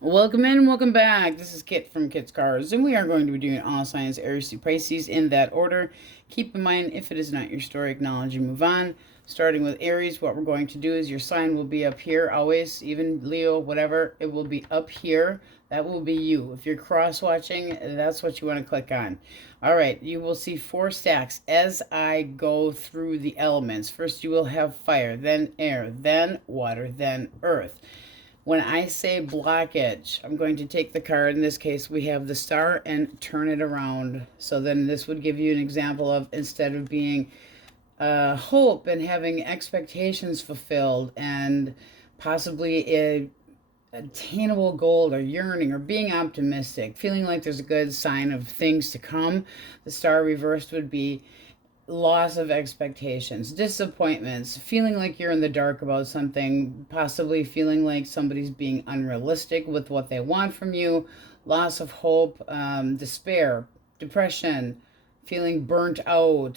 Welcome in, welcome back. This is Kit from Kit's Cards, and we are going to be doing all signs Aries to Pisces in that order. Keep in mind, if it is not your story, acknowledge and move on. Starting with Aries, what we're going to do is your sign will be up here always, even Leo, whatever, it will be up here. That will be you. If you're cross-watching, that's what you want to click on. All right, you will see 4 stacks as I go through the elements. First, you will have fire, then air, then water, then earth. When I say blockage, I'm going to take the card. In this case, we have the star and turn it around. So then this would give you an example of, instead of being hope and having expectations fulfilled and possibly a attainable goal or yearning or being optimistic, feeling like there's a good sign of things to come, the star reversed would be loss of expectations, disappointments, feeling like you're in the dark about something, possibly feeling like somebody's being unrealistic with what they want from you, loss of hope, despair, depression, feeling burnt out,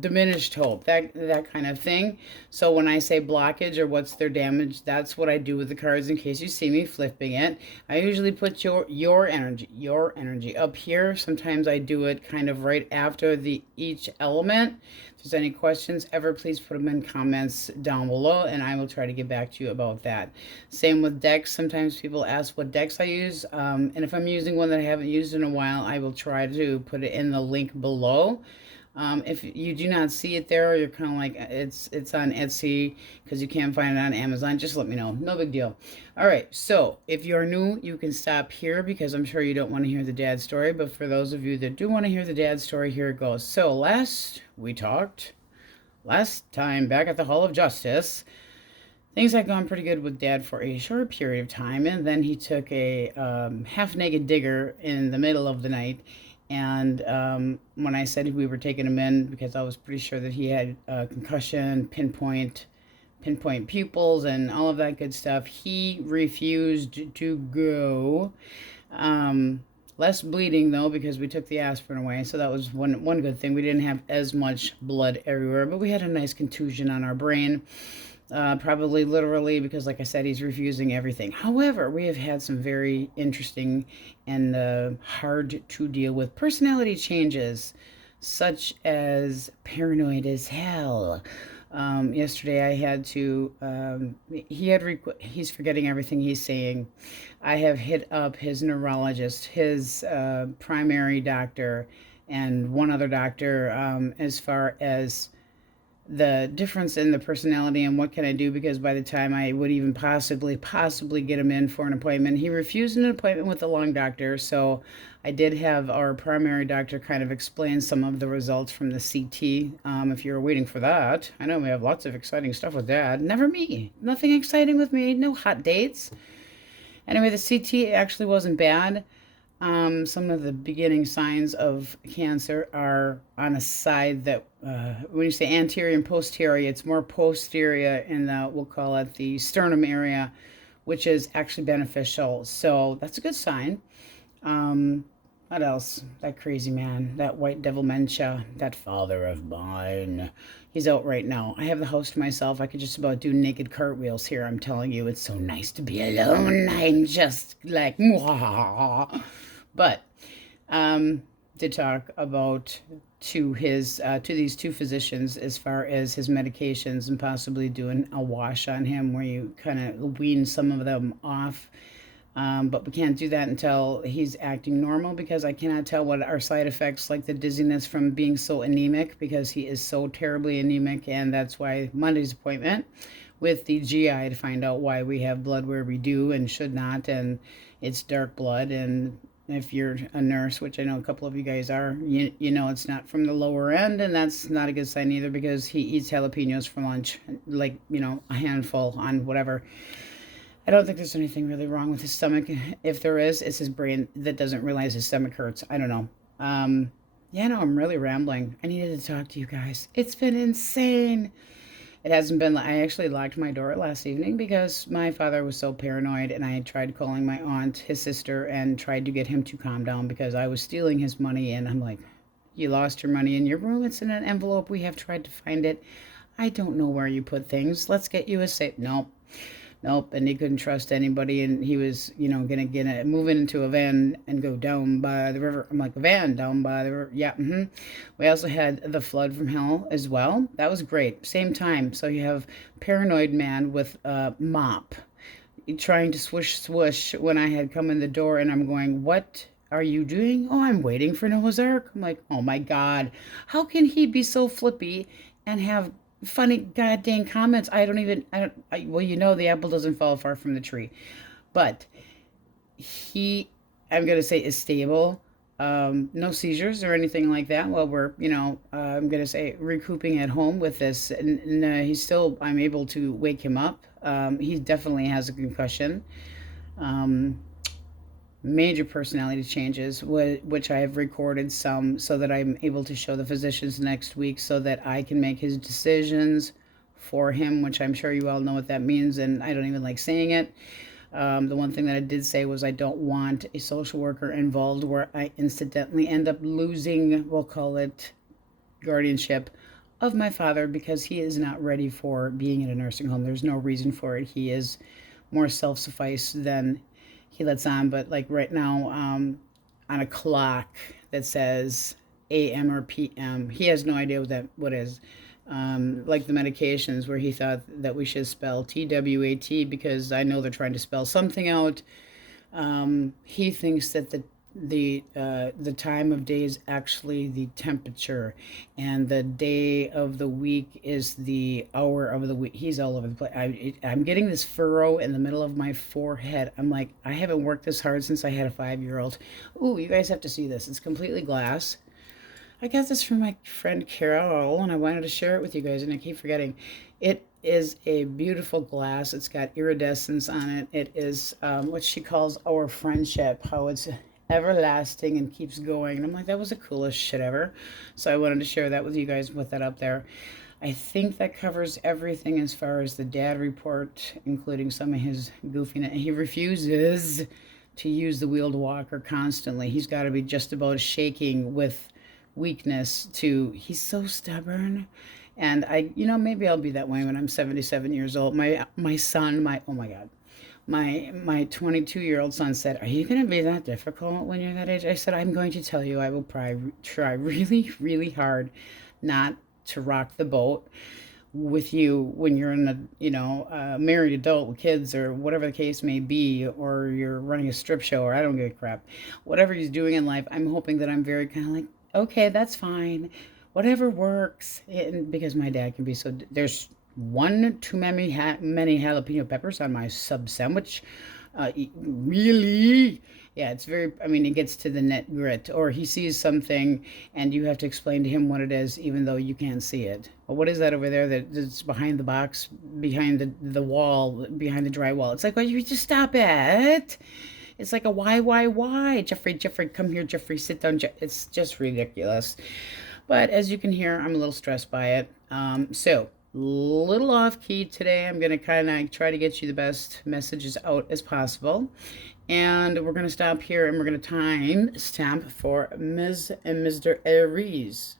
diminished hope, that kind of thing. So when I say blockage or what's their damage, that's what I do with the cards in case you see me flipping it. I usually put your energy up here. Sometimes I do it kind of right after the each element. If there's any questions ever, please put them in comments down below and I will try to get back to you about that. Same with decks. Sometimes people ask what decks I use, and if I'm using one that I haven't used in a while, I will try to put it in the link below. If you do not see it there, or you're kind of like it's on Etsy because you can't find it on Amazon, just let me know. No big deal. All right, so if you're new, you can stop here because I'm sure you don't want to hear the dad story. But for those of you that do want to hear the dad story, here it goes. So last time back at the Hall of Justice, things had gone pretty good with Dad for a short period of time, and then he took a half-naked digger in the middle of the night. And when I said we were taking him in, because I was pretty sure that he had concussion, pinpoint pupils, and all of that good stuff, he refused to go. Less bleeding though because we took the aspirin away, so that was one good thing. We didn't have as much blood everywhere, but we had a nice contusion on our brain. Probably literally because, like I said, he's refusing everything. However, we have had some very interesting and hard to deal with personality changes, such as paranoid as hell. Yesterday I had to, he's forgetting everything he's saying. I have hit up his neurologist, his primary doctor, and one other doctor as far as the difference in the personality and what can I do, because by the time I would even possibly get him in for an appointment, he refused an appointment with the lung doctor. So I did have our primary doctor kind of explain some of the results from the CT. If you're waiting for that, I know we have lots of exciting stuff with Dad. Never me. Nothing exciting with me. No hot dates. Anyway, the CT actually wasn't bad. Some of the beginning signs of cancer are on a side that, when you say anterior and posterior, it's more posterior in the, we'll call it the sternum area, which is actually beneficial. So that's a good sign. What else? That crazy man, that white devil Mencha, that father of mine. He's out right now. I have the house to myself. I could just about do naked cartwheels here. I'm telling you, it's so nice to be alone. I'm just like, mwah. But to talk about to these 2 physicians as far as his medications and possibly doing a wash on him where you kind of wean some of them off. But we can't do that until he's acting normal, because I cannot tell what our side effects, like the dizziness from being so anemic, because he is so terribly anemic, and that's why Monday's appointment with the GI to find out why we have blood where we do and should not, and it's dark blood. And if you're a nurse, which I know a couple of you guys are, you know it's not from the lower end, and that's not a good sign either, because he eats jalapenos for lunch, like, a handful on whatever. I don't think there's anything really wrong with his stomach. If there is, it's his brain that doesn't realize his stomach hurts. I don't know. Yeah, no, I'm really rambling. I needed to talk to you guys. It's been insane. It hasn't been. I actually locked my door last evening because my father was so paranoid, and I tried calling my aunt, his sister, and tried to get him to calm down because I was stealing his money. And I'm like, you lost your money in your room. It's in an envelope. We have tried to find it. I don't know where you put things. Let's get you a safe. No. Nope, and he couldn't trust anybody, and he was, gonna move into a van and go down by the river. I'm like, a van down by the river? Yeah, mm-hmm. We also had the flood from hell as well. That was great. Same time. So you have paranoid man with a mop trying to swish when I had come in the door, and I'm going, what are you doing? Oh, I'm waiting for Noah's Ark. I'm like, oh my God, how can he be so flippy and have funny goddamn comments? Well, the apple doesn't fall far from the tree, but he, I'm going to say, is stable. No seizures or anything like that. Well, we're, I'm going to say recouping at home with this. And he's still, I'm able to wake him up. He definitely has a concussion. Major personality changes, which I have recorded some so that I'm able to show the physicians next week so that I can make his decisions for him, which I'm sure you all know what that means, and I don't even like saying it. The one thing that I did say was I don't want a social worker involved where I incidentally end up losing, we'll call it, guardianship of my father, because he is not ready for being in a nursing home. There's no reason for it. He is more self-sufficed than he lets on. But like right now, on a clock that says AM or PM, he has no idea what is. Like the medications where he thought that we should spell TWAT because I know they're trying to spell something out. He thinks that the time of day is actually the temperature, and the day of the week is the hour of the week. He's all over the place. I'm getting this furrow in the middle of my forehead. I'm like, I haven't worked this hard since I had a 5-year-old. Ooh, you guys have to see this. It's completely glass. I got this from my friend Carol, and I wanted to share it with you guys, and I keep forgetting. It is a beautiful glass. It's got iridescence on it. It is what she calls our friendship, how it's everlasting and keeps going. And I'm like, that was the coolest shit ever. So I wanted to share that with you guys, with that up there. I think that covers everything as far as the dad report, including some of his goofiness. He refuses to use the wheeled walker constantly. He's got to be just about shaking with weakness to, he's so stubborn. And maybe I'll be that way when I'm 77 years old. My son, oh my God, my 22-year-old son said, are you going to be that difficult when you're that age? I said, I'm going to tell you, I will probably try really, really hard not to rock the boat with you when you're in a married adult with kids or whatever the case may be, or you're running a strip show, or I don't give a crap. Whatever he's doing in life, I'm hoping that I'm very kind of like, okay, that's fine. Whatever works. And because my dad can be so, there's one too many jalapeno peppers on my sub sandwich. Really? Yeah, it's very, it gets to the net grit. Or he sees something and you have to explain to him what it is, even though you can't see it. Well, what is that over there that's behind the box, behind the wall, behind the drywall? It's like, well, you just stop it. It's like a why? Jeffrey, come here, Jeffrey, sit down. It's just ridiculous. But as you can hear, I'm a little stressed by it. So, little off-key today. I'm going to kind of try to get you the best messages out as possible. And we're going to stop here, and we're going to time stamp for Ms. and Mr. Aries.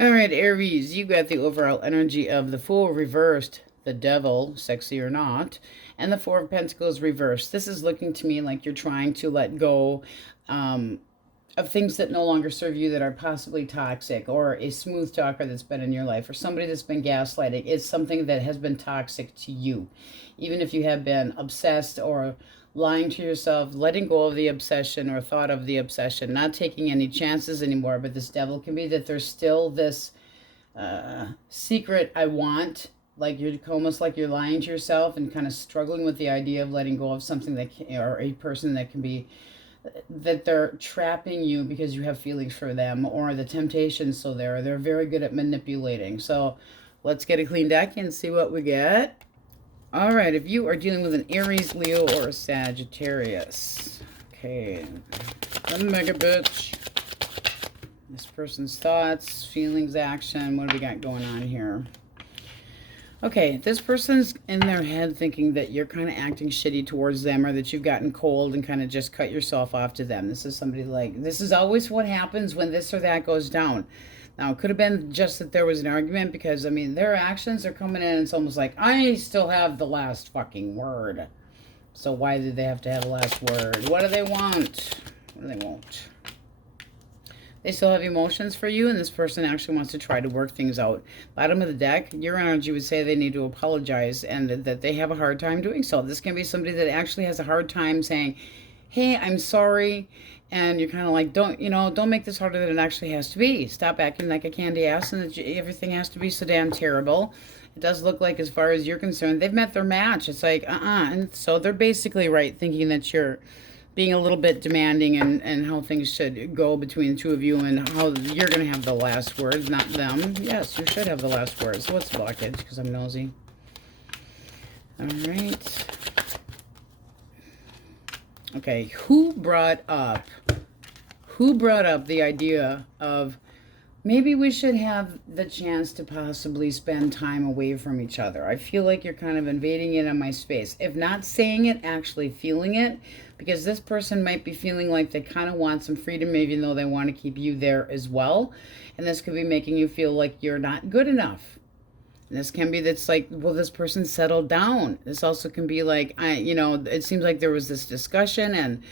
All right, Aries, you got the overall energy of the Fool reversed, the Devil, sexy or not, and the Four of Pentacles reversed. This is looking to me like you're trying to let go of things that no longer serve you, that are possibly toxic, or a smooth talker that's been in your life, or somebody that's been gaslighting. It's something that has been toxic to you. Even if you have been obsessed or lying to yourself, letting go of the obsession or thought of the obsession, not taking any chances anymore. But this Devil can be that there's still this secret I want, like you're almost like you're lying to yourself and kind of struggling with the idea of letting go of something that can, or a person that can be, that they're trapping you because you have feelings for them, or the temptation's still there. They're very good at manipulating. So let's get a clean deck and see what we get. All right, if you are dealing with an Aries, Leo, or a Sagittarius. Okay, the mega bitch. This person's thoughts, feelings, action. What do we got going on here? Okay, this person's in their head thinking that you're kind of acting shitty towards them, or that you've gotten cold and kind of just cut yourself off to them. This is somebody like, this is always what happens when this or that goes down. Now, it could have been just that there was an argument because, I mean, their actions are coming in and it's almost like, I still have the last fucking word. So why did they have to have the last word? What do they want? What do they want? They still have emotions for you, and this person actually wants to try to work things out. Bottom of the deck, your energy would say they need to apologize and that they have a hard time doing so. This can be somebody that actually has a hard time saying, hey, I'm sorry. And you're kind of like, don't make this harder than it actually has to be. Stop acting like a candy ass and that everything has to be so damn terrible. It does look like, as far as you're concerned, they've met their match. It's like, And so they're basically right, thinking that you're being a little bit demanding and how things should go between the two of you and how you're going to have the last word, not them. Yes, you should have the last word. So what's the blockage? Because I'm nosy. All right. Okay, who brought up the idea of maybe we should have the chance to possibly spend time away from each other? I feel like you're kind of invading it in my space. If not saying it, actually feeling it, because this person might be feeling like they kind of want some freedom, even though they want to keep you there as well. And this could be making you feel like you're not good enough. And this can be that's like, well, this person settled down. This also can be like, it seems like there was this discussion and,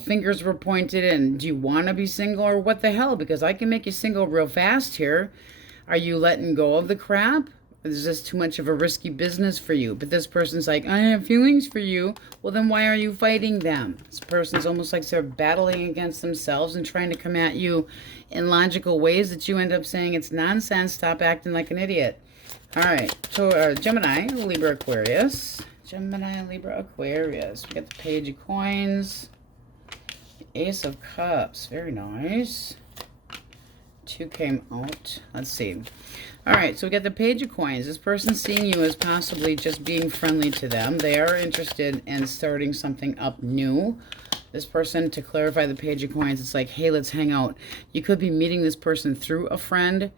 fingers were pointed and do you want to be single or what the hell? Because I can make you single real fast here. Are you letting go of the crap? Or is this too much of a risky business for you? But this person's like, I have feelings for you. Well, then why are you fighting them? This person's almost like they're battling against themselves and trying to come at you in logical ways that you end up saying it's nonsense. Stop acting like an idiot. All right, so Gemini, Libra, Aquarius. Gemini, Libra, Aquarius. We got the Page of Coins. The Ace of Cups. Very nice. 2 came out. Let's see. All right, so we got the Page of Coins. This person's seeing you as possibly just being friendly to them. They are interested in starting something up new. This person, to clarify the Page of Coins, it's like, hey, let's hang out. You could be meeting this person through a friend,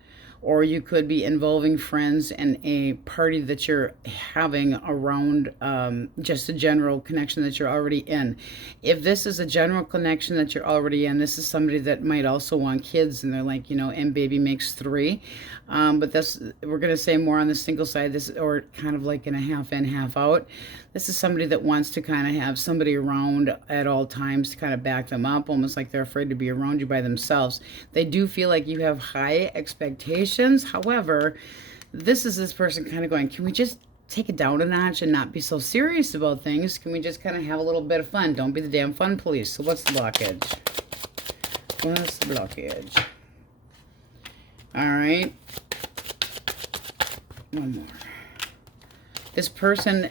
or you could be involving friends in a party that you're having around just a general connection that you're already in. If this is a general connection that you're already in, this is somebody that might also want kids, and they're like, and baby makes 3. But this, we're going to say more on the single side, this, or kind of like in a half in, half out. This is somebody that wants to kind of have somebody around at all times to kind of back them up, almost like they're afraid to be around you by themselves. They do feel like you have high expectations. However, this person kind of going, can we just take it down a notch and not be so serious about things? Can we just kind of have a little bit of fun? Don't be the damn fun police. So what's the blockage? What's the blockage? All right. One more. This person,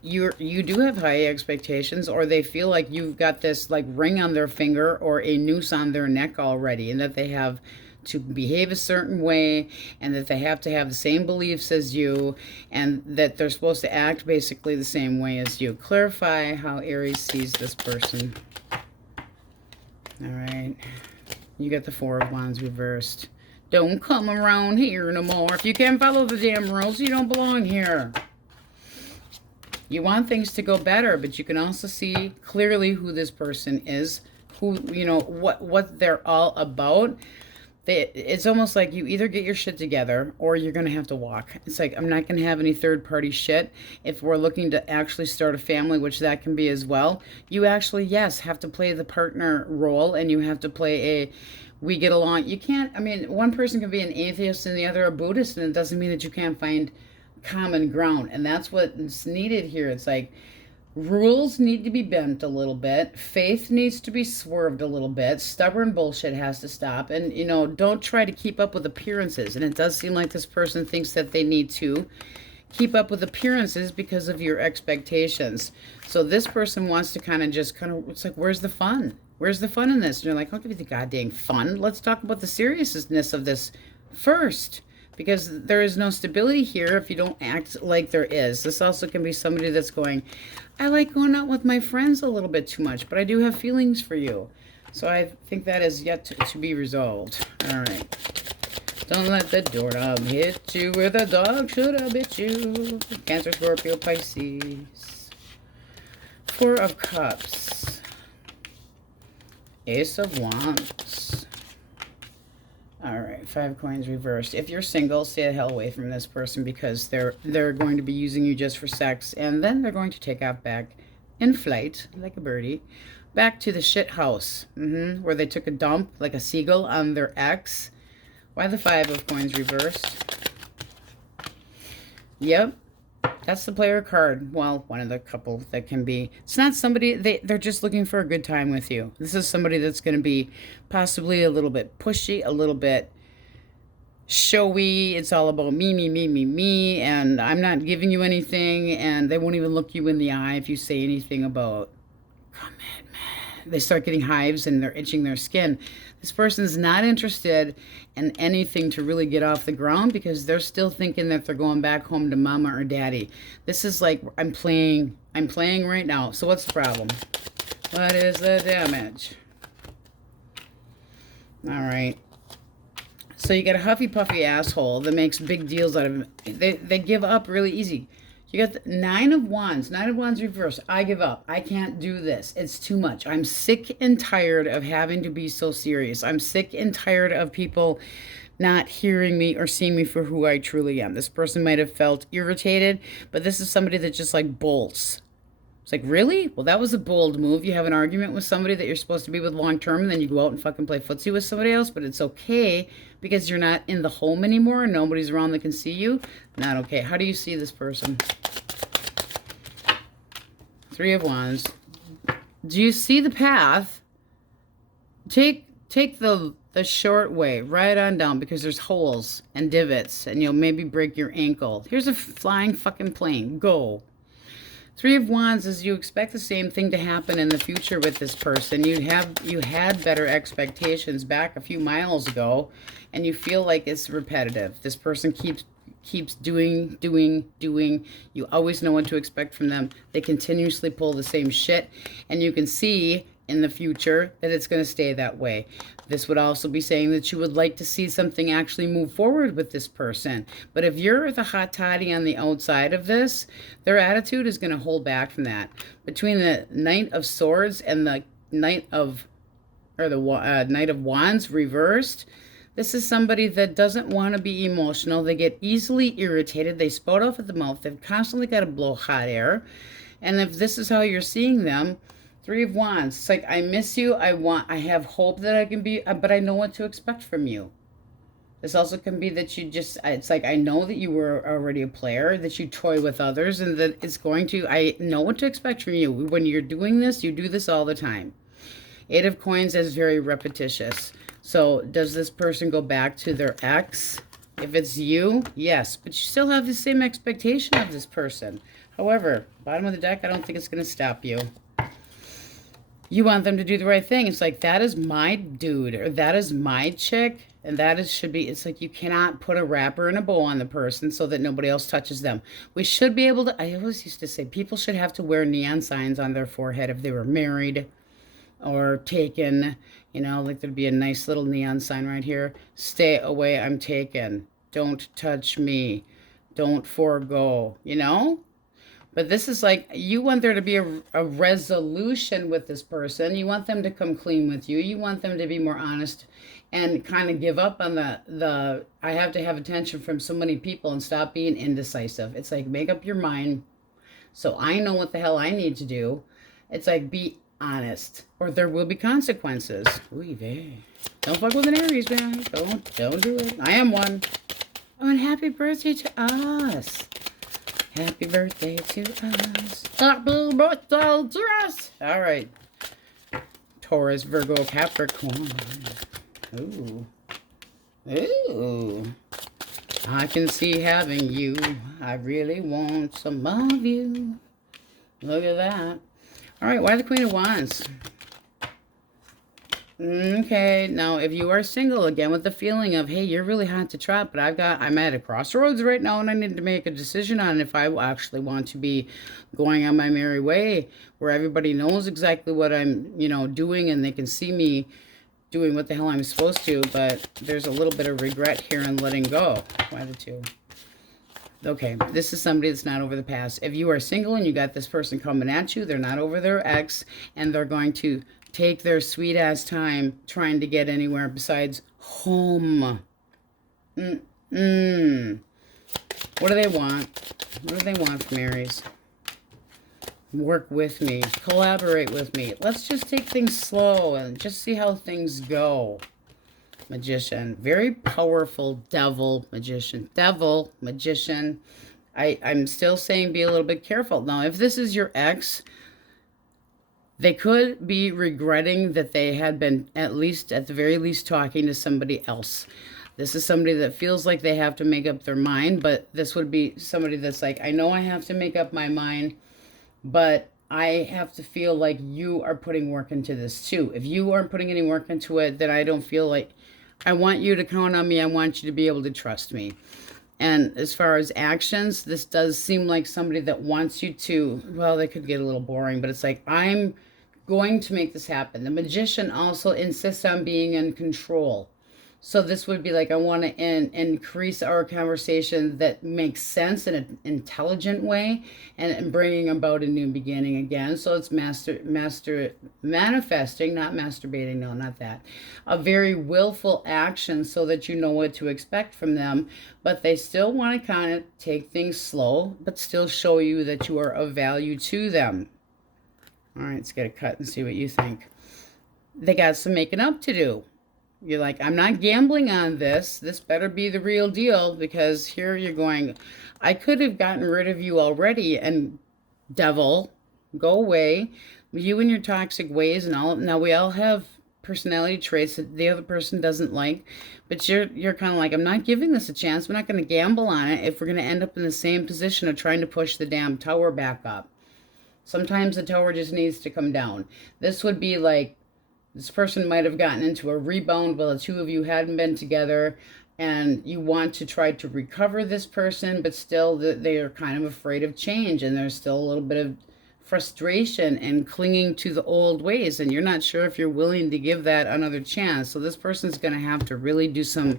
you do have high expectations, or they feel like you've got this like ring on their finger or a noose on their neck already, and that they have to behave a certain way, and that they have to have the same beliefs as you, and that they're supposed to act basically the same way as you. Clarify how Aries sees this person. All right. You got the 4 of Wands reversed. Don't come around here no more. If you can't follow the damn rules, you don't belong here. You want things to go better, but you can also see clearly who this person is, who, what they're all about. It's almost like you either get your shit together or you're going to have to walk. It's like, I'm not going to have any third-party shit. If we're looking to actually start a family, which that can be as well, you actually, yes, have to play the partner role, and you have to play we get along. You can't, one person can be an atheist and the other a Buddhist, and it doesn't mean that you can't find common ground. And that's what's needed here. It's like, rules need to be bent a little bit. Faith needs to be swerved a little bit. Stubborn bullshit has to stop. And, don't try to keep up with appearances. And it does seem like this person thinks that they need to keep up with appearances because of your expectations. So this person wants to it's like, where's the fun? Where's the fun in this? And you're like, I'll give you the goddamn fun. Let's talk about the seriousness of this first. Because there is no stability here if you don't act like there is. This also can be somebody that's going, I like going out with my friends a little bit too much, but I do have feelings for you. So I think that is yet to be resolved. All right. Don't let the doorknob hit you where the dog should have bit you. Cancer, Scorpio, Pisces. 4 of Cups. Ace of Wands. All right, 5 coins reversed. If you're single, stay the hell away from this person because they're going to be using you just for sex, and then they're going to take off back in flight, like a birdie, back to the shit house, where they took a dump like a seagull on their ex. Why the 5 of coins reversed? Yep, that's the player card. Well, one of the couple that can be. It's not somebody, they're just looking for a good time with you. This is somebody that's going to be possibly a little bit pushy, a little bit showy. It's all about me, me, me, me, me, and I'm not giving you anything, and they won't even look you in the eye if you say anything about commitment. They start getting hives and they're itching their skin. This person's not interested in anything to really get off the ground because they're still thinking that they're going back home to mama or daddy. This is like, I'm playing right now. So what's the problem? What is the damage? All right. So you got a huffy puffy asshole that makes big deals out of it. They give up really easy. You got the 9 of Wands. 9 of Wands reversed. I give up. I can't do this. It's too much. I'm sick and tired of having to be so serious. I'm sick and tired of people not hearing me or seeing me for who I truly am. This person might have felt irritated, but this is somebody that just like bolts. It's like, really? Well, that was a bold move. You have an argument with somebody that you're supposed to be with long term, and then you go out and fucking play footsie with somebody else, but it's okay because you're not in the home anymore and nobody's around that can see you. Not okay. How do you see this person? 3 of Wands. Do you see the path? Take the short way right on down because there's holes and divots and you'll maybe break your ankle. Here's a flying fucking plane. Go. 3 of Wands is you expect the same thing to happen in the future with this person. You had better expectations back a few miles ago, and you feel like it's repetitive. This person keeps doing. You always know what to expect from them. They continuously pull the same shit, and you can see in the future that it's going to stay that way. This would also be saying that you would like to see something actually move forward with this person. But if you're the hot toddy on the outside of this, their attitude is going to hold back from that. Between the Knight of Swords and the Knight of Wands reversed, this is somebody that doesn't want to be emotional. They get easily irritated. They spout off at the mouth. They've constantly got to blow hot air. And if this is how you're seeing them, 3 of Wands. It's like, I miss you. I have hope that I can be, but I know what to expect from you. This also can be that you just, it's like, I know that you were already a player, that you toy with others, and that it's going to, I know what to expect from you. When you're doing this, you do this all the time. 8 of Coins is very repetitious. So does this person go back to their ex? If it's you, yes, but you still have the same expectation of this person. However, bottom of the deck, I don't think it's going to stop you. You want them to do the right thing. It's like, that is my dude, or that is my chick, and that is should be, it's like you cannot put a wrapper and a bow on the person so that nobody else touches them. We should be able to, I always used to say, people should have to wear neon signs on their forehead if they were married or taken, you know, like there'd be a nice little neon sign right here. Stay away, I'm taken. Don't touch me. Don't forego, you know? But this is like, you want there to be a resolution with this person. You want them to come clean with you. You want them to be more honest and kind of give up on the I have to have attention from so many people and stop being indecisive. It's like, make up your mind so I know what the hell I need to do. It's like, be honest or there will be consequences. Ooh, don't fuck with an Aries, man. Don't do it. I am one. Oh, and happy birthday to us. Happy birthday to us. Happy birthday to us. All right. Taurus, Virgo, Capricorn. Ooh. Ooh. I can see having you. I really want some of you. Look at that. All right. Why the Queen of Wands? Okay, now if you are single, again with the feeling of, hey, you're really hot to trot, but I'm at a crossroads right now and I need to make a decision on if I actually want to be going on my merry way where everybody knows exactly what I'm, you know, doing and they can see me doing what the hell I'm supposed to, but there's a little bit of regret here in letting go. Why the 2? Okay, this is somebody that's not over the past. If you are single and you got this person coming at you, they're not over their ex, and they're going to take their sweet ass time trying to get anywhere besides home. What do they want? What do they want from Aries? Work with me. Collaborate with me. Let's just take things slow and just see how things go. Magician. Very powerful devil, magician. Devil, magician. I'm still saying be a little bit careful. Now, if this is your ex, they could be regretting that they had been at the very least, talking to somebody else. This is somebody that feels like they have to make up their mind, but this would be somebody that's like, I know I have to make up my mind, but I have to feel like you are putting work into this too. If you aren't putting any work into it, then I don't feel like, I want you to count on me. I want you to be able to trust me. And as far as actions, this does seem like somebody that wants you to, well, they could get a little boring, but it's like, I'm going to make this happen. The magician also insists on being in control. So this would be like, I want to increase our conversation that makes sense in an intelligent way, and bringing about a new beginning again. So it's manifesting, not masturbating, no, not that. A very willful action so that you know what to expect from them, but they still want to kind of take things slow, but still show you that you are of value to them. All right, let's get a cut and see what you think. They got some making up to do. You're like, I'm not gambling on this. This better be the real deal, because here you're going, I could have gotten rid of you already, and devil, go away. You and your toxic ways and all. Now, we all have personality traits that the other person doesn't like, but you're kind of like, I'm not giving this a chance. We're not going to gamble on it if we're going to end up in the same position of trying to push the damn tower back up. Sometimes the tower just needs to come down. This would be like, this person might have gotten into a rebound while the two of you hadn't been together, and you want to try to recover this person, but still they are kind of afraid of change, and there's still a little bit of frustration and clinging to the old ways, and you're not sure if you're willing to give that another chance. So this person's going to have to really do some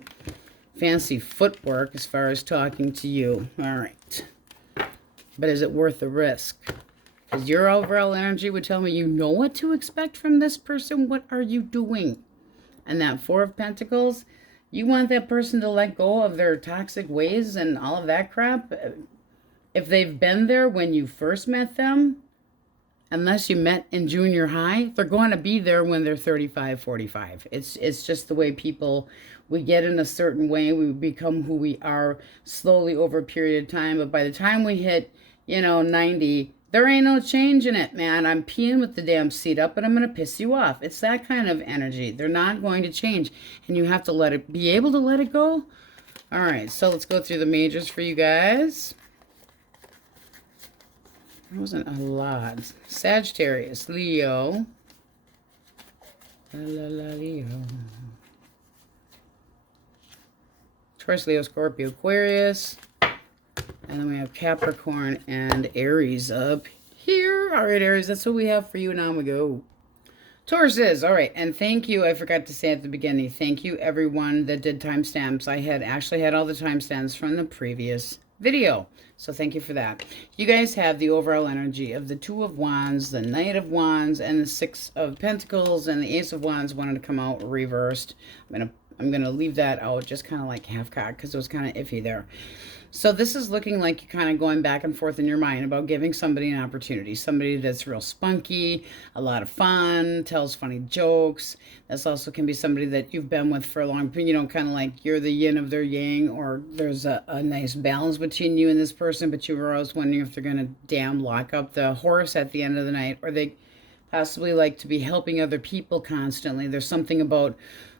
fancy footwork as far as talking to you. All right. But is it worth the risk? Because your overall energy would tell me you know what to expect from this person. What are you doing? And that Four of Pentacles, you want that person to let go of their toxic ways and all of that crap. If they've been there when you first met them, unless you met in junior high, they're going to be there when they're 35, 45. It's just the way people, we get in a certain way. We become who we are slowly over a period of time. But by the time we hit, 90, there ain't no change in it, man. I'm peeing with the damn seat up, and I'm going to piss you off. It's that kind of energy. They're not going to change, and you have to be able to let it go. All right, so let's go through the majors for you guys. There wasn't a lot. Sagittarius, Leo. Leo. Taurus, Leo, Scorpio, Aquarius. And then we have Capricorn and Aries up here. All right, Aries, that's what we have for you. Now we go. Tauruses, all right. And thank you. I forgot to say at the beginning, thank you, everyone that did timestamps. I actually had all the timestamps from the previous video. So thank you for that. You guys have the overall energy of the Two of Wands, the Knight of Wands, and the Six of Pentacles, and the Ace of Wands wanted to come out reversed. I'm gonna leave that out just kind of like half-cocked because it was kind of iffy there. So this is looking like you're kind of going back and forth in your mind about giving somebody an opportunity. Somebody that's real spunky, a lot of fun, tells funny jokes. This also can be somebody that you've been with for a long time, kind of like you're the yin of their yang, or there's a nice balance between you and this person, but you were always wondering if they're going to damn lock up the horse at the end of the night, or they possibly like to be helping other people constantly. There's something about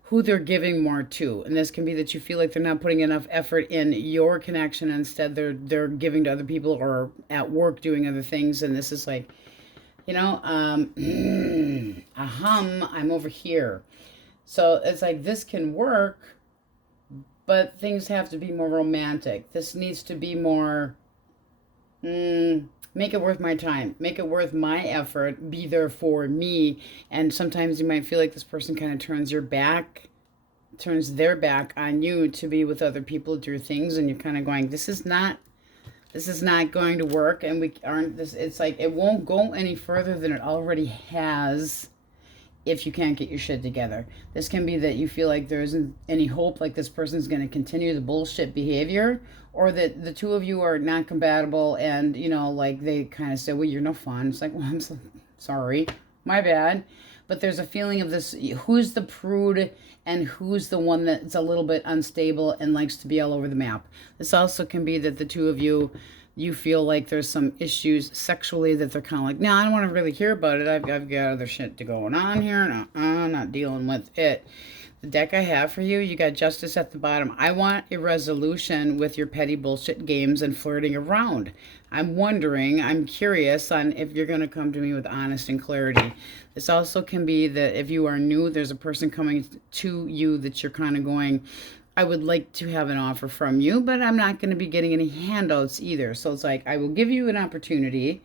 who they're giving more to, and this can be that you feel like they're not putting enough effort in your connection. Instead, they're giving to other people or at work doing other things, and this is like, I'm over here. So it's like this can work, but things have to be more romantic. This needs to be more, make it worth my time, make it worth my effort, be there for me. And sometimes you might feel like this person kind of turns their back on you to be with other people, do things, and you're kind of going, this is not This is not going to work, and we aren't this. It's like it won't go any further than it already has if you can't get your shit together. This can be that you feel like there isn't any hope, like this person's going to continue the bullshit behavior, or that the two of you are not compatible, and, you know, like they kind of say, well, you're no fun. It's like, well, I'm so sorry, my bad. But there's a feeling of this, who's the prude and who's the one that's a little bit unstable and likes to be all over the map. This also can be that the two of you, you feel like there's some issues sexually that they're kind of like, no, I don't want to really hear about it. I've got other shit going on here. No, I'm not dealing with it. The deck I have for you, you got Justice at the bottom. I want a resolution with your petty bullshit games and flirting around. I'm curious on if you're going to come to me with honest and clarity. This also can be that if you are new, there's a person coming to you that you're kind of going, I would like to have an offer from you, but I'm not going to be getting any handouts either. So it's like, I will give you an opportunity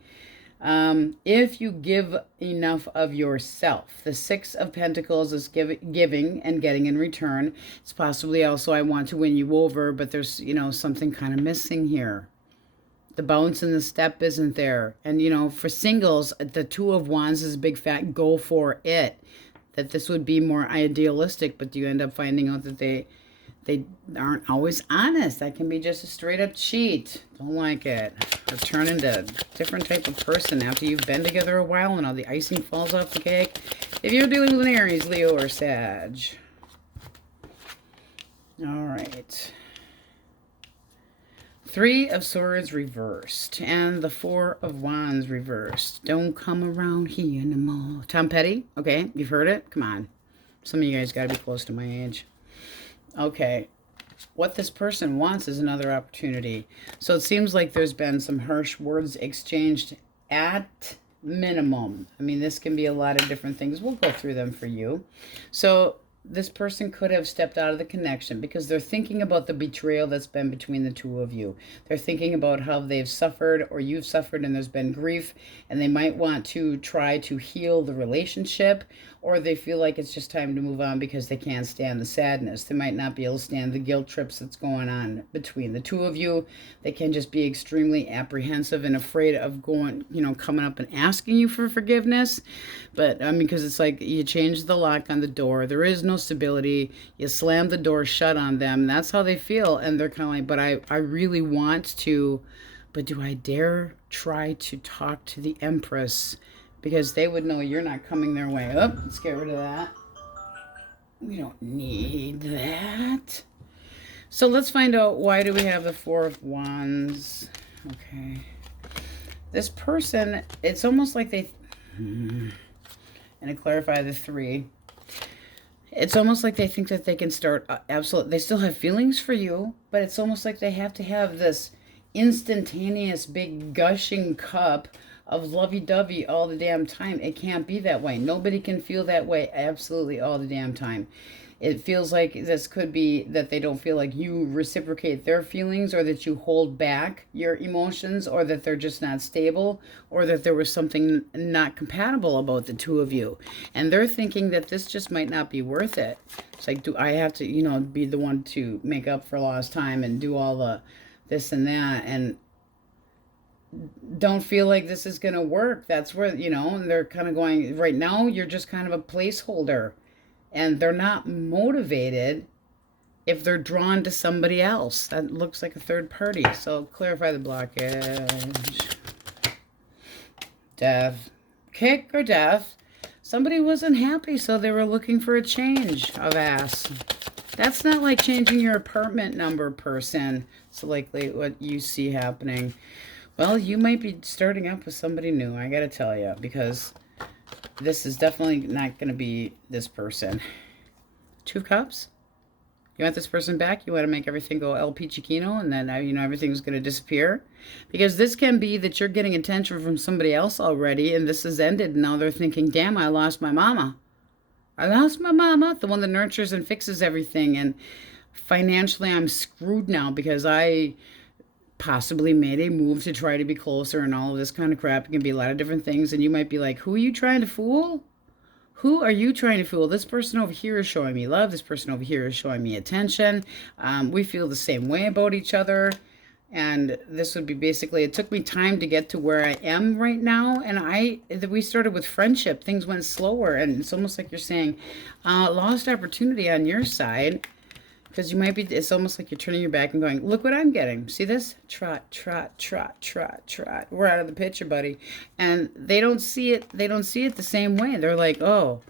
if you give enough of yourself. The Six of Pentacles is giving and getting in return. It's possibly also, I want to win you over, but there's, you know, something kind of missing here. The bounce and the step isn't there. And, you know, for singles, the Two of Wands is a big fat go for it. That this would be more idealistic, but you end up finding out that they aren't always honest. That can be just a straight up cheat. Don't like it. Or turn into a different type of person after you've been together a while and all the icing falls off the cake. If you're dealing with an Aries, Leo, or Sag. All right. Three of Swords reversed and the Four of Wands reversed. Don't come around here no more. Tom Petty, okay, you've heard it. Come on. Some of you guys got to be close to my age. Okay, what this person wants is another opportunity. So it seems like there's been some harsh words exchanged at minimum. I mean, this can be a lot of different things. We'll go through them for you. So this person could have stepped out of the connection because they're thinking about the betrayal that's been between the two of you. They're thinking about how they've suffered or you've suffered and there's been grief, and they might want to try to heal the relationship, or they feel like it's just time to move on because they can't stand the sadness. They might not be able to stand the guilt trips that's going on between the two of you. They can just be extremely apprehensive and afraid of going, you know, coming up and asking you for forgiveness. But, I mean, because it's like you change the lock on the door. There is no stability. You slam the door shut on them. That's how they feel. And they're kind of like, but I really want to, but do I dare try to talk to the Empress? Because they would know you're not coming their way. Oh, let's get rid of that. We don't need that. So let's find out, why do we have the Four of Wands? Okay. This person, it's almost like they... And to clarify the three, it's almost like they think that they can start absolutely... They still have feelings for you, but it's almost like they have to have this instantaneous big gushing cup of lovey-dovey all the damn time. It can't be that way. Nobody can feel that way absolutely all the damn time. It feels like this could be that they don't feel like you reciprocate their feelings, or that you hold back your emotions, or that they're just not stable, or that there was something not compatible about the two of you. And they're thinking that this just might not be worth it. It's like, do I have to, you know, be the one to make up for lost time and do all the this and that, and don't feel like this is going to work. That's where, you know, and they're kind of going, right now, you're just kind of a placeholder. And they're not motivated if they're drawn to somebody else. That looks like a third party. So clarify the blockage. Death. Kick or death. Somebody wasn't happy, so they were looking for a change of ass. That's not like changing your apartment number, person. It's likely what you see happening. Well, you might be starting up with somebody new, I gotta tell you, because this is definitely not going to be this person. Two of Cups. You want this person back? You want to make everything go El Pichiquino, and then, you know, everything's going to disappear? Because this can be that you're getting attention from somebody else already, and this has ended, and now they're thinking, damn, I lost my mama. I lost my mama, the one that nurtures and fixes everything, and financially I'm screwed now because I possibly made a move to try to be closer and all of this kind of crap. It can be a lot of different things, and you might be like, who are you trying to fool? Who are you trying to fool? This person over here is showing me love. This person over here is showing me attention. We feel the same way about each other. And this would be basically, it took me time to get to where I am right now. And we started with friendship. Things went slower. And it's almost like you're saying, lost opportunity on your side. Because you might be, it's almost like you're turning your back and going, look what I'm getting. See this? Trot, trot, trot, trot, trot. We're out of the picture, buddy. And they don't see it. They don't see it the same way. They're like, oh,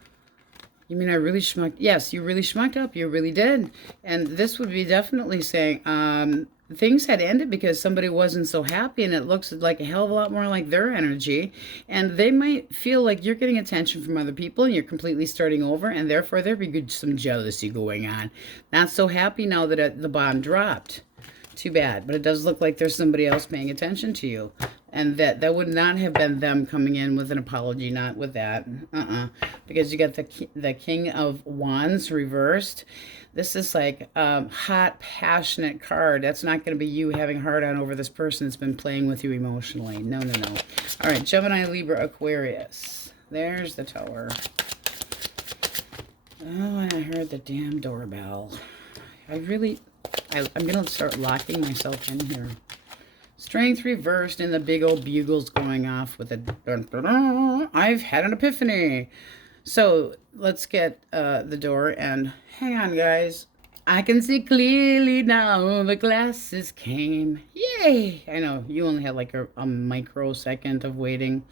you mean I really schmucked? Yes, you really schmucked up. You really did. And this would be definitely saying, things had ended because somebody wasn't so happy, and it looks like a hell of a lot more like their energy. And they might feel like you're getting attention from other people and you're completely starting over, and therefore there be some jealousy going on. Not so happy now that the bomb dropped. Too bad. But it does look like there's somebody else paying attention to you. And that would not have been them coming in with an apology, not with that. Because you got the King of Wands reversed. This is like hot, passionate card. That's not going to be you having a hard on over this person that's been playing with you emotionally. No, no, no. All right, Gemini, Libra, Aquarius. There's the Tower. Oh, and I heard the damn doorbell. I'm going to start locking myself in here. Strength reversed and the big old bugles going off with a dun, dun, dun. I've had an epiphany. So let's get the door, and hang on, guys. I can see clearly now, the glasses came. Yay! I know, you only had like a microsecond of waiting.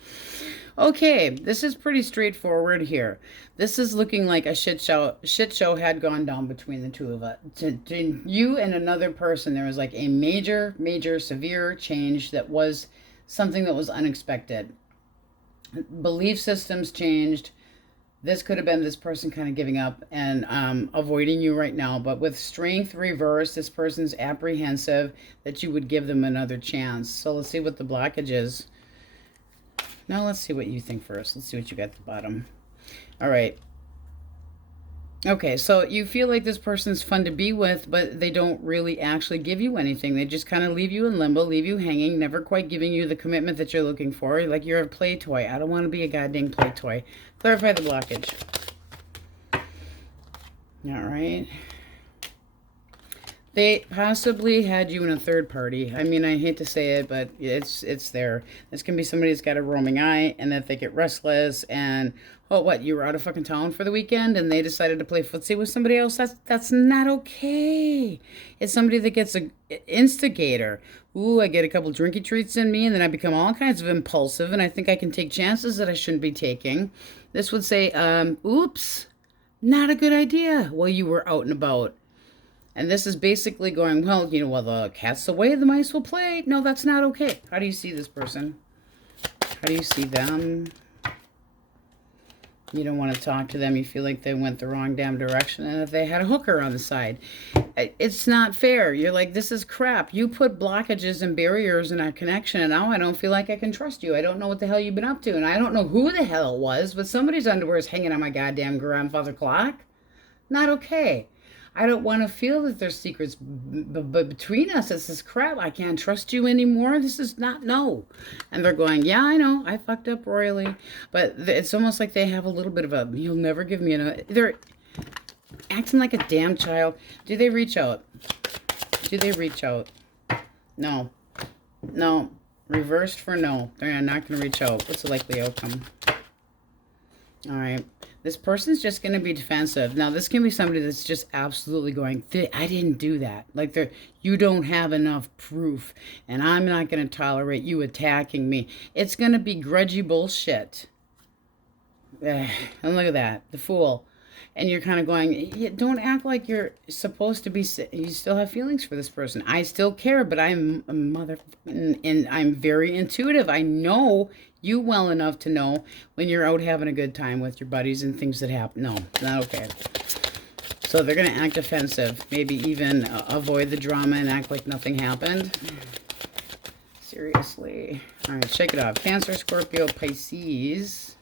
Okay, this is pretty straightforward here. This is looking like a shit show had gone down between the two of us. To you and another person, there was like a major, severe change that was something that was unexpected. Belief systems changed. This could have been this person kind of giving up and avoiding you right now. But with strength reversed, this person's apprehensive that you would give them another chance. So let's see what the blockage is. Now let's see what you think first. Let's see what you got at the bottom. All right. Okay, so you feel like this person's fun to be with, but they don't really actually give you anything. They just kind of leave you in limbo, leave you hanging, never quite giving you the commitment that you're looking for. Like you're a play toy. I don't want to be a goddamn play toy. Clarify the blockage. All right. They possibly had you in a third party. I mean, I hate to say it, but it's there. This can be somebody that's got a roaming eye and that they get restless and, oh, what, you were out of fucking town for the weekend and they decided to play footsie with somebody else? That's not okay. It's somebody that gets an instigator. Ooh, I get a couple drinky treats in me and then I become all kinds of impulsive and I think I can take chances that I shouldn't be taking. This would say, oops, not a good idea while you were out and about. And this is basically going, well, you know, while the cat's away, the mice will play. No, that's not okay. How do you see this person? How do you see them? You don't want to talk to them. You feel like they went the wrong damn direction and that they had a hooker on the side. It's not fair. You're like, this is crap. You put blockages and barriers in our connection, and now I don't feel like I can trust you. I don't know what the hell you've been up to, and I don't know who the hell it was, but somebody's underwear is hanging on my goddamn grandfather clock. Not okay. I don't want to feel that there's secrets between us. This is crap. I can't trust you anymore. This is not, no. And they're going, yeah, I know. I fucked up royally. But it's almost like they have a little bit of a, you'll never give me another. They're acting like a damn child. Do they reach out? Do they reach out? No. No. Reversed for no. They're not going to reach out. What's the likely outcome? All right. This person's just going to be defensive. Now, this can be somebody that's just absolutely going, I didn't do that. Like, you don't have enough proof, and I'm not going to tolerate you attacking me. It's going to be grudgy bullshit. And look at that, the Fool. And you're kind of going, yeah, don't act like you're supposed to be, you still have feelings for this person. I still care, but I'm a motherfucking, and I'm very intuitive. I know you well enough to know when you're out having a good time with your buddies and things that happen. No, not okay. So they're going to act offensive, maybe even avoid the drama and act like nothing happened. Seriously. All right, shake it off. Cancer, Scorpio, Pisces.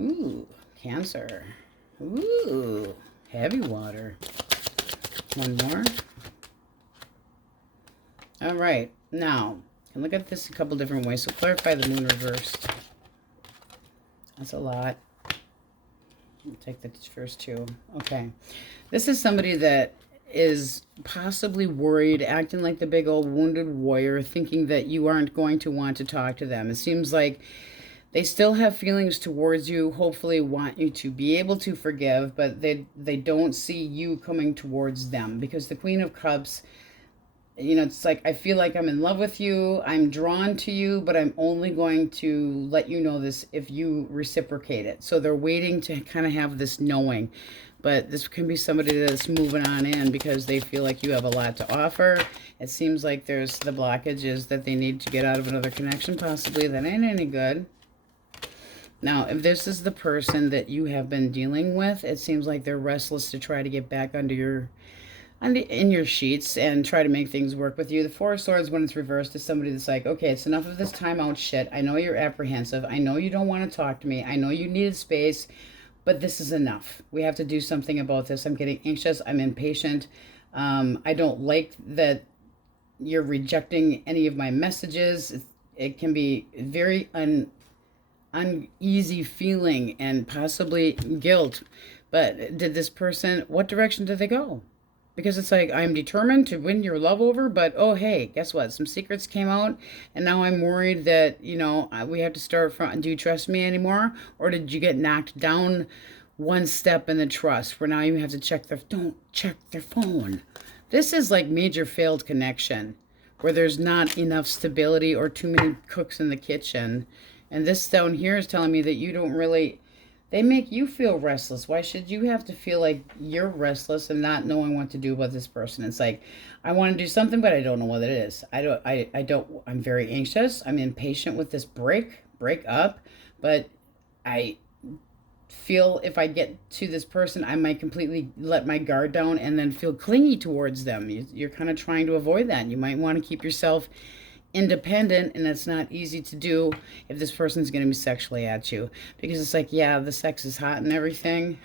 Ooh, Cancer. Ooh, heavy water. One more. All right, now, you can look at this a couple different ways. So clarify the moon reversed. That's a lot. I'll take the first two. Okay. This is somebody that is possibly worried, acting like the big old wounded warrior, thinking that you aren't going to want to talk to them. It seems like they still have feelings towards you, hopefully want you to be able to forgive, but they don't see you coming towards them, because the Queen of Cups, you know, it's like, I feel like I'm in love with you, I'm drawn to you, but I'm only going to let you know this if you reciprocate it. So they're waiting to kind of have this knowing. But this can be somebody that's moving on in because they feel like you have a lot to offer. It seems like there's the blockages that they need to get out of another connection, possibly, that ain't any good. Now, if this is the person that you have been dealing with, it seems like they're restless to try to get back in your sheets and try to make things work with you. The Four of Swords, when it's reversed, is somebody that's like, okay, it's enough of this timeout shit. I know you're apprehensive. I know you don't want to talk to me. I know you needed space, but this is enough. We have to do something about this. I'm getting anxious. I'm impatient. I don't like that you're rejecting any of my messages. It can be very uneasy feeling and possibly guilt. But did this person, what direction did they go? Because it's like, I'm determined to win your love over, but oh, hey, guess what? Some secrets came out, and now I'm worried that, you know, we have to start from, do you trust me anymore? Or did you get knocked down one step in the trust, where now you have to don't check their phone. This is like major failed connection, where there's not enough stability or too many cooks in the kitchen. And this down here is telling me that you don't really, they make you feel restless. Why should you have to feel like you're restless and not knowing what to do about this person? It's like, I want to do something, but I don't know what it is. I'm very anxious. I'm impatient with this break up, but I feel if I get to this person, I might completely let my guard down and then feel clingy towards them. You're kind of trying to avoid that. You might want to keep yourself independent, and it's not easy to do if this person's going to be sexually at you, because it's like, yeah, the sex is hot and everything.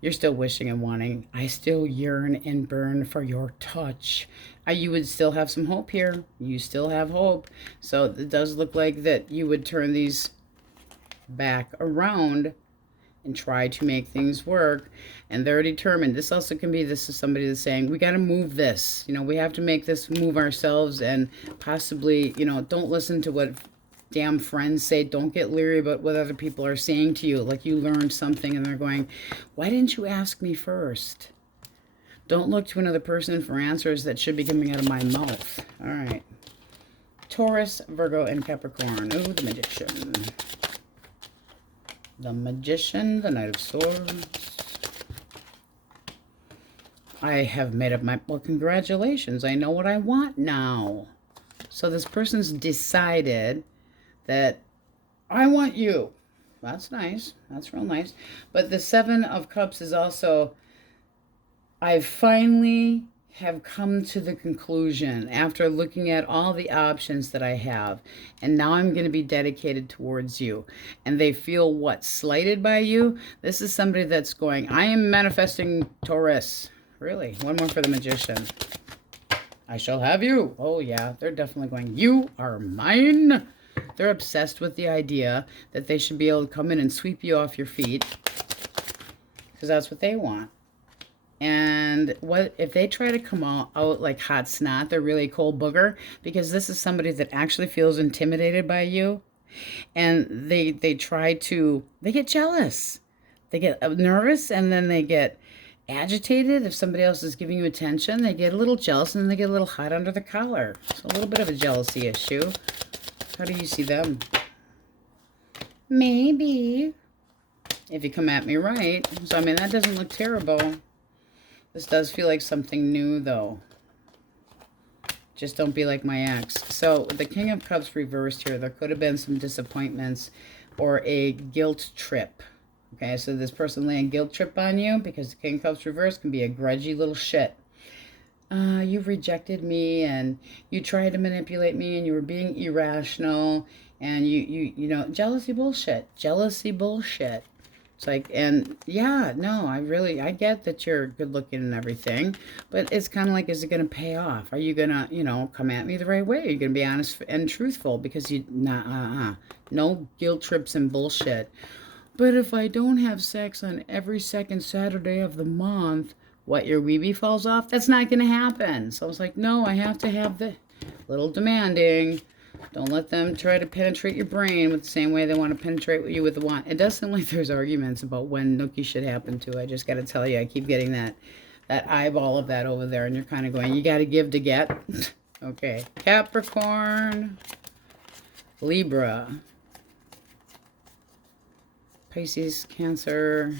You're still wishing and wanting. I still yearn and burn for your touch. You would still have some hope here. You still have hope. So it does look like that you would turn these back around and try to make things work, and they're determined. This also can be, this is somebody that's saying, we got to move this, you know, we have to make this move ourselves, and possibly, you know, don't listen to what damn friends say. Don't get leery about what other people are saying to you, like you learned something and they're going, why didn't you ask me first? Don't look to another person for answers that should be coming out of my mouth. All right, Taurus, Virgo, and Capricorn. Oh, the Magician. The Magician, the Knight of Swords. I have made up my, well, congratulations. I know what I want now. So this person's decided that I want you. That's nice. That's real nice. But the Seven of Cups is also, I finally have come to the conclusion after looking at all the options that I have, and now I'm going to be dedicated towards you. And they feel what? Slighted by you? This is somebody that's going, I am manifesting Taurus. Really? One more for the Magician. I shall have you. Oh yeah, they're definitely going, you are mine. They're obsessed with the idea that they should be able to come in and sweep you off your feet, because that's what they want. And what if they try to come out like hot snot? They're really cold booger, because this is somebody that actually feels intimidated by you, and they try to, they get jealous, they get nervous, and then they get agitated. If somebody else is giving you attention, they get a little jealous, and then they get a little hot under the collar. So a little bit of a jealousy issue. How do you see them? Maybe, if you come at me right. So I mean, that doesn't look terrible. This does feel like something new, though. Just don't be like my ex. So the King of Cups reversed here. There could have been some disappointments or a guilt trip. Okay, so this person laying guilt trip on you, because the King of Cups reversed can be a grudgy little shit. You rejected me, and you tried to manipulate me, and you were being irrational, and you know, jealousy bullshit. Jealousy bullshit. It's like, and yeah, no, I get that you're good looking and everything, but it's kind of like, is it going to pay off? Are you going to, you know, come at me the right way? Are you going to be honest and truthful? Because no guilt trips and bullshit. But if I don't have sex on every second Saturday of the month, what, your weeby falls off? That's not going to happen. So I was like, no, I have to have the little demanding. Don't let them try to penetrate your brain with the same way they want to penetrate you with the wand. It does seem like there's arguments about when nookie should happen too. I just got to tell you, I keep getting that eyeball of that over there, and you're kind of going, you got to give to get. Okay, Capricorn, Libra, Pisces, Cancer,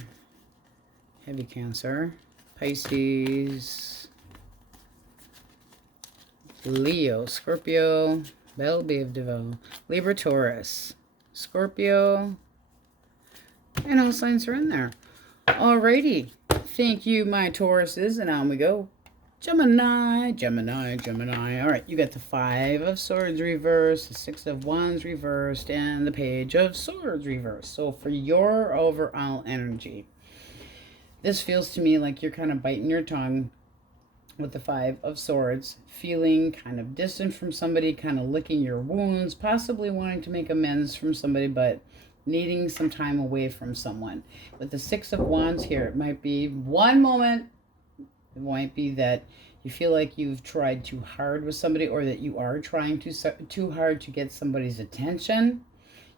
heavy Cancer, Pisces, Leo, Scorpio, Belle Biv DeVoe, Libra, Taurus, Scorpio, and all signs are in there. Alrighty, thank you, my Tauruses, and on we go. Gemini, Gemini, Gemini. All right, you got the 5 of Swords reversed, the 6 of Wands reversed, and the Page of Swords reversed. So for your overall energy, this feels to me like you're kind of biting your tongue with the 5 of Swords, feeling kind of distant from somebody, kind of licking your wounds, possibly wanting to make amends from somebody, but needing some time away from someone. With the 6 of Wands here, it might be one moment. It might be that you feel like you've tried too hard with somebody, or that you are trying too hard to get somebody's attention.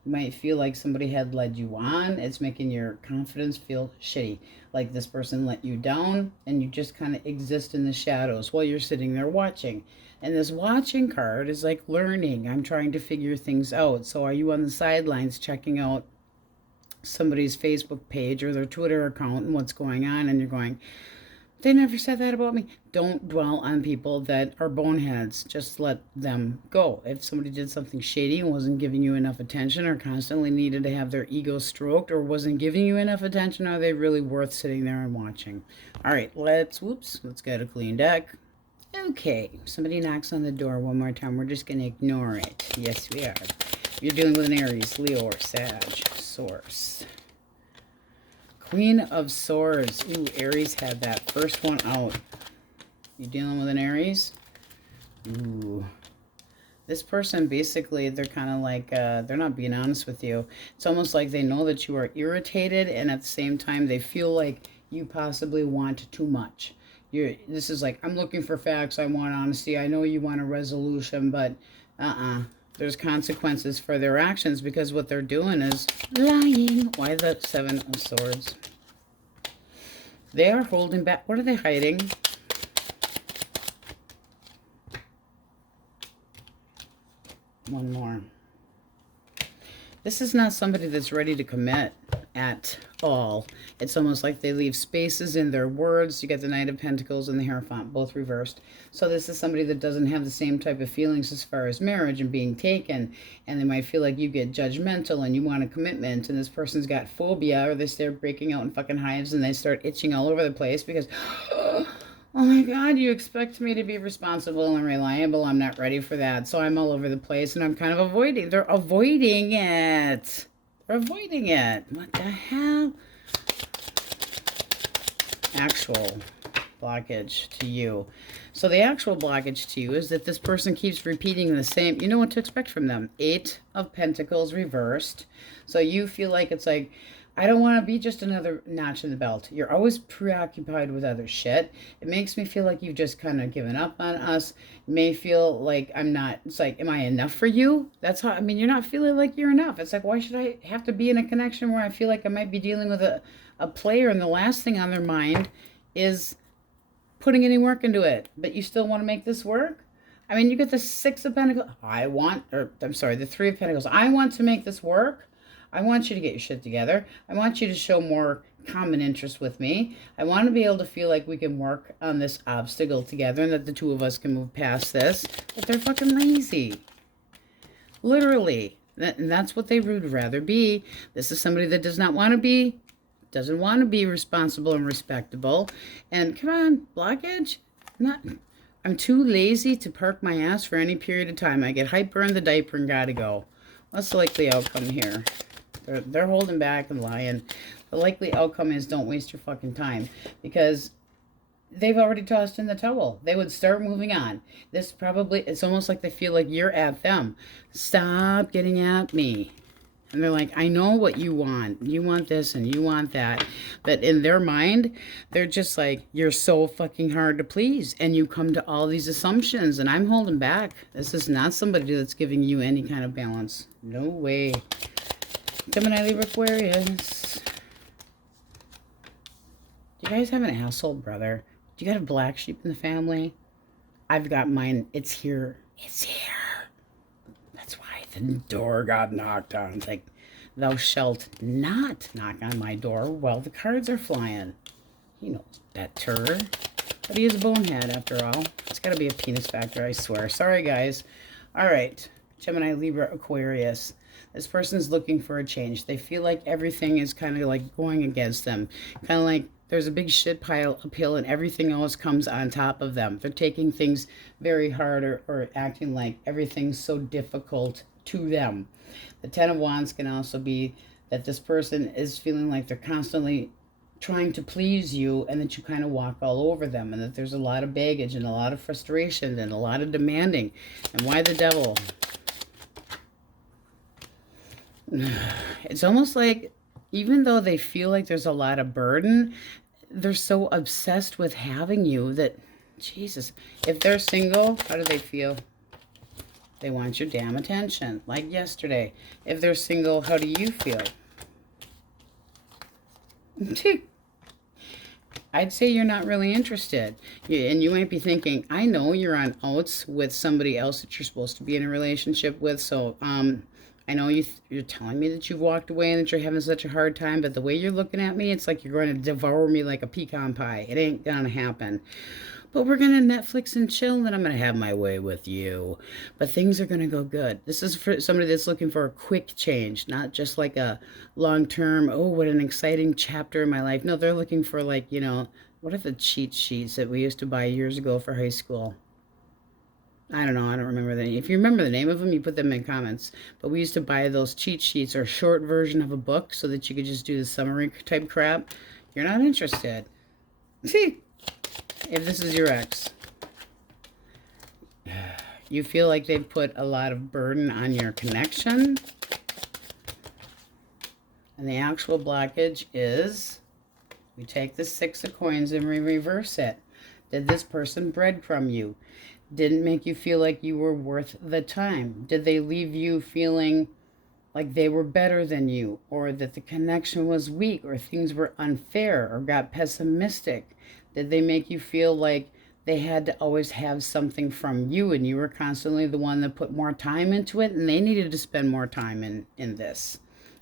You might feel like somebody had led you on. It's making your confidence feel shitty, like this person let you down, and you just kind of exist in the shadows while you're sitting there watching. And this watching card is like learning. I'm trying to figure things out. So are you on the sidelines checking out somebody's Facebook page or their Twitter account and what's going on, and you're going, they never said that about me. Don't dwell on people that are boneheads. Just let them go. If somebody did something shady and wasn't giving you enough attention, or constantly needed to have their ego stroked, or wasn't giving you enough attention, are they really worth sitting there and watching? All right, let's get a clean deck. Okay, somebody knocks on the door one more time. We're just going to ignore it. Yes, we are. You're dealing with an Aries, Leo, or Sag, source. Queen of Swords. Ooh, Aries had that first one out. You dealing with an Aries? Ooh. This person, basically, they're kind of like, they're not being honest with you. It's almost like they know that you are irritated, and at the same time, they feel like you possibly want too much. This is like, I'm looking for facts, I want honesty, I know you want a resolution, but there's consequences for their actions, because what they're doing is lying. Why the 7 of Swords? They are holding back. What are they hiding? One more. This is not somebody that's ready to commit at all. It's almost like they leave spaces in their words. You get the Knight of Pentacles and the Hierophant, both reversed. So this is somebody that doesn't have the same type of feelings as far as marriage and being taken. And they might feel like you get judgmental and you want a commitment. And this person's got phobia, or they start breaking out in fucking hives and they start itching all over the place because, oh my God, you expect me to be responsible and reliable. I'm not ready for that. So I'm all over the place and I'm kind of avoiding. They're avoiding it. They're avoiding it. What the hell? Actual blockage to you. So the actual blockage to you is that this person keeps repeating the same. You know what to expect from them. 8 of Pentacles reversed. So you feel like it's like, I don't want to be just another notch in the belt. You're always preoccupied with other shit. It makes me feel like you've just kind of given up on us. It may feel like I'm not, it's like, am I enough for you? That's how, I mean, you're not feeling like you're enough. It's like, why should I have to be in a connection where I feel like I might be dealing with a player, and the last thing on their mind is putting any work into it, but you still want to make this work? I mean, you get the 6 of Pentacles. The 3 of Pentacles. I want to make this work. I want you to get your shit together. I want you to show more common interest with me. I want to be able to feel like we can work on this obstacle together and that the two of us can move past this. But they're fucking lazy. Literally. And that's what they would rather be. This is somebody that doesn't want to be responsible and respectable. And come on, blockage? I'm too lazy to park my ass for any period of time. I get hyper in the diaper and gotta go. What's the likely outcome here? They're holding back and lying. The likely outcome is don't waste your fucking time, because they've already tossed in the towel. They would start moving on. It's almost like they feel like you're at them. Stop getting at me. And they're like, I know what you want. You want this and you want that. But in their mind, they're just like, you're so fucking hard to please. And you come to all these assumptions. And I'm holding back. This is not somebody that's giving you any kind of balance. No way. Gemini, Libra, Aquarius. Do you guys have an asshole brother? Do you got a black sheep in the family? I've got mine. It's here. It's here. That's why the door got knocked on. It's like, thou shalt not knock on my door while the cards are flying. He knows better. But he is a bonehead after all. It's got to be a penis factor, I swear. Sorry, guys. All right. Gemini, Libra, Aquarius. This person's looking for a change. They feel like everything is kind of like going against them. Kind of like there's a big shit pile uphill and everything else comes on top of them. They're taking things very hard or acting like everything's so difficult to them. The Ten of Wands can also be that this person is feeling like they're constantly trying to please you and that you kind of walk all over them and that there's a lot of baggage and a lot of frustration and a lot of demanding. And why the Devil? It's almost like even though they feel like there's a lot of burden, they're so obsessed with having you that, Jesus, if they're single, how do they feel? They want your damn attention, like yesterday. If they're single, how do you feel? I'd say you're not really interested. And you might be thinking, I know you're on outs with somebody else that you're supposed to be in a relationship with, so I know you're telling me that you've walked away and that you're having such a hard time, but the way you're looking at me, it's like you're going to devour me like a pecan pie. It ain't going to happen. But we're going to Netflix and chill, and I'm going to have my way with you. But things are going to go good. This is for somebody that's looking for a quick change, not just like a long-term, oh, what an exciting chapter in my life. No, they're looking for like, you know, what are the cheat sheets that we used to buy years ago for high school? I don't know. I don't remember the name. If you remember the name of them, you put them in comments. But we used to buy those cheat sheets or short version of a book so that you could just do the summary type crap. You're not interested. See, if this is your ex, you feel like they've put a lot of burden on your connection. And the actual blockage is, we take the Six of Coins and we reverse it. Did this person breadcrumb you? Didn't make you feel like you were worth the time? Did they leave you feeling like they were better than you, or that the connection was weak, or things were unfair, or got pessimistic? Did they make you feel like they had to always have something from you and you were constantly the one that put more time into it and they needed to spend more time in this?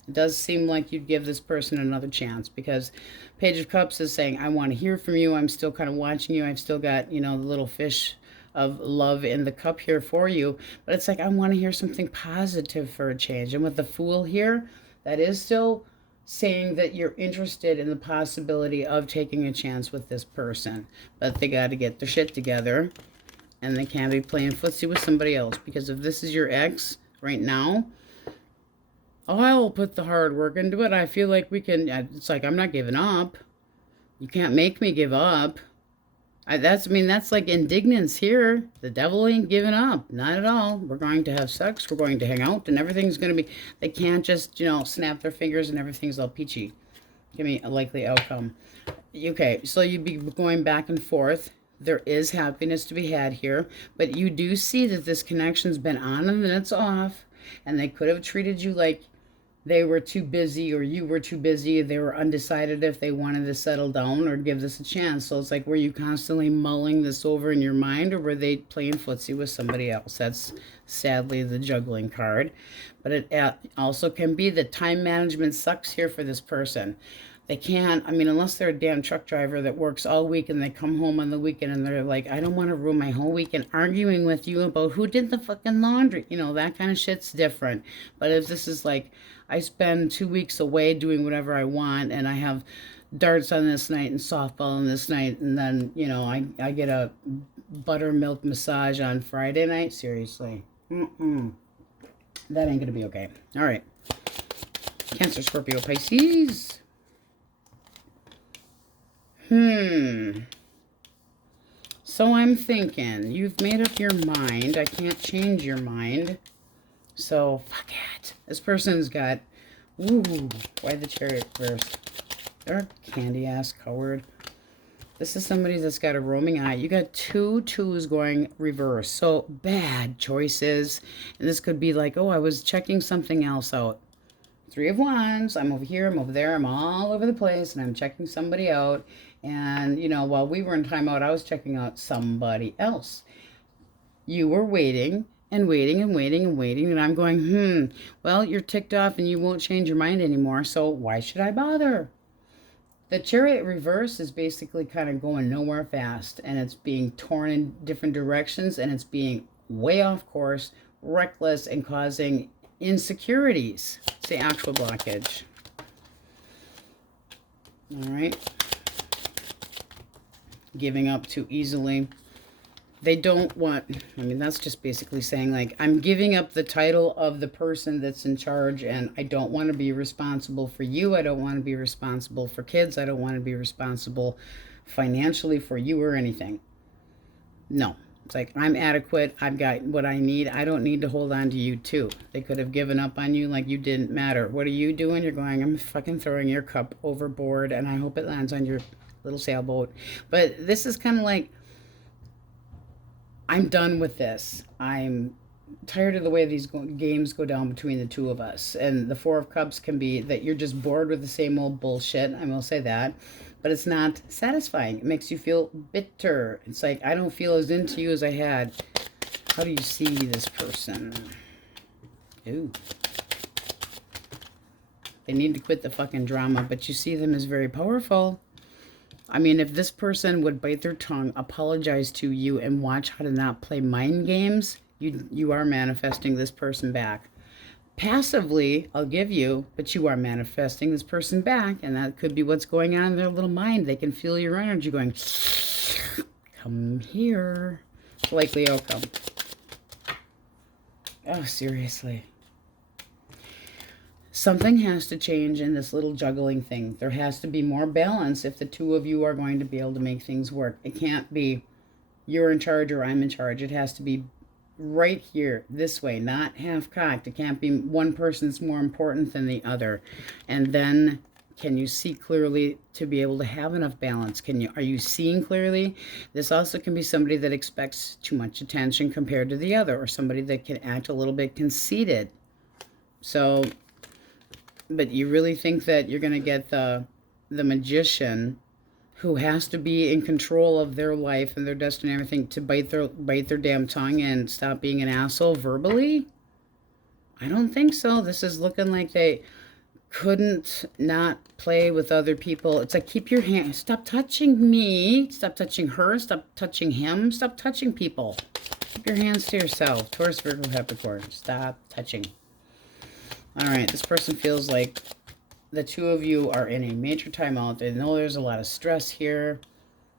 It does seem like you'd give this person another chance, because Page of Cups is saying, I want to hear from you. I'm still kind of watching you. I've still got, you know, the little fish of love in the cup here for you. But it's like, I want to hear something positive for a change. And with the Fool here, that is still saying that you're interested in the possibility of taking a chance with this person. But they got to get their shit together. And they can't be playing footsie with somebody else. Because if this is your ex right now, I'll put the hard work into it. I feel like we can, it's like, I'm not giving up. You can't make me give up. That's like indignance here. The Devil ain't giving up. Not at all. We're going to have sex. We're going to hang out. And everything's going to be, they can't just, you know, snap their fingers and everything's all peachy. Give me a likely outcome. Okay, so you'd be going back and forth. There is happiness to be had here. But you do see that this connection's been on and then it's off. And they could have treated you like they were too busy or you were too busy. They were undecided if they wanted to settle down or give this a chance. So it's like, were you constantly mulling this over in your mind, or were they playing footsie with somebody else? That's sadly the juggling card. But it also can be that time management sucks here for this person. They can't, I mean, unless they're a damn truck driver that works all week and they come home on the weekend and they're like, I don't want to ruin my whole weekend arguing with you about who did the fucking laundry. You know, that kind of shit's different. But if this is like, I spend 2 weeks away doing whatever I want and I have darts on this night and softball on this night, and then, you know, I get a buttermilk massage on Friday night. Seriously. That ain't going to be okay. All right. Cancer, Scorpio, Pisces. So I'm thinking, you've made up your mind. I can't change your mind. So, fuck it. This person's got Ooh, why the Chariot reversed? They're a candy-ass coward. This is somebody that's got a roaming eye. You got 2 twos going reverse. So bad choices. And this could be like, oh, I was checking something else out. 3 of Wands. I'm over here. I'm over there. I'm all over the place. And I'm checking somebody out. And, you know, while we were in timeout, I was checking out somebody else. You were waiting and waiting and waiting and waiting. And I'm going, well, you're ticked off and you won't change your mind anymore. So why should I bother? The Chariot reverse is basically kind of going nowhere fast, and it's being torn in different directions, and it's being way off course, reckless, and causing insecurities. It's the actual blockage. All right. Giving up too easily. They don't want, I mean, that's just basically saying, like, I'm giving up the title of the person that's in charge, and I don't want to be responsible for you. I don't want to be responsible for kids. I don't want to be responsible financially for you or anything. No. It's like, I'm adequate. I've got what I need. I don't need to hold on to you, too. They could have given up on you like you didn't matter. What are you doing? You're going, I'm fucking throwing your cup overboard, and I hope it lands on your little sailboat. But this is kind of like, I'm done with this. I'm tired of the way these games go down between the two of us. And the 4 of Cups can be that you're just bored with the same old bullshit. I will say that. But it's not satisfying. It makes you feel bitter. It's like, I don't feel as into you as I had. How do you see this person? Ooh. They need to quit the fucking drama, but you see them as very powerful. I mean, if this person would bite their tongue, apologize to you, and watch how to not play mind games, you are manifesting this person back. Passively, I'll give you, but you are manifesting this person back, and that could be what's going on in their little mind. They can feel your energy going, come here. Likely outcome. Oh, seriously. Something has to change in this little juggling thing. There has to be more balance if the two of you are going to be able to make things work. It can't be you're in charge or I'm in charge. It has to be right here, this way, not half-cocked. It can't be one person's more important than the other. And then, can you see clearly to be able to have enough balance? Are you seeing clearly? This also can be somebody that expects too much attention compared to the other, or somebody that can act a little bit conceited. So, but you really think that you're going to get the magician who has to be in control of their life and their destiny and everything to bite their damn tongue and stop being an asshole verbally? I don't think so. This is looking like they couldn't not play with other people. It's like, keep your hand, stop touching me, stop touching her, stop touching him, stop touching people. Keep your hands to yourself. Taurus, Virgo, Capricorn, stop touching. All right, this person feels like the two of you are in a major timeout. They know there's a lot of stress here.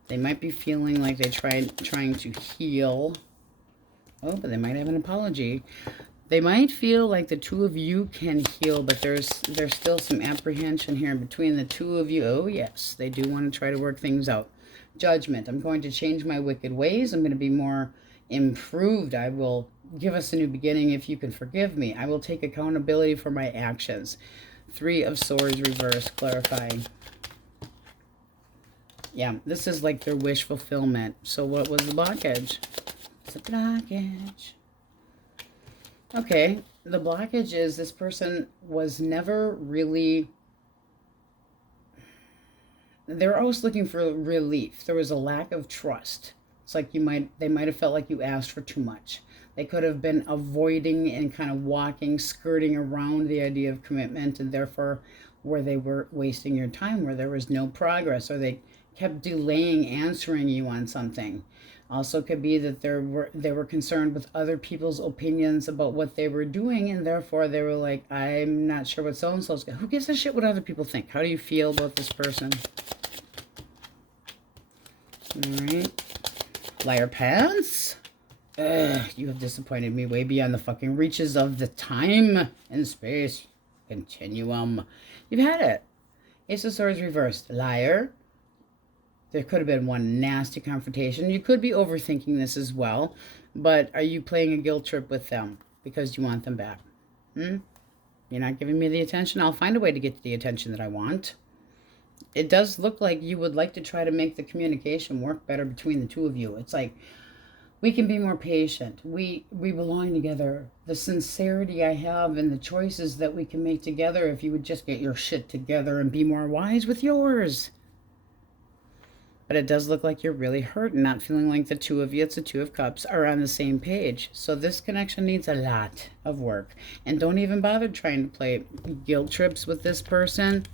They might be feeling like they're trying to heal. Oh, but they might have an apology. They might feel like the two of you can heal, but there's still some apprehension here between the two of you. Oh, yes, they do want to try to work things out. Judgment. I'm going to change my wicked ways. I'm going to be more improved. I will give us a new beginning if you can forgive me. I will take accountability for my actions. 3 of Swords reversed, clarifying. Yeah, this is like their wish fulfillment. So what was the blockage? It's a blockage. Okay, the blockage is this person was never really... They're always looking for relief. There was a lack of trust. It's like they might have felt like you asked for too much. They could have been avoiding and kind of walking, skirting around the idea of commitment, and therefore where they were wasting your time, where there was no progress, or they kept delaying answering you on something. Also could be that they were concerned with other people's opinions about what they were doing, and therefore they were like, I'm not sure what so-and-so's got. Who gives a shit what other people think? How do you feel about this person? All right. Liar pants. You have disappointed me way beyond the fucking reaches of the time and space continuum. You've had it. Ace of Swords reversed. Liar. There could have been one nasty confrontation. You could be overthinking this as well. But are you playing a guilt trip with them because you want them back? You're not giving me the attention. I'll find a way to get the attention that I want. It does look like you would like to try to make the communication work better between the two of you. It's like, we can be more patient. We belong together. The sincerity I have and the choices that we can make together, if you would just get your shit together and be more wise with yours. But it does look like you're really hurt and not feeling like the two of you, it's the Two of Cups, are on the same page. So this connection needs a lot of work. And don't even bother trying to play guilt trips with this person.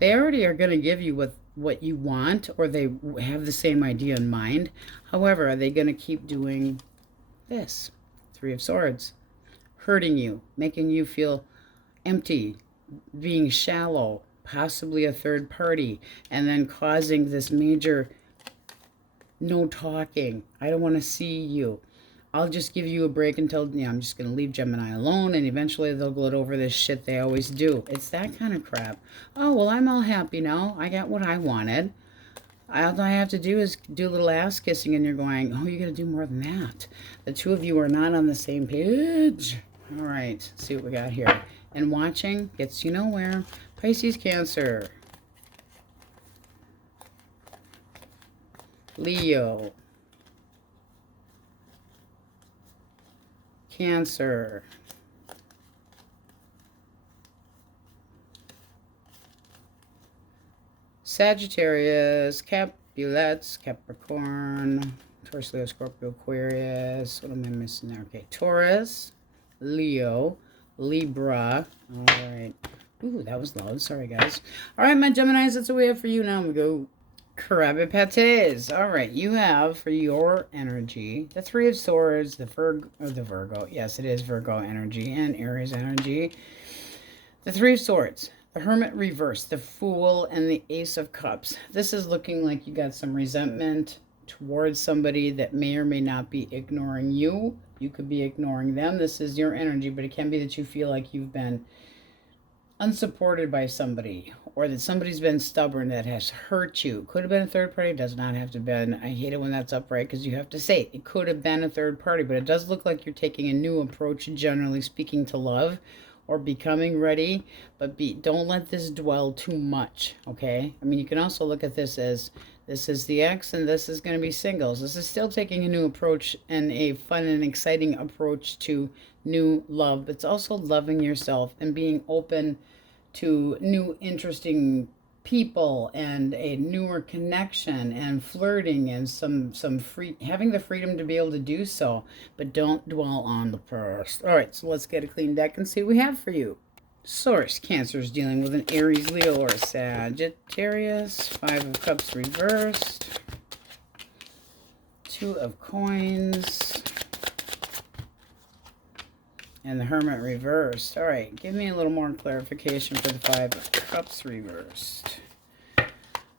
They already are going to give you what you want, or they have the same idea in mind. However, are they going to keep doing this? Three of Swords. Hurting you, making you feel empty, being shallow, possibly a third party, and then causing this major no talking. I don't want to see you. I'll just give you a break until, I'm just going to leave Gemini alone, and eventually they'll get over this shit. They always do. It's that kind of crap. Oh, well, I'm all happy now. I got what I wanted. All I have to do is do a little ass kissing, and you're going, oh, you got to do more than that. The two of you are not on the same page. All right, let's see what we got here. And watching gets you nowhere. Pisces, Cancer. Leo. Cancer. Sagittarius, Capulets, Capricorn, Taurus, Leo, Scorpio, Aquarius. What am I missing there? Okay, Taurus, Leo, Libra. All right. Ooh, that was loud. Sorry, guys. All right, my Geminis, that's what we have for you now. We go Carabipates. All right, you have for your energy the Three of Swords, the Virgo. Yes, it is Virgo energy and Aries energy. The Three of Swords, the Hermit reverse, the Fool, and the Ace of Cups. This is looking like you got some resentment towards somebody that may or may not be ignoring you. You could be ignoring them. This is your energy, but it can be that you feel like you've been unsupported by somebody, or that somebody's been stubborn that has hurt you. Could have been a third party. Does not have to have been. I hate it when that's upright because you have to say it could have been a third party, but it does look like you're taking a new approach, generally speaking, to love, or becoming ready. But don't let this dwell too much, okay? I mean, you can also look at this as this is the ex and this is going to be singles. This is still taking a new approach and a fun and exciting approach to new love. It's also loving yourself and being open to new interesting people and a newer connection and flirting and some having the freedom to be able to do so, but don't dwell on the past. All right, so let's get a clean deck and see what we have for you. Source, Cancer is dealing with an Aries, Leo, or Sagittarius. Five of Cups reversed. Two of Coins. And the Hermit reversed. All right, give me a little more clarification for the Five of Cups reversed.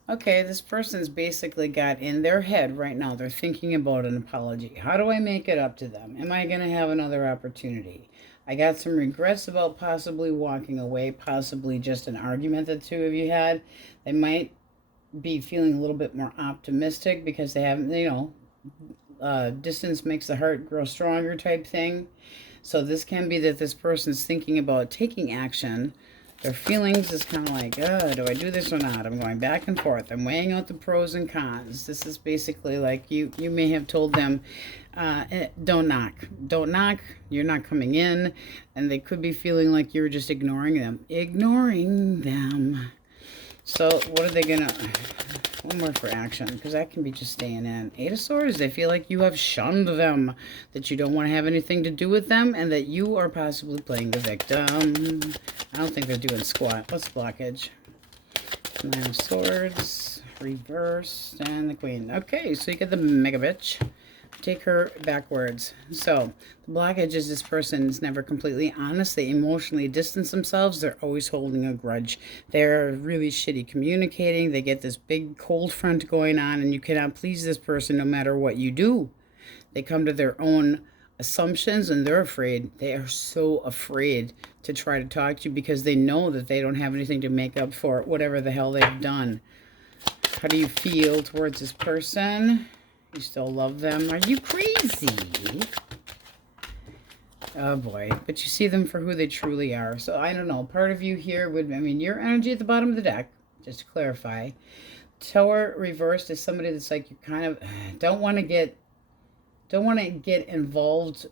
Okay, this person's basically got in their head right now, they're thinking about an apology. How do I make it up to them? Am I going to have another opportunity? I got some regrets about possibly walking away, possibly just an argument that two of you had. They might be feeling a little bit more optimistic because they haven't, distance makes the heart grow stronger type thing. So this can be that this person's thinking about taking action. Their feelings is kind of like, do I do this or not? I'm going back and forth. I'm weighing out the pros and cons. This is basically like you may have told them, don't knock. Don't knock. You're not coming in. And they could be feeling like you were just ignoring them. Ignoring them. So what are they going to... One more for action, because that can be just staying in. Eight of Swords, they feel like you have shunned them, that you don't want to have anything to do with them, and that you are possibly playing the victim. I don't think they're doing squat. What's blockage? Nine of Swords, reversed, and the Queen. Okay, so you get the mega bitch. Take her backwards. So the blockage is this person is never completely honest. They emotionally distance themselves. They're always holding a grudge. They're really shitty communicating. They get this big cold front going on, and you cannot please this person no matter what you do. They come to their own assumptions, and they're afraid. They are so afraid to try to talk to you because they know that they don't have anything to make up for whatever the hell they've done. How do you feel towards this person? You still love them? Are you crazy? Oh boy. But you see them for who they truly are. So I don't know. Part of you here would, I mean, your energy at the bottom of the deck, just to clarify. Tower reversed is somebody that's like, you kind of don't want to get involved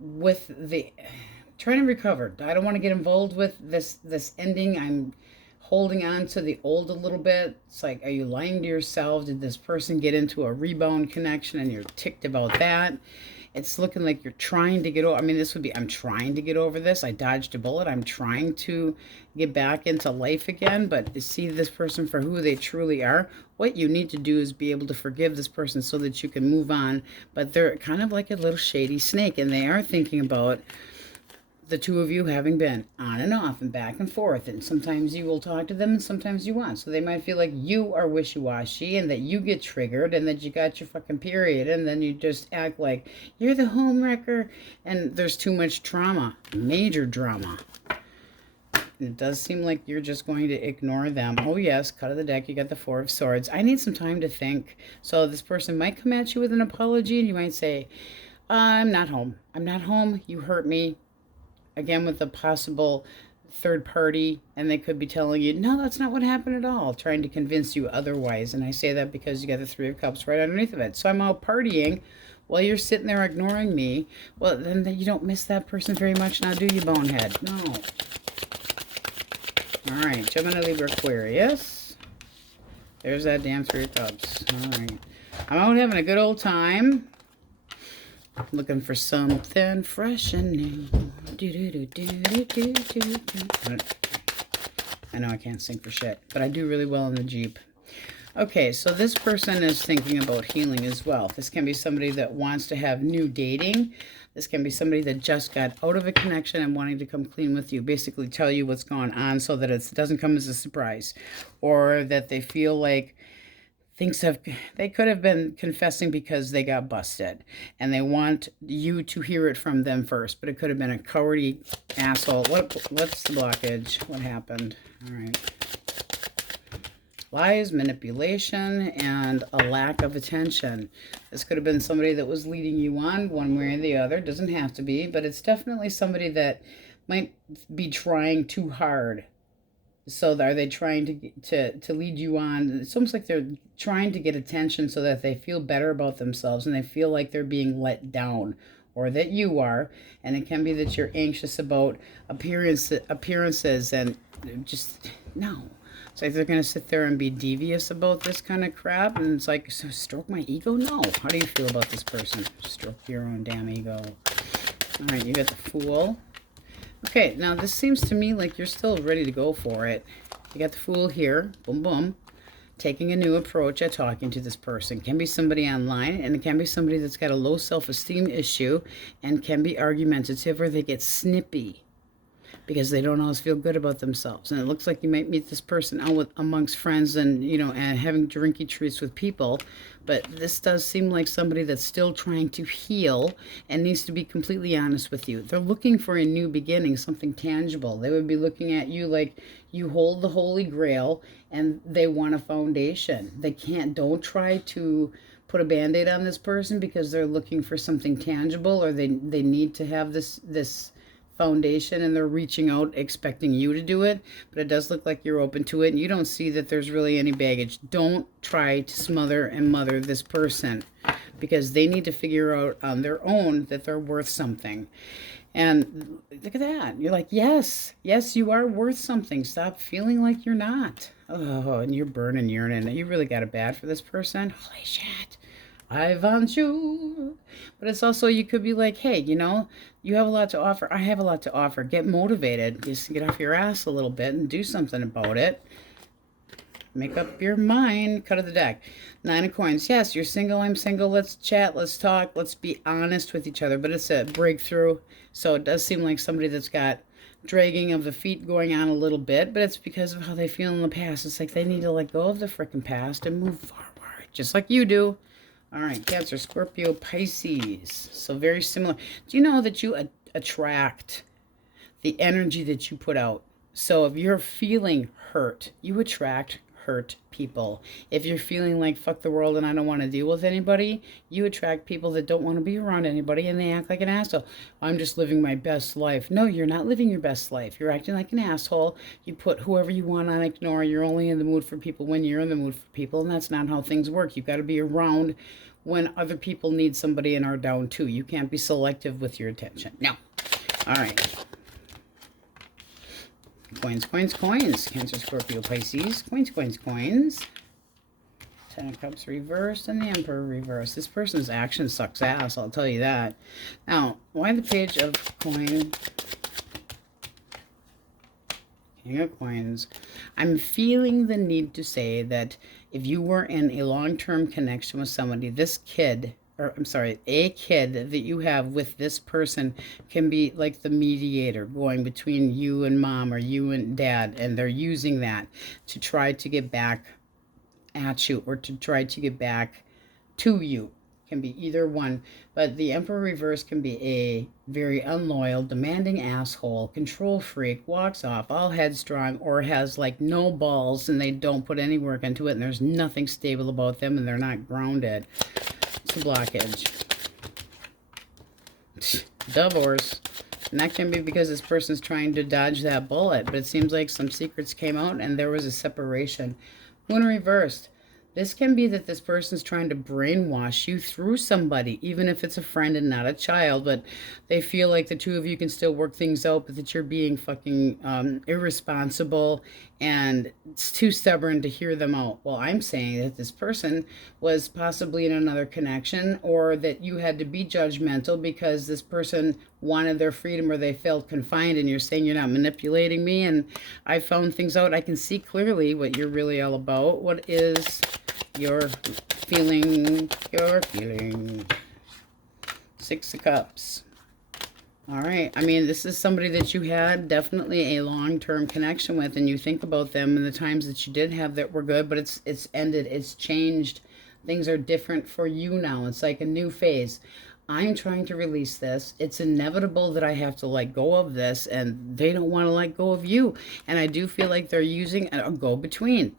with the, trying to recover. I don't want to get involved with this ending. I'm holding on to the old a little bit. It's like, are you lying to yourself? Did this person get into a rebound connection and you're ticked about that? It's looking like you're trying to get over. I mean, this would be, I'm trying to get over this. I dodged a bullet. I'm trying to get back into life again. But to see this person for who they truly are, what you need to do is be able to forgive this person so that you can move on. But they're kind of like a little shady snake, and they are thinking about the two of you having been on and off and back and forth, and sometimes you will talk to them and sometimes you won't. So they might feel like you are wishy-washy and that you get triggered and that you got your fucking period, and then you just act like you're the homewrecker, and there's too much drama, major drama. It does seem like you're just going to ignore them. Oh yes, cut of the deck, you got the Four of Swords. I need some time to think. So this person might come at you with an apology, and you might say, I'm not home. I'm not home. You hurt me. Again, with a possible third party, and they could be telling you, no, that's not what happened at all, trying to convince you otherwise. And I say that because you got the Three of Cups right underneath of it. So I'm out partying while you're sitting there ignoring me. Well, then you don't miss that person very much now, do you, bonehead? No. All right, Gemini, Libra, Aquarius. There's that damn Three of Cups. All right. I'm out having a good old time. Looking for something fresh and new. I know I can't sing for shit, but I do really well in the Jeep. Okay, so this person is thinking about healing as well. This can be somebody that wants to have new dating. This can be somebody that just got out of a connection and wanting to come clean with you. Basically tell you what's going on so that it doesn't come as a surprise. Or that they feel like they could have been confessing because they got busted and they want you to hear it from them first, but it could have been a cowardly asshole. What's the blockage? What happened? All right. Lies, manipulation, and a lack of attention. This could have been somebody that was leading you on one way or the other. Doesn't have to be, but it's definitely somebody that might be trying too hard. So are they trying to lead you on? It's almost like they're trying to get attention so that they feel better about themselves and they feel like they're being let down, or that you are. And it can be that you're anxious about appearances and just, no. It's like they're going to sit there and be devious about this kind of crap. And it's like, so stroke my ego? No. How do you feel about this person? Stroke your own damn ego. All right, you got the Fool. Okay, now this seems to me like you're still ready to go for it. You got the Fool here, boom, boom, taking a new approach at talking to this person. Can be somebody online, and it can be somebody that's got a low self-esteem issue and can be argumentative, or they get snippy because they don't always feel good about themselves. And it looks like you might meet this person out amongst friends and, you know, and having drinky treats with people. But this does seem like somebody that's still trying to heal and needs to be completely honest with you. They're looking for a new beginning, something tangible. They would be looking at you like you hold the Holy Grail and they want a foundation. Don't try to put a Band-Aid on this person because they're looking for something tangible, or they need to have this foundation, and they're reaching out expecting you to do it. But it does look like you're open to it, and you don't see that there's really any baggage. Don't try to smother and mother this person, because they need to figure out on their own that they're worth something. And look at that. You're like, yes, you are worth something. Stop feeling like you're not. Oh, and you're burning, yearning. You really got it bad for this person. Holy shit. I want you. But it's also, you could be like, hey, you know, you have a lot to offer. I have a lot to offer. Get motivated. Just get off your ass a little bit and do something about it. Make up your mind. Cut of the deck. 9 of Coins. Yes, you're single. I'm single. Let's chat. Let's talk. Let's be honest with each other. But it's a breakthrough. So it does seem like somebody that's got dragging of the feet going on a little bit. But it's because of how they feel in the past. It's like they need to let go of the frickin' past and move forward. Just like you do. All right, Cancer, Scorpio, Pisces. So very similar. Do you know that you attract the energy that you put out? So if you're feeling hurt, you attract hurt people. If you're feeling like fuck the world and I don't want to deal with anybody, you attract people that don't want to be around anybody and they act like an asshole. I'm just living my best life. No, you're not living your best life. You're acting like an asshole. You put whoever you want on ignore. You're only in the mood for people when you're in the mood for people, and that's not how things work. You've got to be around when other people need somebody and are down too. You can't be selective with your attention. No. All right. Coins, coins, coins. Cancer, Scorpio, Pisces. Coins, coins, coins. Ten of Cups reversed and the Emperor reversed. This person's action sucks ass, I'll tell you that. Now, why the Page of Coin? King of Coins. I'm feeling the need to say that if you were in a long-term connection with somebody, this kid, or I'm sorry, a kid that you have with this person can be like the mediator going between you and mom or you and dad, and they're using that to try to get back at you or to try to get back to you. Can be either one, but the Emperor reverse can be a very unloyal, demanding asshole, control freak, walks off, all headstrong, or has like no balls and they don't put any work into it and there's nothing stable about them and they're not grounded. It's a blockage. Divorce. And that can be because this person's trying to dodge that bullet, but it seems like some secrets came out and there was a separation. Moon reversed. This can be that this person's trying to brainwash you through somebody, even if it's a friend and not a child, but they feel like the two of you can still work things out, but that you're being fucking irresponsible and it's too stubborn to hear them out. Well, I'm saying that this person was possibly in another connection, or that you had to be judgmental because this person wanted their freedom or they felt confined, and you're saying you're not manipulating me, and I found things out. I can see clearly what you're really all about. What is your feeling? Six of Cups. All right. I mean, this is somebody that you had definitely a long-term connection with, and you think about them and the times that you did have that were good, but it's ended. It's changed. Things are different for you now. It's like a new phase. I'm trying to release this. It's inevitable that I have to let go of this, and they don't want to let go of you. And I do feel like they're using a go-between.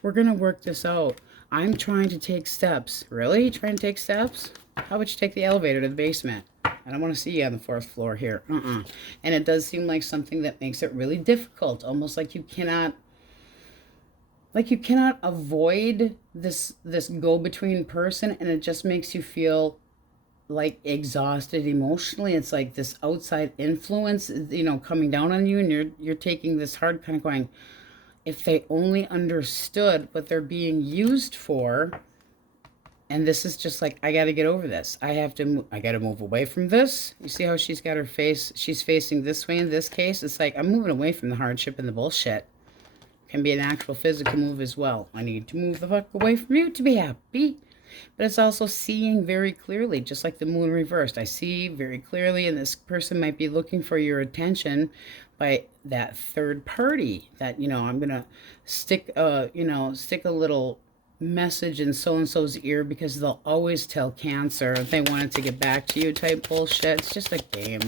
We're going to work this out. I'm trying to take steps. Really? Trying to take steps? How about you take the elevator to the basement? I don't want to see you on the 4th floor here. And it does seem like something that makes it really difficult. Almost like you cannot avoid this go-between person, and it just makes you feel like exhausted emotionally. It's like this outside influence, you know, coming down on you, and you're taking this hard kind of going, if they only understood what they're being used for. And this is just like, I got to get over this. I got to move away from this. You see how she's got her face, she's facing this way in this case? It's like, I'm moving away from the hardship and the bullshit. Can be an actual physical move as well. I need to move the fuck away from you to be happy. But it's also seeing very clearly, just like the moon reversed. I see very clearly, and this person might be looking for your attention by that third party. That, you know, I'm going to stick a little message in so-and-so's ear because they'll always tell Cancer if they wanted to get back to you type bullshit. It's just a game.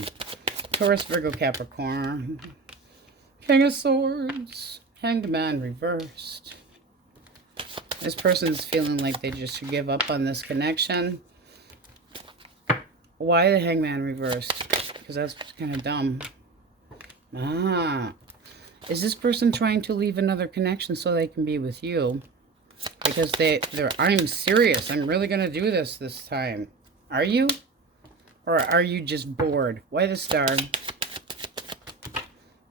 Taurus, Virgo, Capricorn. King of Swords. Hanged Man reversed. This person's feeling like they just should give up on this connection. Why the Hangman reversed? Because that's kind of dumb. Is this person trying to leave another connection so they can be with you? Because I'm serious. I'm really going to do this time. Are you? Or are you just bored? Why the Star?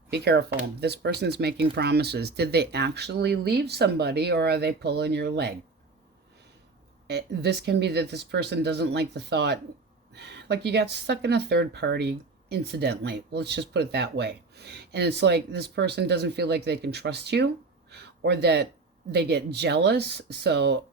Be careful. This person's making promises. Did they actually leave somebody, or are they pulling your leg? This can be that this person doesn't like the thought, like you got stuck in a third party incidentally. Let's just put it that way. And it's like this person doesn't feel like they can trust you, or that they get jealous. So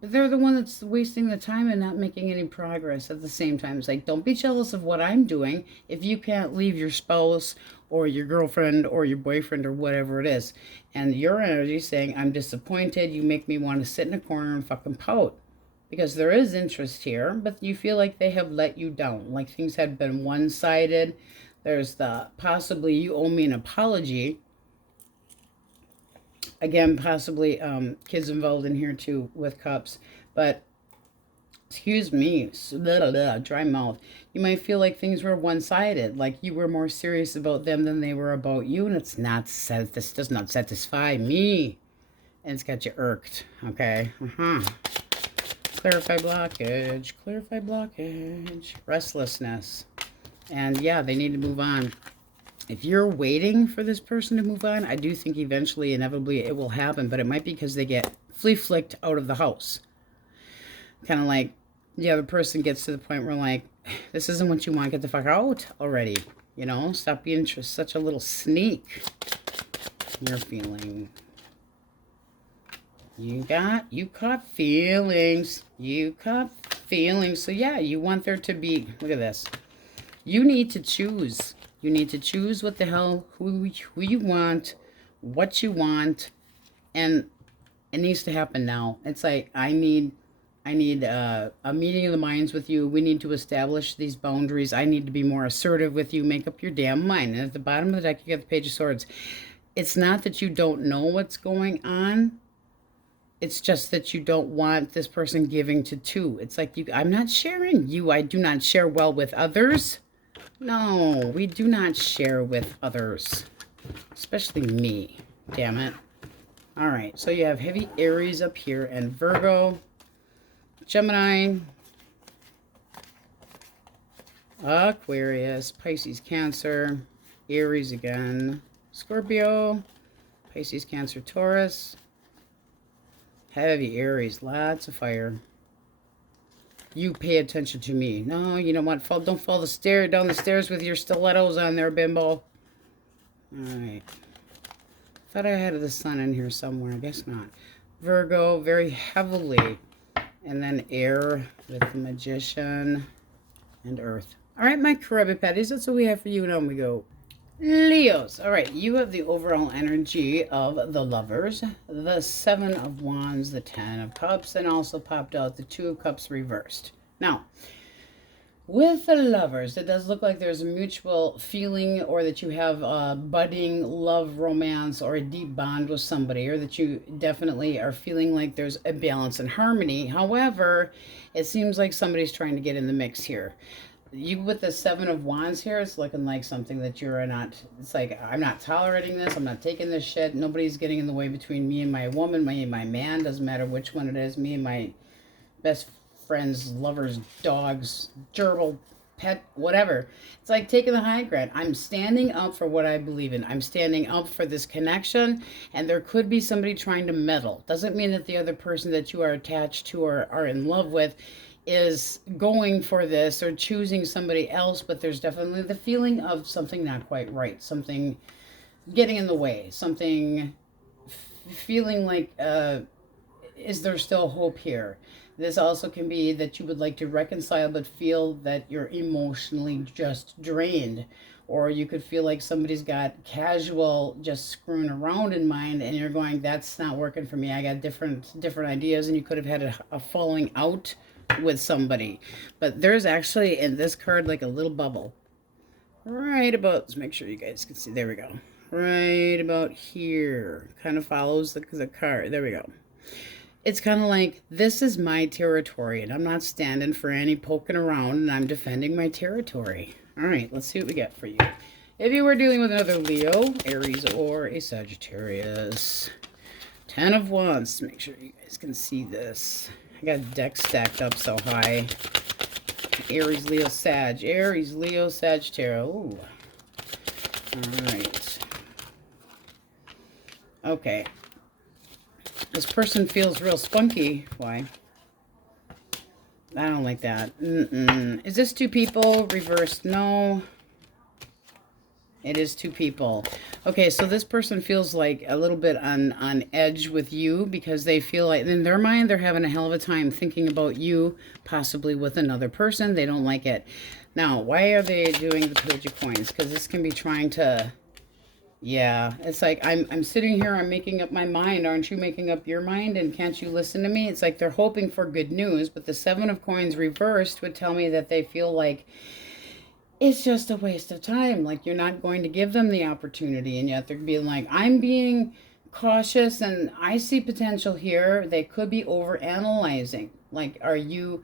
they're the one that's wasting the time and not making any progress at the same time. It's like, don't be jealous of what I'm doing if you can't leave your spouse or your girlfriend or your boyfriend or whatever it is. And your energy saying, I'm disappointed. You make me want to sit in a corner and fucking pout. Because there is interest here, but you feel like they have let you down. Like things had been one-sided. There's the possibly you owe me an apology. Again, possibly kids involved in here too with cups. But, excuse me, dry mouth. You might feel like things were one-sided, like you were more serious about them than they were about you, and it's not, this does not satisfy me. And it's got you irked, okay? Clarify blockage, restlessness. And yeah, they need to move on. If you're waiting for this person to move on, I do think eventually, inevitably, it will happen, but it might be because they get flea-flicked out of the house. Kind of like the other person gets to the point where, like, this isn't what you want, get the fuck out already. You know, stop being such a little sneak. You're feeling... You caught feelings. You caught feelings. So yeah, you want there to be, look at this. You need to choose. You need to choose what the hell, who you want, what you want, and it needs to happen now. It's like, I need a meeting of the minds with you. We need to establish these boundaries. I need to be more assertive with you. Make up your damn mind. And at the bottom of the deck, you got the Page of Swords. It's not that you don't know what's going on. It's just that you don't want this person giving to two. It's like, I'm not sharing you. I do not share well with others. No, we do not share with others. Especially me. Damn it. All right, so you have heavy Aries up here and Virgo, Gemini, Aquarius, Pisces, Cancer, Aries again, Scorpio, Pisces, Cancer, Taurus. Heavy Aries, lots of fire. You pay attention to me. No, you know what? Don't fall down the stairs with your stilettos on there, bimbo. All right. Thought I had the sun in here somewhere. I guess not. Virgo, very heavily. And then air with the Magician and Earth. All right, my Caribbean Patties, that's what we have for you. Now we go. Leos. All right, you have the overall energy of the Lovers, the Seven of Wands, the Ten of Cups, and also popped out the Two of Cups reversed. Now, with the Lovers, it does look like there's a mutual feeling, or that you have a budding love, romance, or a deep bond with somebody, or that you definitely are feeling like there's a balance and harmony. However, it seems like somebody's trying to get in the mix here. You with the Seven of Wands here, it's looking like something that you're not, it's like, I'm not tolerating this, I'm not taking this shit, nobody's getting in the way between me and my woman, my man, doesn't matter which one it is, me and my best friends, lovers, dogs, gerbil, pet, whatever. It's like taking the high ground. I'm standing up for what I believe in. I'm standing up for this connection, and there could be somebody trying to meddle. Doesn't mean that the other person that you are attached to or are in love with is going for this or choosing somebody else, but there's definitely the feeling of something not quite right, something getting in the way, something feeling like, is there still hope here? This also can be that you would like to reconcile, but feel that you're emotionally just drained. Or you could feel like somebody's got casual just screwing around in mind, and you're going, that's not working for me. I got different ideas, and you could have had a falling out with somebody. But there's actually in this card like a little bubble right about, let's make sure you guys can see, there we go, right about here, kind of follows the card, there we go. It's kind of like, this is my territory, and I'm not standing for any poking around, and I'm defending my territory. All right, let's see what we get for you. If you were dealing with another Leo, Aries, or a Sagittarius. 10 of Wands, make sure you guys can see this. I got decks stacked up so high. Aries, Leo, Sag. Aries, Leo, Sagittarius. Ooh. All right. Okay. This person feels real spunky. Why? I don't like that. Is this two people? Reversed? No. It is two people. Okay, so this person feels like a little bit on edge with you because they feel like in their mind they're having a hell of a time thinking about you, possibly with another person. They don't like it. Now, why are they doing the Page of Coins? Because this can be trying to... Yeah, it's like, I'm sitting here, I'm making up my mind. Aren't you making up your mind? And can't you listen to me? It's like they're hoping for good news, but the Seven of Coins reversed would tell me that they feel like it's just a waste of time. Like you're not going to give them the opportunity, and yet they're being like, I'm being cautious, and I see potential here. They could be over analyzing. Like, are you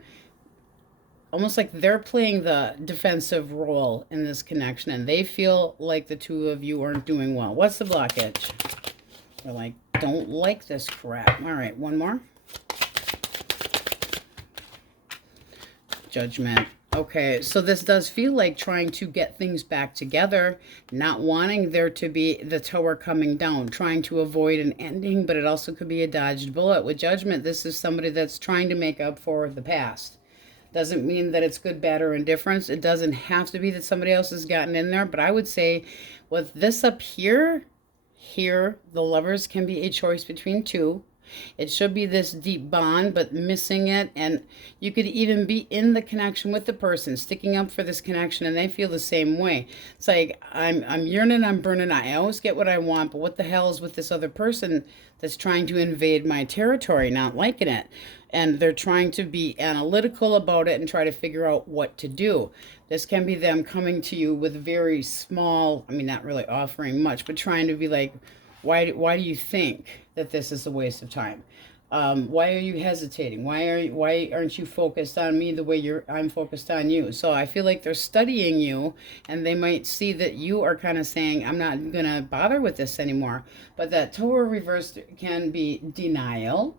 almost like they're playing the defensive role in this connection, and they feel like the two of you aren't doing well? What's the blockage? They're like, don't like this crap. All right, one more. Judgment. Okay, so this does feel like trying to get things back together, not wanting there to be the tower coming down, trying to avoid an ending, but it also could be a dodged bullet. With Judgment, this is somebody that's trying to make up for the past. Doesn't mean that it's good, bad, or indifference. It doesn't have to be that somebody else has gotten in there, but I would say with this up here, the Lovers can be a choice between two. It should be this deep bond, but missing it. And you could even be in the connection with the person, sticking up for this connection, and they feel the same way. It's like, I'm yearning, I'm burning. I always get what I want, but what the hell is with this other person that's trying to invade my territory, not liking it? And they're trying to be analytical about it and try to figure out what to do. This can be them coming to you with very small, I mean, not really offering much, but trying to be like, why do you think that this is a waste of time? Why are you hesitating? Why aren't you focused on me the way I'm focused on you? So I feel like they're studying you, and they might see that you are kind of saying, I'm not going to bother with this anymore. But that Tower reversed can be denial.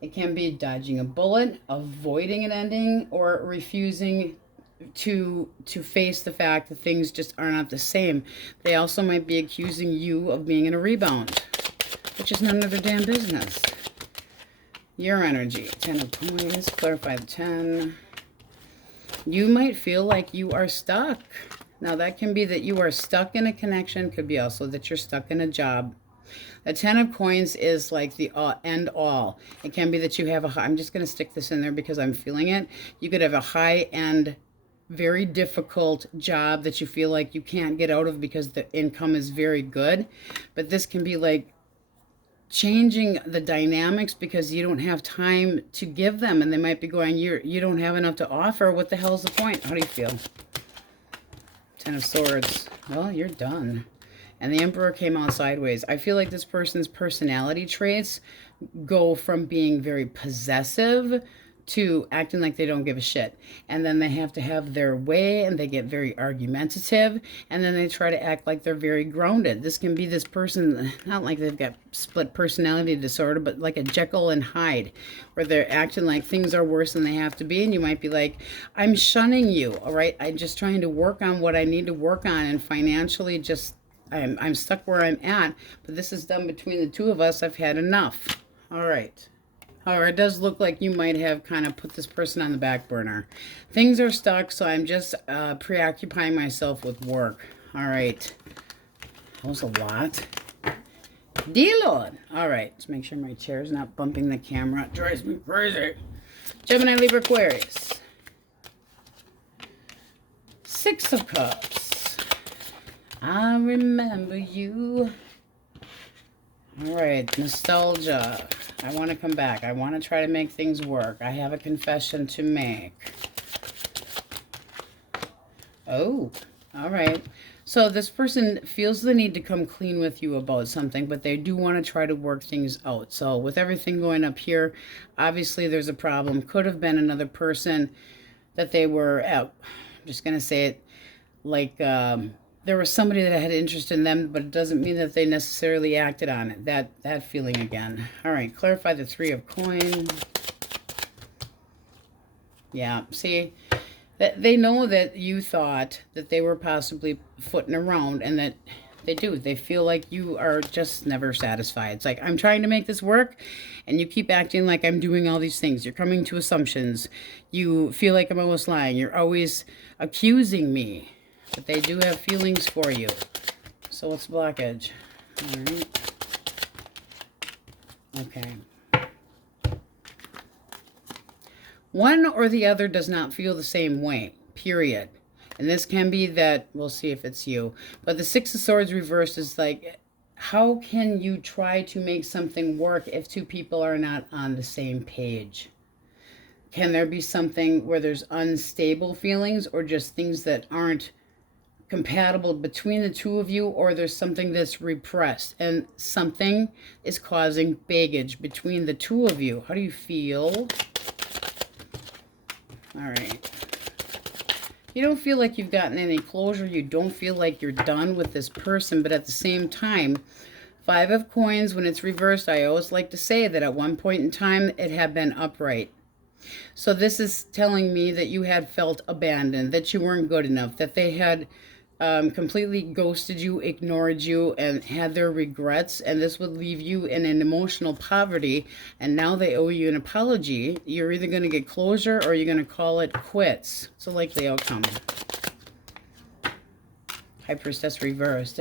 It can be dodging a bullet, avoiding an ending, or refusing to face the fact that things just are not the same. They also might be accusing you of being in a rebound, which is none of their damn business. Your energy. 10 of Coins. Clarify the 10. You might feel like you are stuck. Now, that can be that you are stuck in a connection. Could be also that you're stuck in a job. The 10 of Coins is like the end all. It can be that you have a, I'm just going to stick this in there because I'm feeling it. You could have a high-end, very difficult job that you feel like you can't get out of because the income is very good. But this can be like changing the dynamics because you don't have time to give them, and they might be going, you don't have enough to offer. What the hell is the point? How do you feel? 10 of Swords. Well, you're done. And the Emperor came out sideways. I feel like this person's personality traits go from being very possessive to acting like they don't give a shit. And then they have to have their way, and they get very argumentative, and then they try to act like they're very grounded. This can be this person, not like they've got split personality disorder, but like a Jekyll and Hyde, where they're acting like things are worse than they have to be, and you might be like, I'm shunning you, all right? I'm just trying to work on what I need to work on, and financially just, I'm stuck where I'm at, but this is done between the two of us. I've had enough. All right. However, it does look like you might have kind of put this person on the back burner. Things are stuck, so I'm just preoccupying myself with work. All right. That was a lot. Dear Lord. All right. Let's make sure my chair is not bumping the camera. It drives me crazy. Gemini, Libra, Aquarius. 6 of Cups. I remember you. All right. Nostalgia. I want to come back. I want to try to make things work. I have a confession to make. Oh, all right. So this person feels the need to come clean with you about something, but they do want to try to work things out. So with everything going up here, obviously there's a problem. Could have been another person that they were out. I'm just going to say it like... there was somebody that had interest in them, but it doesn't mean that they necessarily acted on it. That feeling again. All right, clarify the 3 of Coins. Yeah, see, they know that you thought that they were possibly footing around, and that they do. They feel like you are just never satisfied. It's like, I'm trying to make this work, and you keep acting like I'm doing all these things. You're coming to assumptions. You feel like I'm almost lying. You're always accusing me. But they do have feelings for you. So what's blockage? All right. Okay. One or the other does not feel the same way, period. And this can be that, we'll see if it's you. But the 6 of Swords reversed is like, how can you try to make something work if two people are not on the same page? Can there be something where there's unstable feelings, or just things that aren't compatible between the two of you, or there's something that's repressed and something is causing baggage between the two of you. How do you feel? All right. You don't feel like you've gotten any closure. You don't feel like you're done with this person, but at the same time, Five of Coins, when it's reversed, I always like to say that at one point in time, it had been upright. So this is telling me that you had felt abandoned, that you weren't good enough, that they had completely ghosted you, ignored you, and had their regrets, and this would leave you in an emotional poverty, and now they owe you an apology. You're either going to get closure or you're going to call it quits. It's a likely outcome. High Priestess reversed.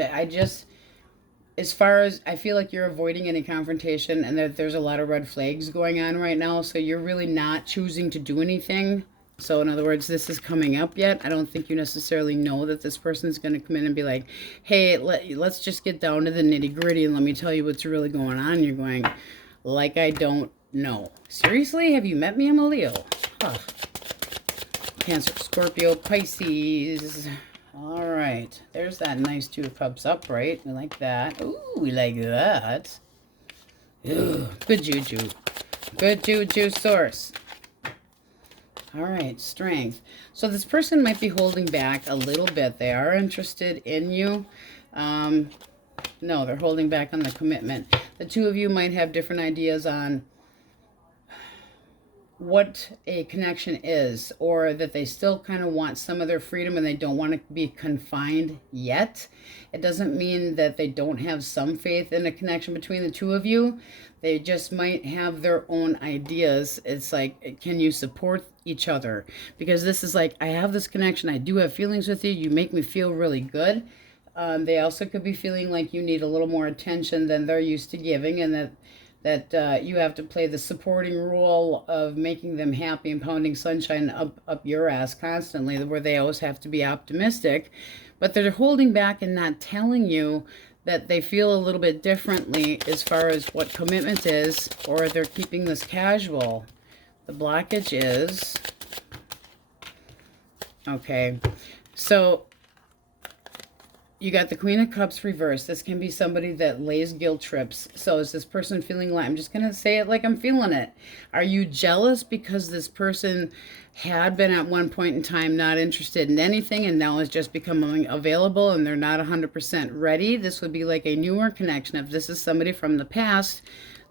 As far as, I feel like you're avoiding any confrontation, and that there's a lot of red flags going on right now, so you're really not choosing to do anything. So in other words, this is coming up yet. I don't think you necessarily know that this person is going to come in and be like, hey, let's just get down to the nitty gritty and let me tell you what's really going on. You're going, like, I don't know. Seriously? Have you met me? I'm a Leo. Huh. Cancer, Scorpio, Pisces. All right. There's that nice Two of Cups upright. We like that. Ooh, we like that. Ooh, good juju. Good juju source. All right, strength. So this person might be holding back a little bit. They are interested in you. No, they're holding back on the commitment. The two of you might have different ideas on what a connection is, or that they still kind of want some of their freedom and they don't want to be confined yet. It doesn't mean that they don't have some faith in a connection between the two of you. They just might have their own ideas. It's like, can you support each other? Because this is like, I have this connection. I do have feelings with you. You make me feel really good. They also could be feeling like you need a little more attention than they're used to giving, and that you have to play the supporting role of making them happy and pounding sunshine up your ass constantly, where they always have to be optimistic. But they're holding back and not telling you that they feel a little bit differently as far as what commitment is, or they're keeping this casual. The blockage is, okay, so you got the Queen of Cups reversed. This can be somebody that lays guilt trips. So is this person feeling like, I'm just going to say it like I'm feeling it. Are you jealous because this person had been at one point in time not interested in anything and now is just becoming available and they're not 100% ready? This would be like a newer connection. If this is somebody from the past,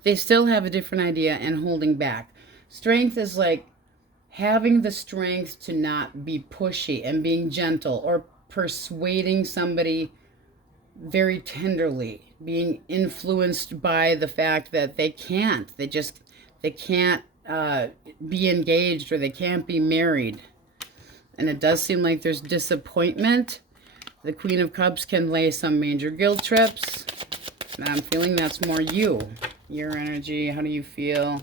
they still have a different idea and holding back. Strength is like having the strength to not be pushy and being gentle, or persuading somebody very tenderly, being influenced by the fact that they can't be engaged, or they can't be married. And it does seem like there's disappointment. The Queen of Cups can lay some major guilt trips, and I'm feeling that's more your energy. How do you feel?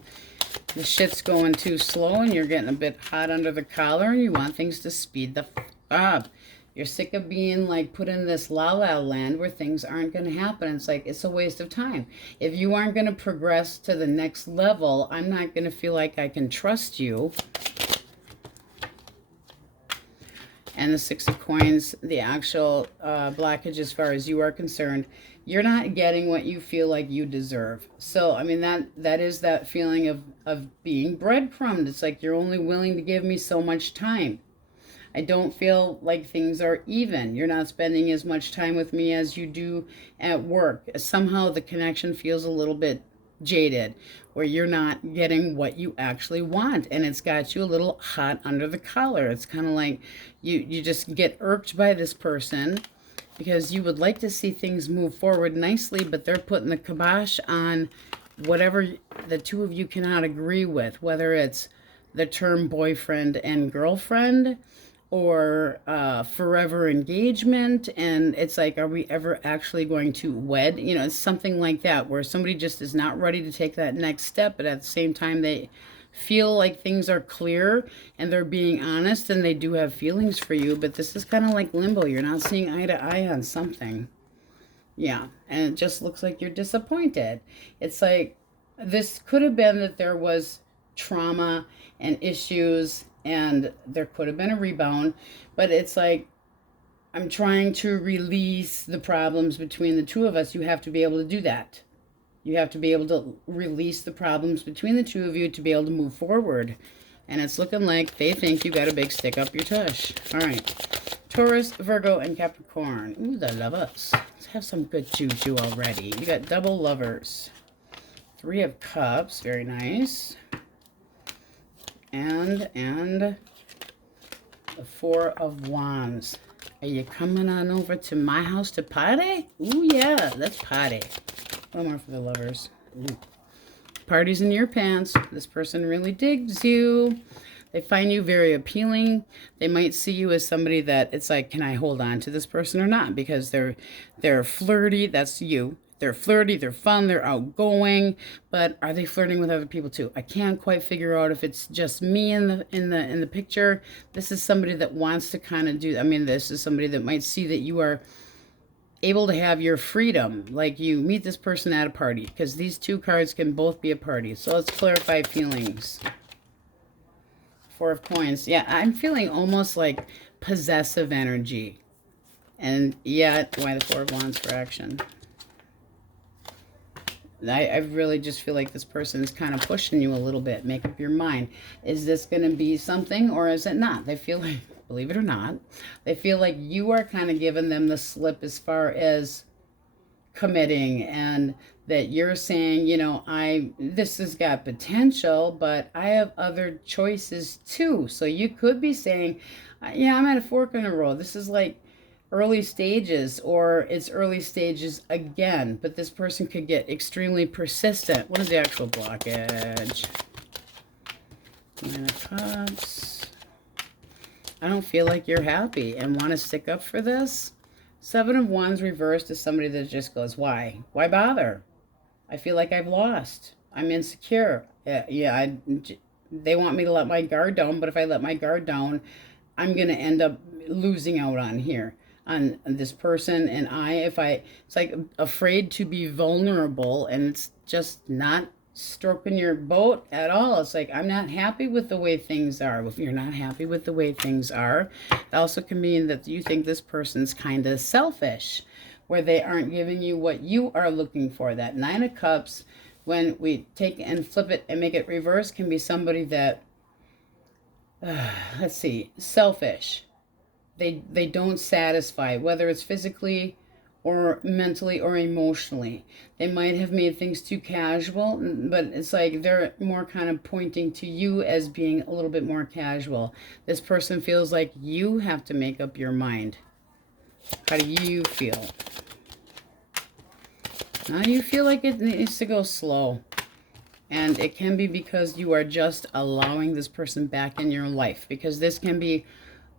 The shit's going too slow and you're getting a bit hot under the collar and you want things to speed the up. You're sick of being like put in this la-la land where things aren't going to happen. It's like, it's a waste of time. If you aren't going to progress to the next level, I'm not going to feel like I can trust you. And the Six of Coins, the actual blockage as far as you are concerned, you're not getting what you feel like you deserve. So, I mean, that is that feeling of being breadcrumbed. It's like you're only willing to give me so much time. I don't feel like things are even. You're not spending as much time with me as you do at work. Somehow the connection feels a little bit jaded, where you're not getting what you actually want, and it's got you a little hot under the collar. It's kind of like you just get irked by this person because you would like to see things move forward nicely, but they're putting the kibosh on whatever the two of you cannot agree with, whether it's the term boyfriend and girlfriend, or forever engagement. And it's like, are we ever actually going to wed? You know, it's something like that, where somebody just is not ready to take that next step, but at the same time they feel like things are clear and they're being honest and they do have feelings for you. But this is kind of like limbo. You're not seeing eye to eye on something. Yeah, and it just looks like you're disappointed. It's like, this could have been that there was trauma and issues and there could have been a rebound, but it's like I'm trying to release the problems between the two of us. You have to be able to do that. You have to be able to release the problems between the two of you to be able to move forward. And it's looking like they think you got a big stick up your tush. All right. Taurus, Virgo, and Capricorn. Ooh, the lovers. Let's have some good juju already. You got double lovers. 3 of Cups. Very nice. And the 4 of Wands. Are you coming on over to my house to party? Ooh, yeah, let's party. One more for the lovers. Ooh. Party's in your pants. This person really digs you. They find you very appealing. They might see you as somebody that it's like, can I hold on to this person or not? Because they're flirty. That's you. They're flirty, they're fun, they're outgoing, but are they flirting with other people too? I can't quite figure out if it's just me in the picture. This is somebody that wants to kind of do, I mean, this is somebody that might see that you are able to have your freedom, like you meet this person at a party, because these 2 cards can both be a party. So let's clarify feelings. 4 of Coins. Yeah, I'm feeling almost like possessive energy. And yet, why the 4 of Wands for action? I really just feel like this person is kind of pushing you a little bit. Make up your mind. Is this going to be something or is it not? They feel like, believe it or not, they feel like you are kind of giving them the slip as far as committing, and that you're saying, you know, this has got potential, but I have other choices too. So you could be saying, yeah, I'm at a fork in the road. This is like early stages, or it's early stages again, but this person could get extremely persistent. What is the actual blockage? 9 of Cups. I don't feel like you're happy and want to stick up for this. 7 of Wands reversed is somebody that just goes, why bother? I feel like I've lost. I'm insecure. They want me to let my guard down, but if I let my guard down, I'm going to end up losing out on here. On this person, and it's like afraid to be vulnerable, and it's just not stroking your boat at all. It's like, I'm not happy with the way things are. If you're not happy with the way things are, it also can mean that you think this person's kind of selfish, where they aren't giving you what you are looking for. That 9 of Cups, when we take and flip it and make it reverse, can be somebody that, let's see, selfish. They don't satisfy, whether it's physically or mentally or emotionally. They might have made things too casual, but it's like they're more kind of pointing to you as being a little bit more casual. This person feels like you have to make up your mind. How do you feel? Now you feel like it needs to go slow. And it can be because you are just allowing this person back in your life. Because this can be,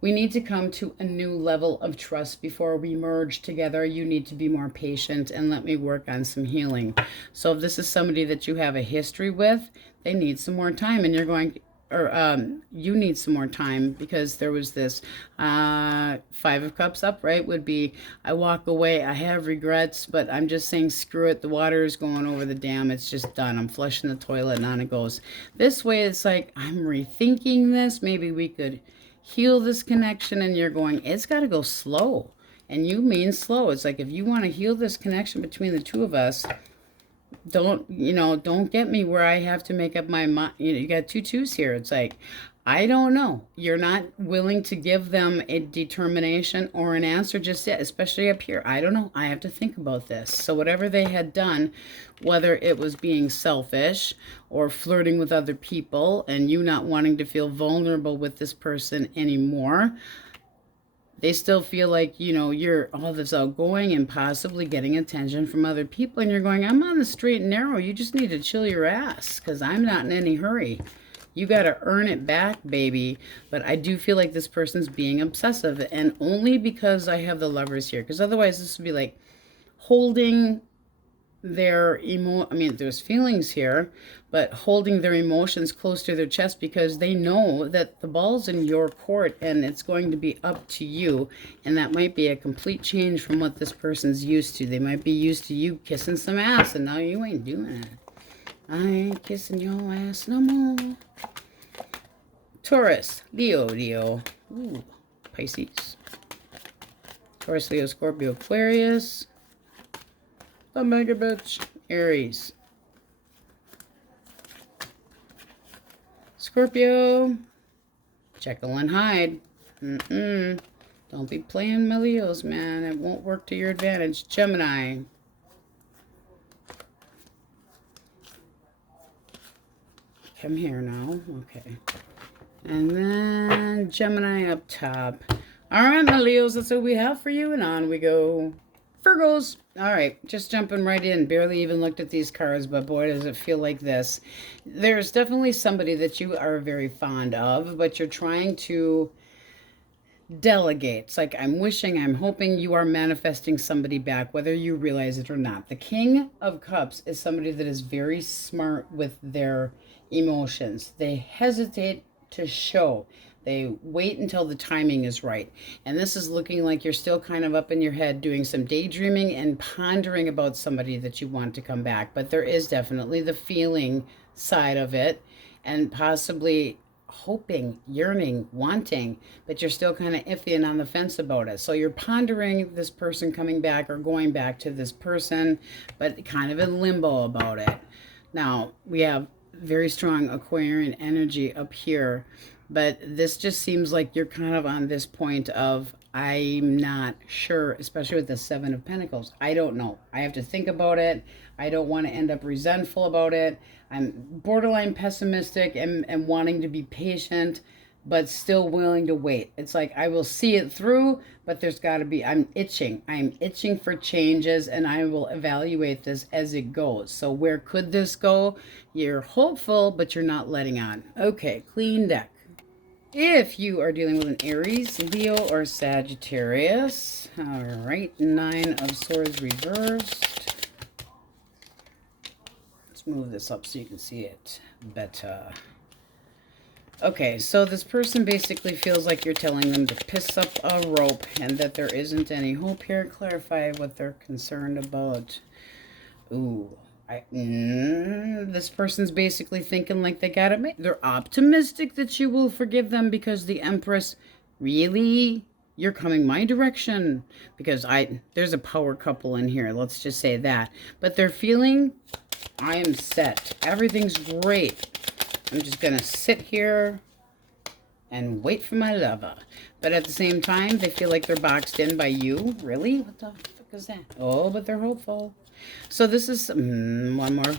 we need to come to a new level of trust before we merge together. You need to be more patient and let me work on some healing. So if this is somebody that you have a history with, they need some more time, and you're going, or you need some more time, because there was this 5 of Cups upright would be, I walk away, I have regrets, but I'm just saying screw it, the water is going over the dam, it's just done, I'm flushing the toilet, and on it goes. This way it's like, I'm rethinking this, maybe we could heal this connection, and you're going, it's got to go slow. And you mean slow. It's like, if you want to heal this connection between the two of us, don't get me where I have to make up my mind. You got 2 2s here. It's like, I don't know. You're not willing to give them a determination or an answer just yet, especially up here. I don't know. I have to think about this. So whatever they had done, whether it was being selfish or flirting with other people and you not wanting to feel vulnerable with this person anymore, they still feel like, you're all this outgoing and possibly getting attention from other people. And you're going, I'm on the straight and narrow. You just need to chill your ass, because I'm not in any hurry. You got to earn it back, baby. But I do feel like this person's being obsessive, and only because I have the Lovers here. Because otherwise this would be like holding their there's feelings here, but holding their emotions close to their chest, because they know that the ball's in your court and it's going to be up to you. And that might be a complete change from what this person's used to. They might be used to you kissing some ass, and now you ain't doing it. I ain't kissing your ass no more. Taurus, Leo, Ooh, Pisces. Taurus, Leo, Scorpio, Aquarius. The mega bitch. Aries. Scorpio. Jekyll and Hyde. Don't be playing my Leos, man. It won't work to your advantage. Gemini. Come here now. Okay. And then Gemini up top. All right, my Leos, that's what we have for you. And on we go. Virgos. All right, just jumping right in. Barely even looked at these cards, but boy, does it feel like this. There's definitely somebody that you are very fond of, but you're trying to delegate. It's like I'm wishing, I'm hoping, you are manifesting somebody back, whether you realize it or not. The King of Cups is somebody that is very smart with their emotions. They hesitate to show. They wait until the timing is right. And this is looking like you're still kind of up in your head doing some daydreaming and pondering about somebody that you want to come back. But there is definitely the feeling side of it, and possibly hoping, yearning, wanting, but you're still kind of iffy and on the fence about it. So you're pondering this person coming back or going back to this person, but kind of in limbo about it. Now, we have very strong Aquarian energy up here, but this just seems like you're kind of on this point of, I'm not sure, especially with the Seven of Pentacles. I don't know. I have to think about it. I don't want to end up resentful about it. I'm borderline pessimistic and wanting to be patient, but still willing to wait. It's like I will see it through, but there's got to be, I'm itching. I'm itching for changes, and I will evaluate this as it goes. So where could this go? You're hopeful, but you're not letting on. Okay, clean deck. If you are dealing with an Aries, Leo, or Sagittarius. All right, Nine of Swords reversed. Let's move this up so you can see it better. Okay, so this person basically feels like you're telling them to piss up a rope and that there isn't any hope here. Clarify what they're concerned about. Ooh. This person's basically thinking like they got it made. They're optimistic that you will forgive them because the Empress, really? You're coming my direction? Because there's a power couple in here. Let's just say that. But they're feeling, I am set. Everything's great. I'm just going to sit here and wait for my lover. But at the same time, they feel like they're boxed in by you. Really? What the fuck is that? Oh, but they're hopeful. So this is, one more.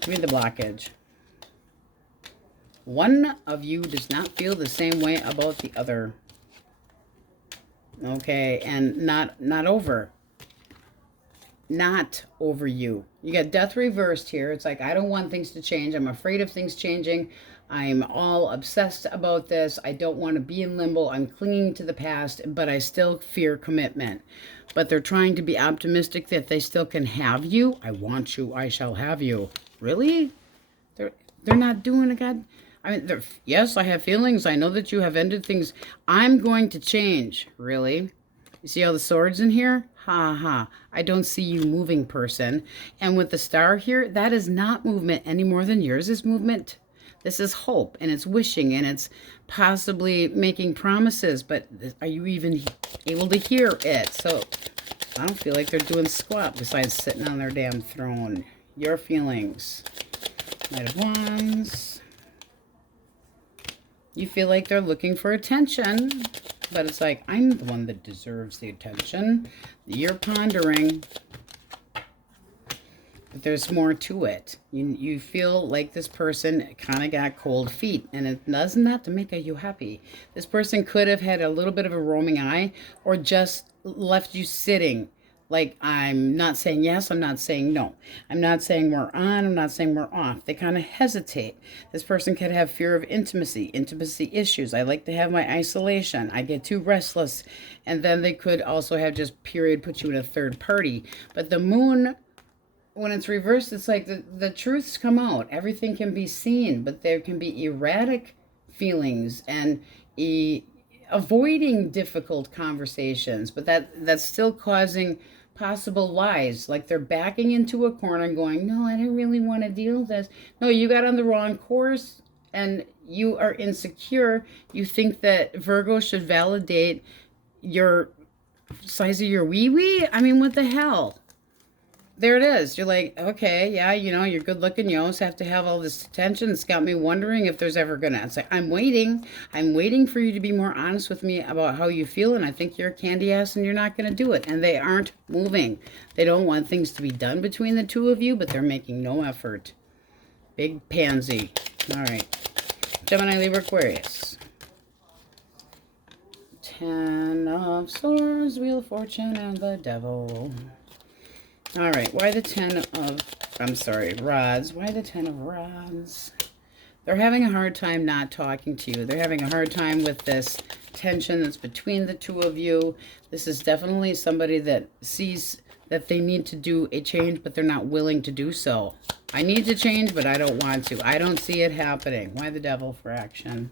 Give me the blockage. One of you does not feel the same way about the other. Okay, and not over. Not over you. You got death reversed here. It's like, I don't want things to change. I'm afraid of things changing. I'm all obsessed about this. I don't want to be in limbo. I'm clinging to the past, but I still fear commitment. But they're trying to be optimistic that they still can have you. I want you. I shall have you. Really? They're not doing a god. I mean, yes, I have feelings. I know that you have ended things. I'm going to change. Really? You see all the swords in here? Ha ha. I don't see you moving, person. And with the star here, that is not movement any more than yours is movement. This is hope, and it's wishing, and it's possibly making promises, but are you even able to hear it? So I don't feel like they're doing squat besides sitting on their damn throne. Your feelings. Knight of Wands. You feel like they're looking for attention, but it's like, I'm the one that deserves the attention. You're pondering. But there's more to it. You feel like this person kind of got cold feet, and it doesn't have to make you happy. This person could have had a little bit of a roaming eye, or just left you sitting. Like, I'm not saying yes, I'm not saying no. I'm not saying we're on, I'm not saying we're off. They kind of hesitate. This person could have fear of intimacy issues. I like to have my isolation. I get too restless. And then they could also have just period put you in a third party. But the moon, when it's reversed, it's like the truths come out. Everything can be seen, but there can be erratic feelings and avoiding difficult conversations, but that's still causing possible lies. Like they're backing into a corner and going, no, I don't really want to deal with this. No, you got on the wrong course and you are insecure. You think that Virgo should validate your size of your wee-wee? I mean, what the hell? There it is. You're like, okay, yeah, you know, you're good looking. You always have to have all this attention. It's got me wondering if there's ever gonna. It's like, I'm waiting. I'm waiting for you to be more honest with me about how you feel. And I think you're a candy ass and you're not gonna do it. And they aren't moving. They don't want things to be done between the two of you, but they're making no effort. Big pansy. All right. Gemini, Libra, Aquarius. 10 of Swords, Wheel of Fortune, and the Devil. All right, why the 10 of, I'm sorry, Rods. Why the 10 of Rods? They're having a hard time not talking to you. They're having a hard time with this tension that's between the two of you. This is definitely somebody that sees that they need to do a change, but they're not willing to do so. I need to change, but I don't want to. I don't see it happening. Why the Devil for action?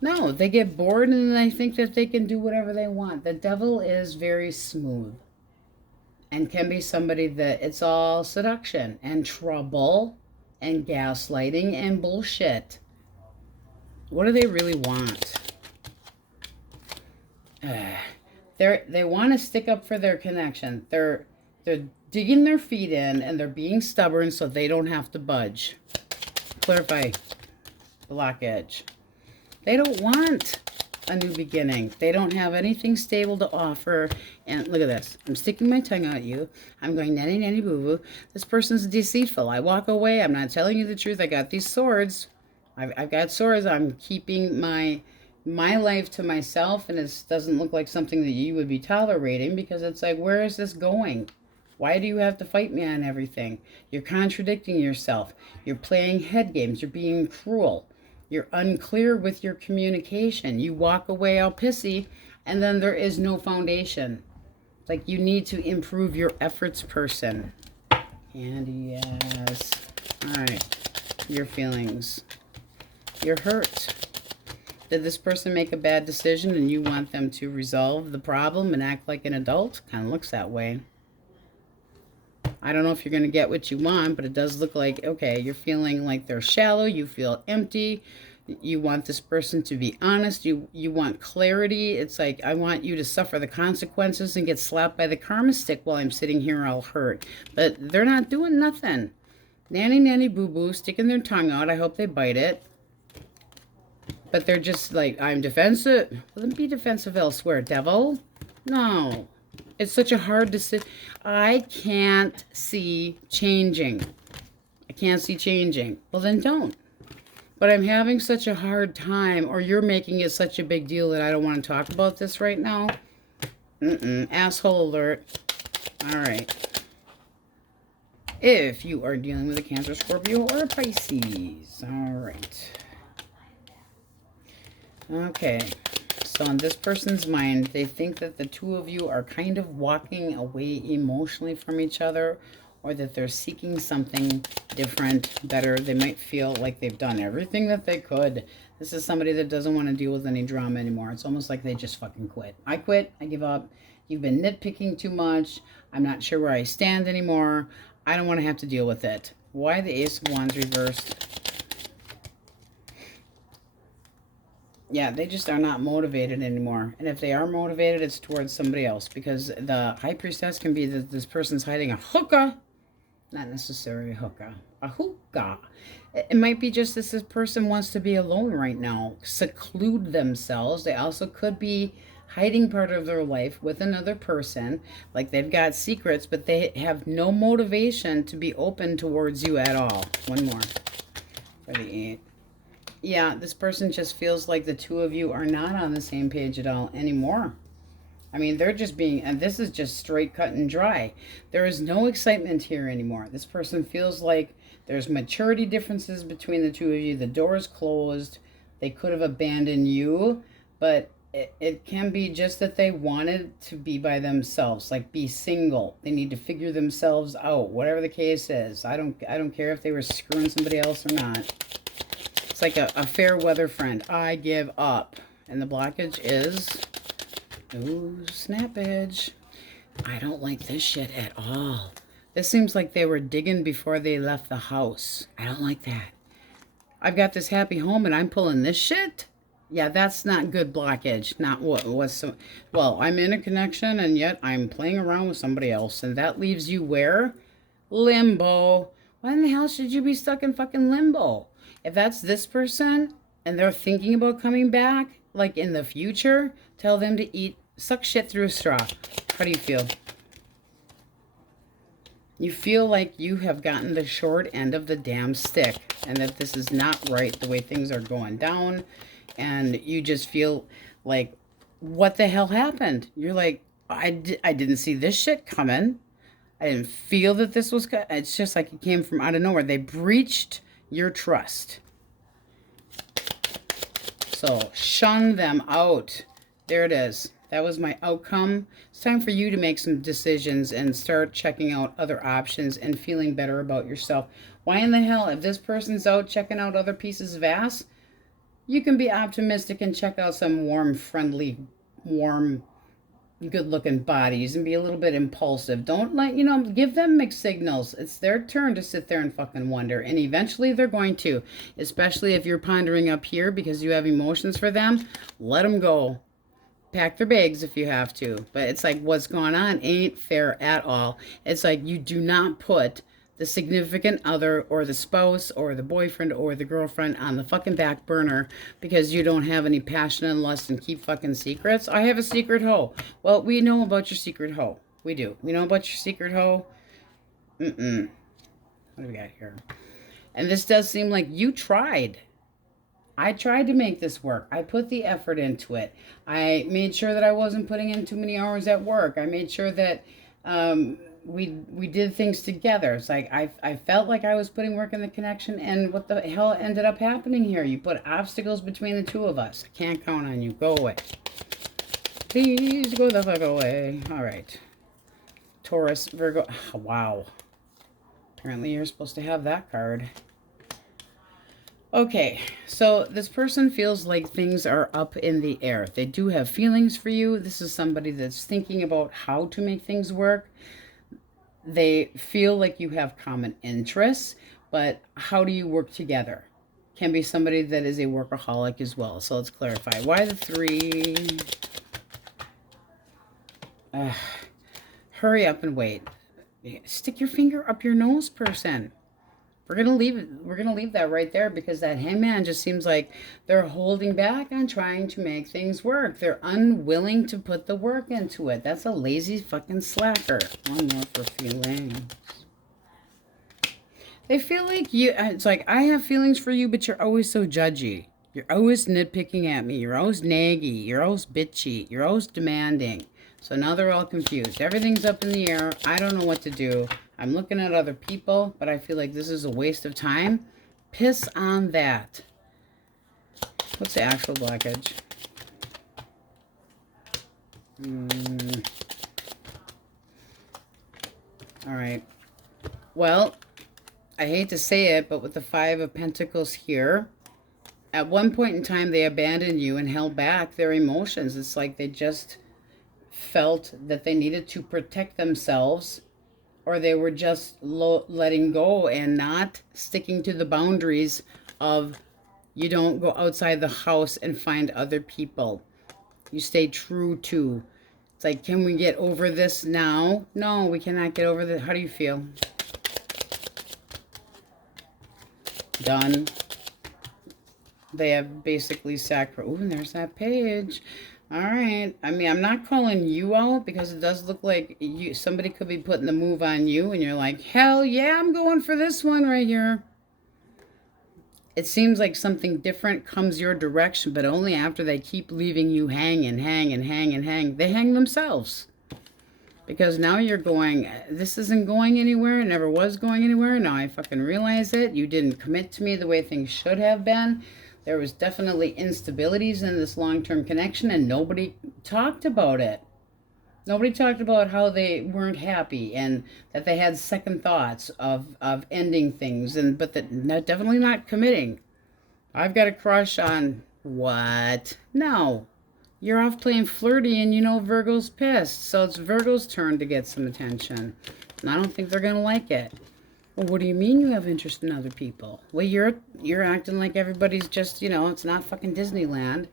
No, they get bored and they think that they can do whatever they want. The Devil is very smooth. And can be somebody that it's all seduction and trouble and gaslighting and bullshit. What do they really want? They want to stick up for their connection. They're digging their feet in and they're being stubborn so they don't have to budge. Clarify. Blockage. They don't want a new beginning. They don't have anything stable to offer. And look at this. I'm sticking my tongue out at you. I'm going nanny nanny boo boo. This person's deceitful. I walk away. I'm not telling you the truth. I got these swords. I've got swords. I'm keeping my life to myself, and it doesn't look like something that you would be tolerating, because it's like, where is this going? Why do you have to fight me on everything? You're contradicting yourself. You're playing head games. You're being cruel. You're unclear with your communication. You walk away all pissy, and then there is no foundation. It's like you need to improve your efforts, person. And yes. All right. Your feelings. You're hurt. Did this person make a bad decision and you want them to resolve the problem and act like an adult? Kind of looks that way. I don't know if you're going to get what you want, but it does look like, okay, you're feeling like they're shallow. You feel empty. You want this person to be honest. You want clarity. It's like, I want you to suffer the consequences and get slapped by the karma stick while I'm sitting here all hurt. But they're not doing nothing. Nanny, nanny, boo-boo, sticking their tongue out. I hope they bite it. But they're just like, I'm defensive. Well, then be defensive elsewhere, Devil. No. It's such a hard decision. I can't see changing. I can't see changing. Well, then don't. But I'm having such a hard time, or you're making it such a big deal that I don't want to talk about this right now. Asshole alert. All right. If you are dealing with a Cancer, Scorpio, or a Pisces. All right. Okay. So in this person's mind, they think that the two of you are kind of walking away emotionally from each other, or that they're seeking something different, better. They might feel like they've done everything that they could. This is somebody that doesn't want to deal with any drama anymore. It's almost like they just fucking quit. I quit. I give up. You've been nitpicking too much. I'm not sure where I stand anymore. I don't want to have to deal with it. Why the Ace of Wands reversed? Yeah, they just are not motivated anymore. And if they are motivated, it's towards somebody else. Because the High Priestess can be that this person's hiding a hookah. Not necessarily a hookah. A hookah. It might be just this person wants to be alone right now. Seclude themselves. They also could be hiding part of their life with another person. Like they've got secrets, but they have no motivation to be open towards you at all. One more. For the 8. Yeah, this person just feels like the two of you are not on the same page at all anymore. I mean, they're just being, and this is just straight cut and dry. There is no excitement here anymore. This person feels like there's maturity differences between the two of you. The door is closed. They could have abandoned you, but it can be just that they wanted to be by themselves, like be single. They need to figure themselves out, whatever the case is. I don't care if they were screwing somebody else or not. Like a fair weather friend. I give up. And the blockage is, ooh, snappage. I don't like this shit at all. This seems like they were digging before they left the house. I don't like that. I've got this happy home and I'm pulling this shit? Yeah, that's not good blockage. Not what was so. Well, I'm in a connection and yet I'm playing around with somebody else, and that leaves you where? Limbo. Why in the hell should you be stuck in fucking limbo? If that's this person and they're thinking about coming back, like in the future, tell them to suck shit through a straw. How do you feel? You feel like you have gotten the short end of the damn stick and that this is not right the way things are going down. And you just feel like, what the hell happened? You're like, I didn't see this shit coming. I didn't feel that this was good. It's just like it came from out of nowhere. They breached your trust. So shun them out. There it is. That was my outcome. It's time for you to make some decisions and start checking out other options and feeling better about yourself. Why in the hell, if this person's out checking out other pieces of ass, you can be optimistic and check out some warm, friendly, warm, good-looking bodies and be a little bit impulsive. Don't give them mixed signals. It's their turn to sit there and fucking wonder. And eventually they're going to, especially if you're pondering up here because you have emotions for them. Let them go. Pack their bags if you have to. But it's like what's going on ain't fair at all. It's like you do not put the significant other or the spouse or the boyfriend or the girlfriend on the fucking back burner because you don't have any passion and lust and keep fucking secrets. I have a secret hoe. Well, we know about your secret hoe. We do. We know about your secret hoe. What do we got here? And this does seem like you tried. I tried to make this work. I put the effort into it. I made sure that I wasn't putting in too many hours at work. I made sure that we did things together. It's like I felt like I was putting work in the connection, and what the hell ended up happening here? You put obstacles between the two of us. I can't count on you. Go away. Please go the fuck away. All right. Taurus, Virgo. Oh, wow. Apparently you're supposed to have that card. Okay, so this person feels like things are up in the air. They do have feelings for you. This is somebody that's thinking about how to make things work. They feel like you have common interests, but how do you work together? Can be somebody that is a workaholic as well. So let's clarify. Why the 3? Hurry up and wait. Stick your finger up your nose, person. We're gonna leave that right there because that hangman just seems like they're holding back on trying to make things work. They're unwilling to put the work into it. That's a lazy fucking slacker. One more for feelings. They feel like you, it's like, I have feelings for you, but you're always so judgy. You're always nitpicking at me. You're always naggy. You're always bitchy. You're always demanding. So now they're all confused. Everything's up in the air. I don't know what to do. I'm looking at other people, but I feel like this is a waste of time. Piss on that. What's the actual blockage? All right. Well, I hate to say it, but with the 5 of Pentacles here, at one point in time, they abandoned you and held back their emotions. It's like they just felt that they needed to protect themselves, or they were just letting go and not sticking to the boundaries of you don't go outside the house and find other people. You stay true to. It's like, can we get over this now? No, we cannot get over this. How do you feel? Done. They have basically sacrificed. Ooh, and there's that page. All right. I mean, I'm not calling you out because it does look like somebody could be putting the move on you, and you're like, hell yeah, I'm going for this one right here. It seems like something different comes your direction, but only after they keep leaving you hang. They hang themselves. Because now you're going, this isn't going anywhere. It never was going anywhere. Now I fucking realize it. You didn't commit to me the way things should have been. There was definitely instabilities in this long-term connection, and nobody talked about it. Nobody talked about how they weren't happy and that they had second thoughts of ending things, but definitely not committing. I've got a crush on what? No. You're off playing flirty, and you know Virgo's pissed. So it's Virgo's turn to get some attention. And I don't think they're going to like it. Well, what do you mean you have interest in other people? Well, you're acting like everybody's just, it's not fucking Disneyland.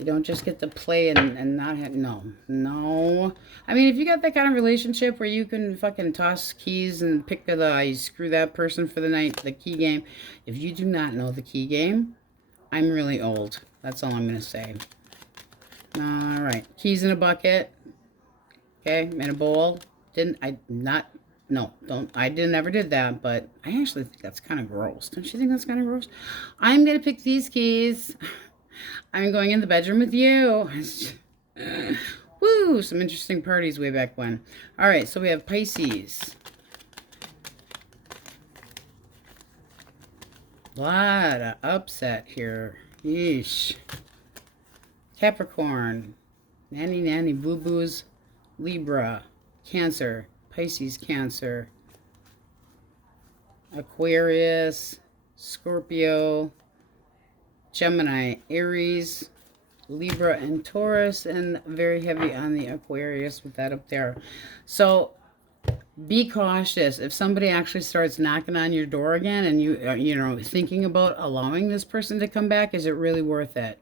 You don't just get to play and not have, no. I mean, if you got that kind of relationship where you can fucking toss keys and pick you screw that person for the night, the key game. If you do not know the key game, I'm really old. That's all I'm going to say. All right. Keys in a bucket. Okay. In a bowl. I never did that, but I actually think that's kind of gross. Don't you think that's kind of gross? I'm going to pick these keys. I'm going in the bedroom with you. Woo! Some interesting parties way back when. All right, so we have Pisces. Lot of upset here. Yeesh. Capricorn. Nanny boo-boos. Libra. Cancer. Pisces, Cancer. Aquarius. Scorpio. Gemini, Aries, Libra, and Taurus, and very heavy on the Aquarius with that up there. So be cautious. If somebody actually starts knocking on your door again and you know, thinking about allowing this person to come back, is it really worth it?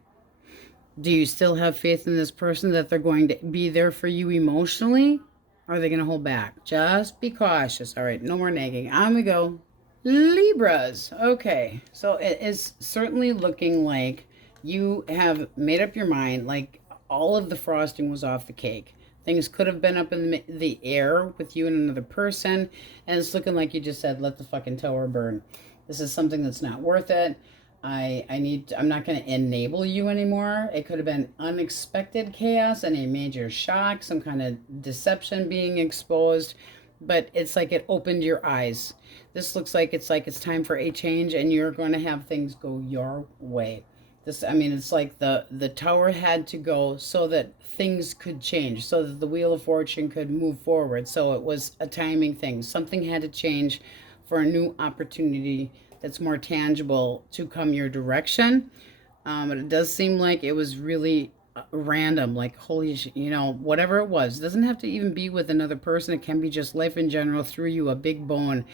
Do you still have faith in this person that they're going to be there for you emotionally? Or are they going to hold back? Just be cautious. All right, no more nagging. On we go. Libras. Okay, so it is certainly looking like you have made up your mind, like all of the frosting was off the cake. Things could have been up in the air with you and another person, and it's looking like you just said, let the fucking tower burn. This is something that's not worth it. I'm not going to enable you anymore. It could have been unexpected chaos and a major shock, some kind of deception being exposed, but it's like it opened your eyes. This looks like it's time for a change, and you're going to have things go your way. I mean, it's like the tower had to go so that things could change, so that the Wheel of Fortune could move forward. So it was a timing thing. Something had to change for a new opportunity that's more tangible to come your direction. But it does seem like it was really random, like holy shit, you know, whatever it was. It doesn't have to even be with another person. It can be just life in general threw you a big bone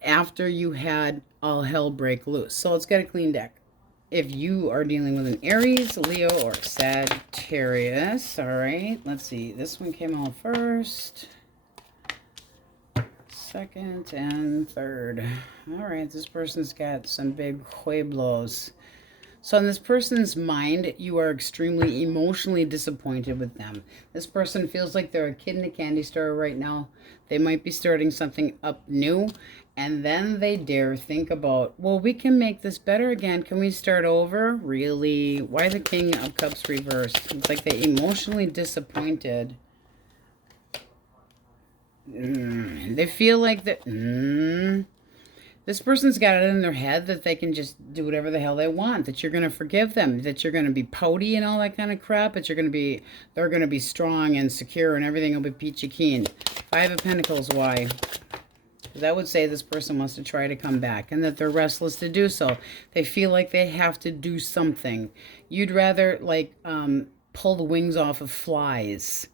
after you had all hell break loose. So let's get a clean deck. If you are dealing with an Aries, Leo, or Sagittarius, all right, let's see. This one came out first, second, and third. All right, this person's got some big hueblos. So in this person's mind, you are extremely emotionally disappointed with them. This person feels like they're a kid in a candy store right now. They might be starting something up new, and then they dare think about, well, we can make this better again. Can we start over? Really? Why the King of Cups reversed? It's like they're emotionally disappointed. They feel like that. This person's got it in their head that they can just do whatever the hell they want, that you're going to forgive them, that you're going to be pouty and all that kind of crap, that they're going to be strong and secure and everything will be peachy keen. Five of Pentacles, why? That would say this person wants to try to come back and that they're restless to do so. They feel like they have to do something. You'd rather like pull the wings off of flies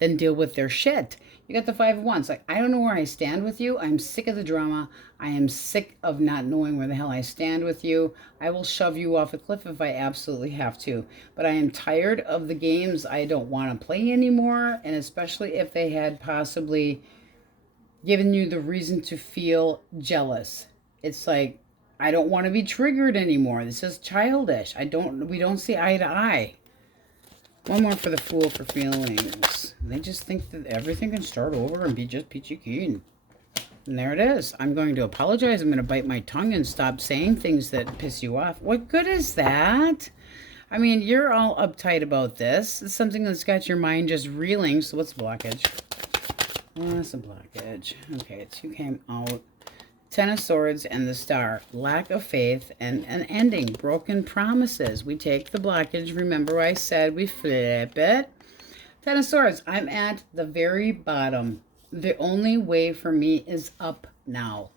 than deal with their shit. You got the Five of Wands. Like, I don't know where I stand with you. I'm sick of the drama. I am sick of not knowing where the hell I stand with you. I will shove you off a cliff if I absolutely have to. But I am tired of the games I don't want to play anymore. And especially if they had possibly given you the reason to feel jealous. It's like, I don't want to be triggered anymore. This is childish. We don't see eye to eye. One more for the Fool for feelings. They just think that everything can start over and be just peachy keen. And there it is. I'm going to apologize. I'm going to bite my tongue and stop saying things that piss you off. What good is that? I mean, you're all uptight about this. It's something that's got your mind just reeling. So what's the blockage? What's the blockage? Okay, two came out. Ten of Swords and the Star. Lack of faith and an ending. Broken promises. We take the blockage. Remember I said we flip it. Ten of Swords. I'm at the very bottom. The only way for me is up now.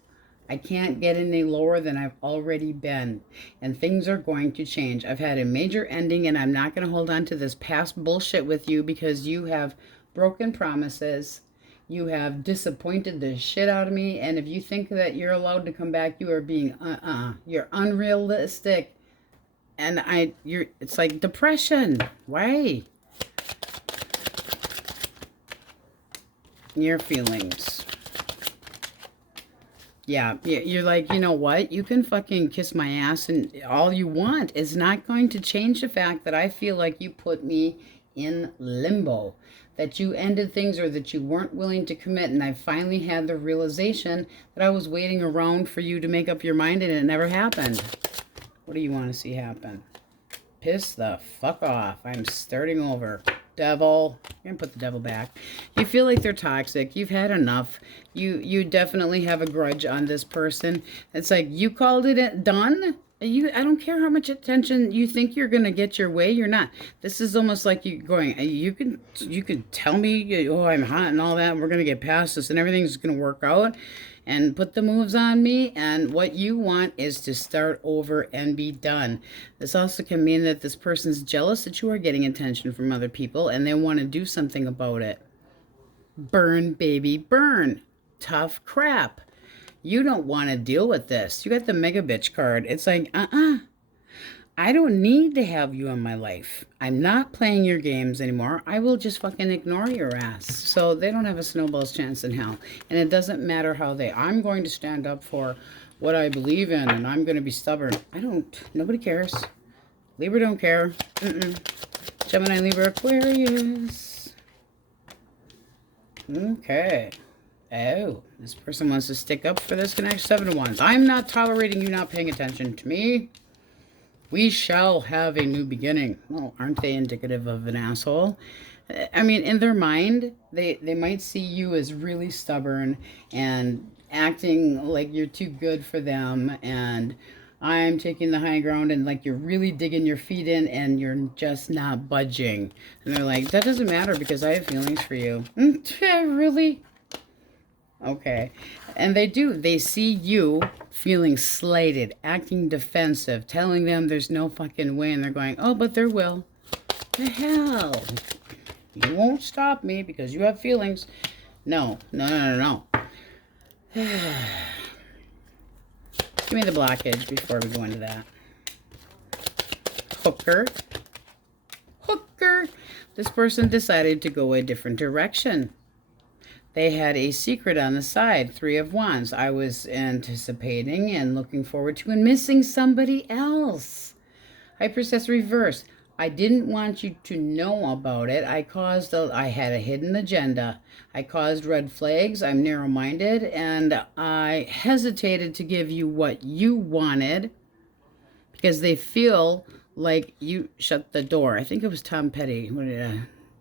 I can't get any lower than I've already been. And things are going to change. I've had a major ending and I'm not going to hold on to this past bullshit with you because you have broken promises. You have disappointed the shit out of me, and if you think that you're allowed to come back, you are being, you're unrealistic, and it's like depression. Why? Your feelings. Yeah, you're like, you know what? You can fucking kiss my ass and all you want. It's not going to change the fact that I feel like you put me in limbo. That you ended things or that you weren't willing to commit. And I finally had the realization that I was waiting around for you to make up your mind and it never happened. What do you want to see happen? Piss the fuck off. I'm starting over. Devil. You're gonna put the devil back. You feel like they're toxic. You've had enough. You definitely have a grudge on this person. It's like you called it done. I don't care how much attention you think you're gonna get your way. You're not. This is almost like you going. You can tell me, oh, I'm hot and all that. And we're gonna get past this and everything's gonna work out. And put the moves on me, and what you want is to start over and be done. This also can mean that this person's jealous that you are getting attention from other people and they want to do something about it. Burn, baby, burn. Tough crap. You don't want to deal with this. You got the mega bitch card. It's like, I don't need to have you in my life. I'm not playing your games anymore. I will just fucking ignore your ass. So they don't have a snowball's chance in hell. And it doesn't matter how I'm going to stand up for what I believe in and I'm going to be stubborn. Nobody cares. Libra don't care. Gemini, Libra, Aquarius. Okay. Oh, this person wants to stick up for this connection. 7 of Wands. I'm not tolerating you not paying attention to me. We shall have a new beginning. Well, aren't they indicative of an asshole? I mean, in their mind, they might see you as really stubborn and acting like you're too good for them. And I'm taking the high ground and like you're really digging your feet in and you're just not budging. And they're like, that doesn't matter because I have feelings for you. Really? Okay. And they see you feeling slighted, acting defensive, telling them there's no fucking way, and they're going, oh, but there will. The hell? You won't stop me because you have feelings. No. Give me the blockage before we go into that. Hooker. This person decided to go a different direction. They had a secret on the side, 3 of Wands. I was anticipating and looking forward to and missing somebody else. High Priestess reverse. I didn't want you to know about it. I had a hidden agenda. I caused red flags. I'm narrow-minded. And I hesitated to give you what you wanted because they feel like you shut the door. I think it was Tom Petty.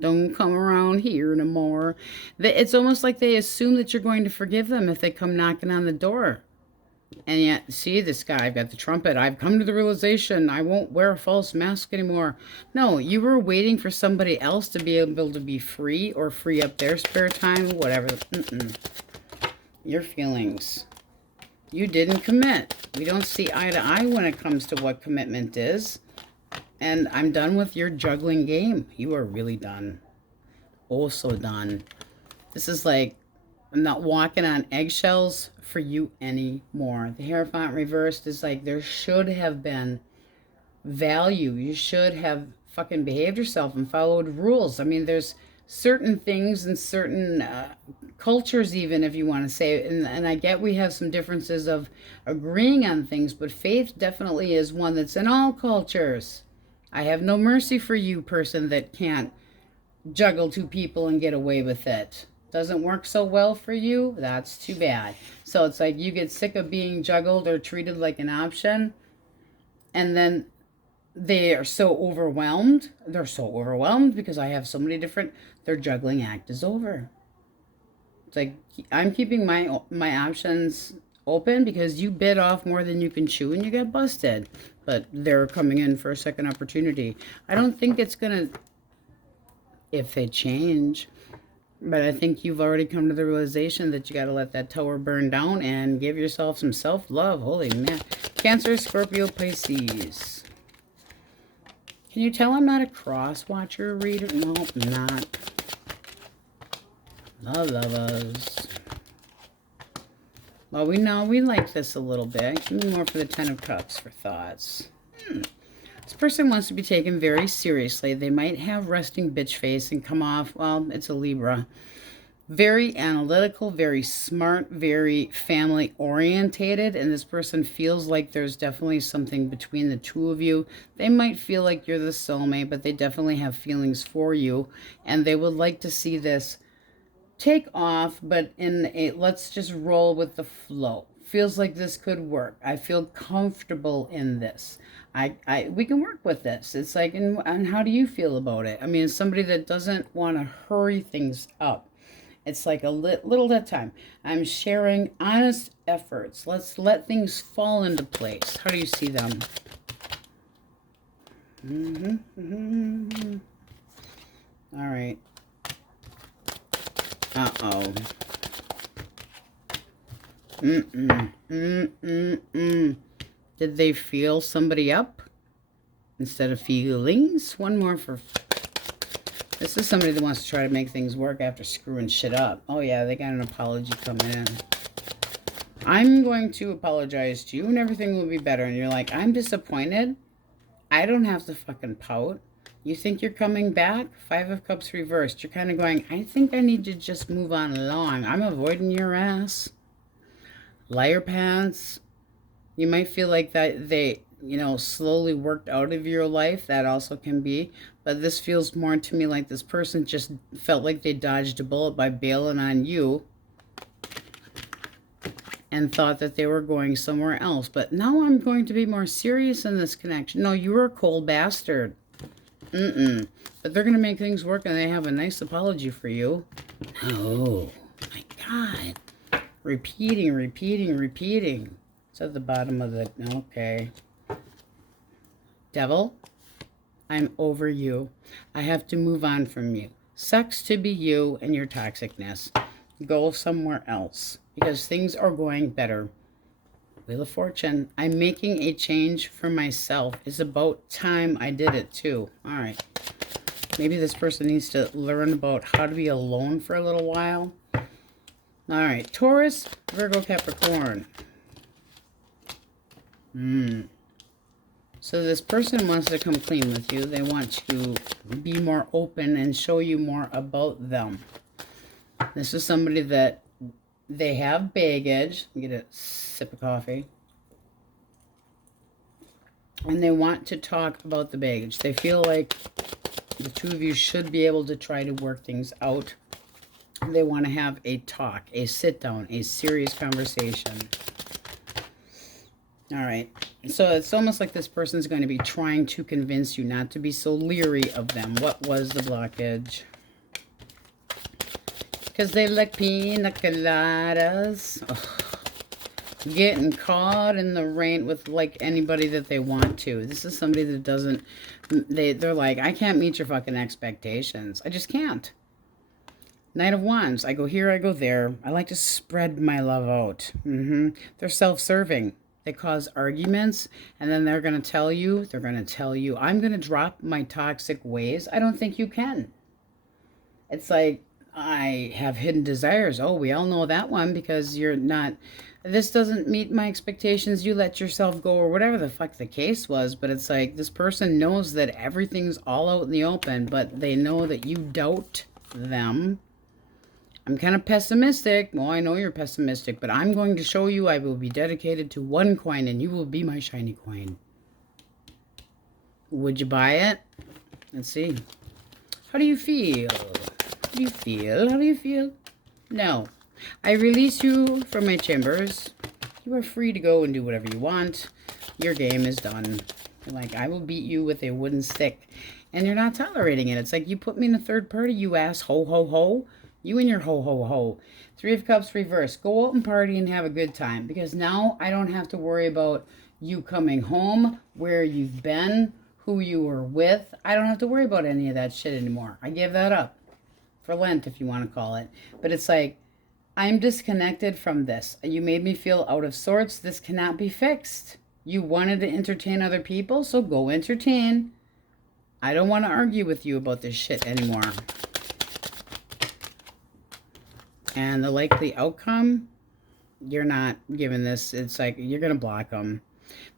Don't come around here no more. It's almost like they assume that you're going to forgive them if they come knocking on the door. And yet, see this guy, I've got the trumpet. I've come to the realization I won't wear a false mask anymore. No, you were waiting for somebody else to be able to be free or free up their spare time, whatever. Your feelings. You didn't commit. We don't see eye to eye when it comes to what commitment is. And I'm done with your juggling game. You are really done. Oh, so done. This is like, I'm not walking on eggshells for you anymore. The Hierophant reversed is like, there should have been value. You should have fucking behaved yourself and followed rules. I mean, there's certain things and certain cultures, even if you want to say it. And I get we have some differences of agreeing on things, but faith definitely is one that's in all cultures. I have no mercy for you, person that can't juggle 2 people and get away with it. Doesn't work so well for you? That's too bad. So it's like you get sick of being juggled or treated like an option, and then they are so overwhelmed. They're so overwhelmed because I have so many different... Their juggling act is over. It's like, I'm keeping my options open because you bit off more than you can chew and you got busted. But they're coming in for a second opportunity. I don't think it's going to... If they change... But I think you've already come to the realization that you got to let that tower burn down and give yourself some self-love. Holy man. Cancer, Scorpio, Pisces. Can you tell I'm not a cross-watcher reader? No, I'm not. The lovers. Well, we know we like this a little bit. Give me more for the 10 of Cups for thoughts. This person wants to be taken very seriously. They might have resting bitch face and come off, well, it's a Libra. Very analytical, very smart, very family orientated, and this person feels like there's definitely something between the two of you. They might feel like you're the soulmate, but they definitely have feelings for you, and they would like to see this take off, but in a let's just roll with the flow. Feels like this could work. I feel comfortable in this. We can work with this. It's like, and how do you feel about it? I mean, it's somebody that doesn't want to hurry things up. It's like a little at a time. I'm sharing honest efforts. Let's let things fall into place. How do you see them? All right. Uh-oh. Did they feel somebody up instead of feelings? One more for... This is somebody that wants to try to make things work after screwing shit up. Oh yeah, they got an apology coming in. I'm going to apologize to you and everything will be better. And you're like, I'm disappointed. I don't have to fucking pout. You think you're coming back? 5 of Cups reversed. You're kind of going, I think I need to just move on along. I'm avoiding your ass. Liar pants. You might feel like that they, you know, slowly worked out of your life. That also can be. But this feels more to me like this person just felt like they dodged a bullet by bailing on you and thought that they were going somewhere else. But now I'm going to be more serious in this connection. No, you were a cold bastard. But they're going to make things work and they have a nice apology for you. Oh, my God. Repeating. It's at the bottom of the... Okay. Devil, I'm over you. I have to move on from you. Sucks to be you and your toxicness. Go somewhere else because things are going better. Wheel of Fortune. I'm making a change for myself. It's about time I did it too. All right. Maybe this person needs to learn about how to be alone for a little while. All right. Taurus, Virgo, Capricorn. So this person wants to come clean with you. They want to be more open and show you more about them. This is somebody that they have baggage. Get a sip of coffee. And they want to talk about the baggage. They feel like the two of you should be able to try to work things out. They want to have a talk, a sit down, a serious conversation. All right. So it's almost like this person's going to be trying to convince you not to be so leery of them. What was the blockage? Because they like pina coladas. Ugh. Getting caught in the rain with like anybody that they want to. This is somebody that doesn't... They're like, I can't meet your fucking expectations. I just can't. Knight of Wands. I go here, I go there. I like to spread my love out. They're self-serving. They cause arguments, and then they're going to tell you, I'm going to drop my toxic ways. I don't think you can. It's like, I have hidden desires. Oh, we all know that one because you're not, this doesn't meet my expectations. You let yourself go or whatever the fuck the case was. But it's like this person knows that everything's all out in the open, but they know that you doubt them. I'm kind of pessimistic. Well, I know you're pessimistic, but I'm going to show you I will be dedicated to one coin and you will be my shiny coin. Would you buy it? Let's see. How do you feel? How do you feel? How do you feel? No. I release you from my chambers. You are free to go and do whatever you want. Your game is done. You're like, I will beat you with a wooden stick. And you're not tolerating it. It's like, you put me in a third party, you ass ho ho ho. You and your ho ho ho. 3 of Cups reversed. Go out and party and have a good time. Because now I don't have to worry about you coming home, where you've been, who you were with. I don't have to worry about any of that shit anymore. I gave that up. For Lent, if you want to call it. But it's like, I'm disconnected from this. You made me feel out of sorts. This cannot be fixed. You wanted to entertain other people, so go entertain. I don't want to argue with you about this shit anymore. And the likely outcome, you're not giving this. It's like, you're going to block them.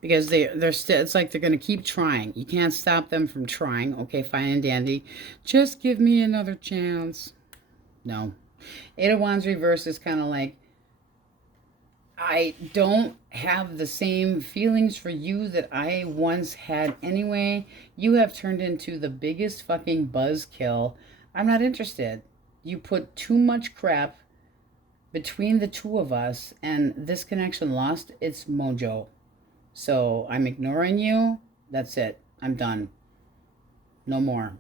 because they're still, it's like they're going to keep trying. You can't stop them from trying. Okay, fine and dandy. Just give me another chance. No. Eight of Wands reverse is kind of like, I don't have the same feelings for you that I once had anyway. You have turned into the biggest fucking buzzkill. I'm not interested. You put too much crap between the two of us, and this connection lost its mojo. So I'm ignoring you. That's it. I'm done. No more.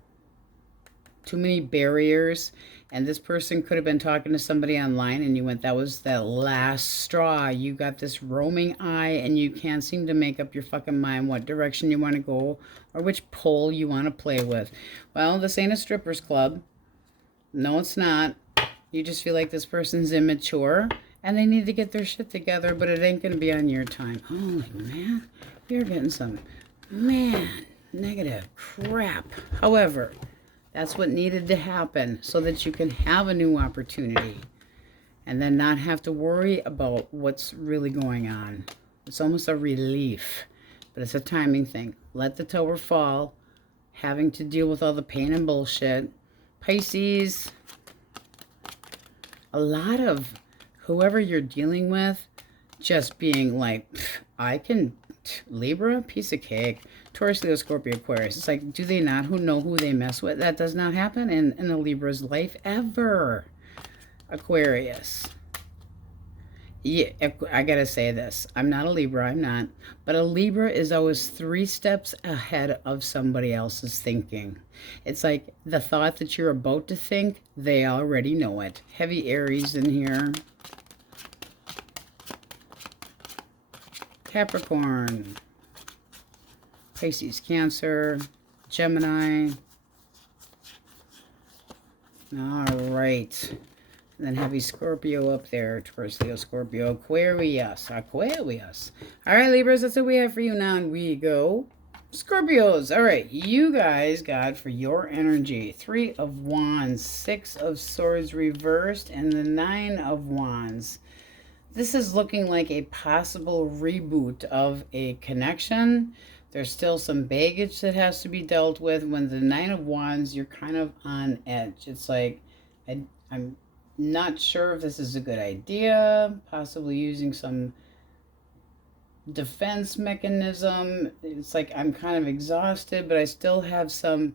Too many barriers. And this person could have been talking to somebody online and you went, that was that last straw. You got this roaming eye and you can't seem to make up your fucking mind what direction you want to go or which pole you want to play with. Well, this ain't a strippers club. No, it's not. You just feel like this person's immature and they need to get their shit together, but it ain't going to be on your time. Holy man, you're getting some, negative crap. However, that's what needed to happen so that you can have a new opportunity and then not have to worry about what's really going on. It's almost a relief, but it's a timing thing. Let the tower fall, having to deal with all the pain and bullshit. Pisces, a lot of whoever you're dealing with just being like, I can, Libra, piece of cake. Taurus, Leo, Scorpio, Aquarius. It's like, do they not know who they mess with? That does not happen in a Libra's life ever. Aquarius. Yeah, I gotta say this. I'm not a Libra, I'm not. But a Libra is always 3 steps ahead of somebody else's thinking. It's like the thought that you're about to think, they already know it. Heavy Aries in here. Capricorn. Pisces, Cancer, Gemini. All right. And then heavy Scorpio up there. Taurus, Leo, Scorpio, Aquarius. Aquarius. All right, Libras, that's what we have for you now. And we go. Scorpios. All right, you guys got for your energy 3 of Wands, 6 of Swords reversed, and the 9 of Wands. This is looking like a possible reboot of a connection. There's still some baggage that has to be dealt with. When the 9 of Wands, you're kind of on edge. It's like, I'm not sure if this is a good idea. Possibly using some defense mechanism. It's like I'm kind of exhausted, but I still have some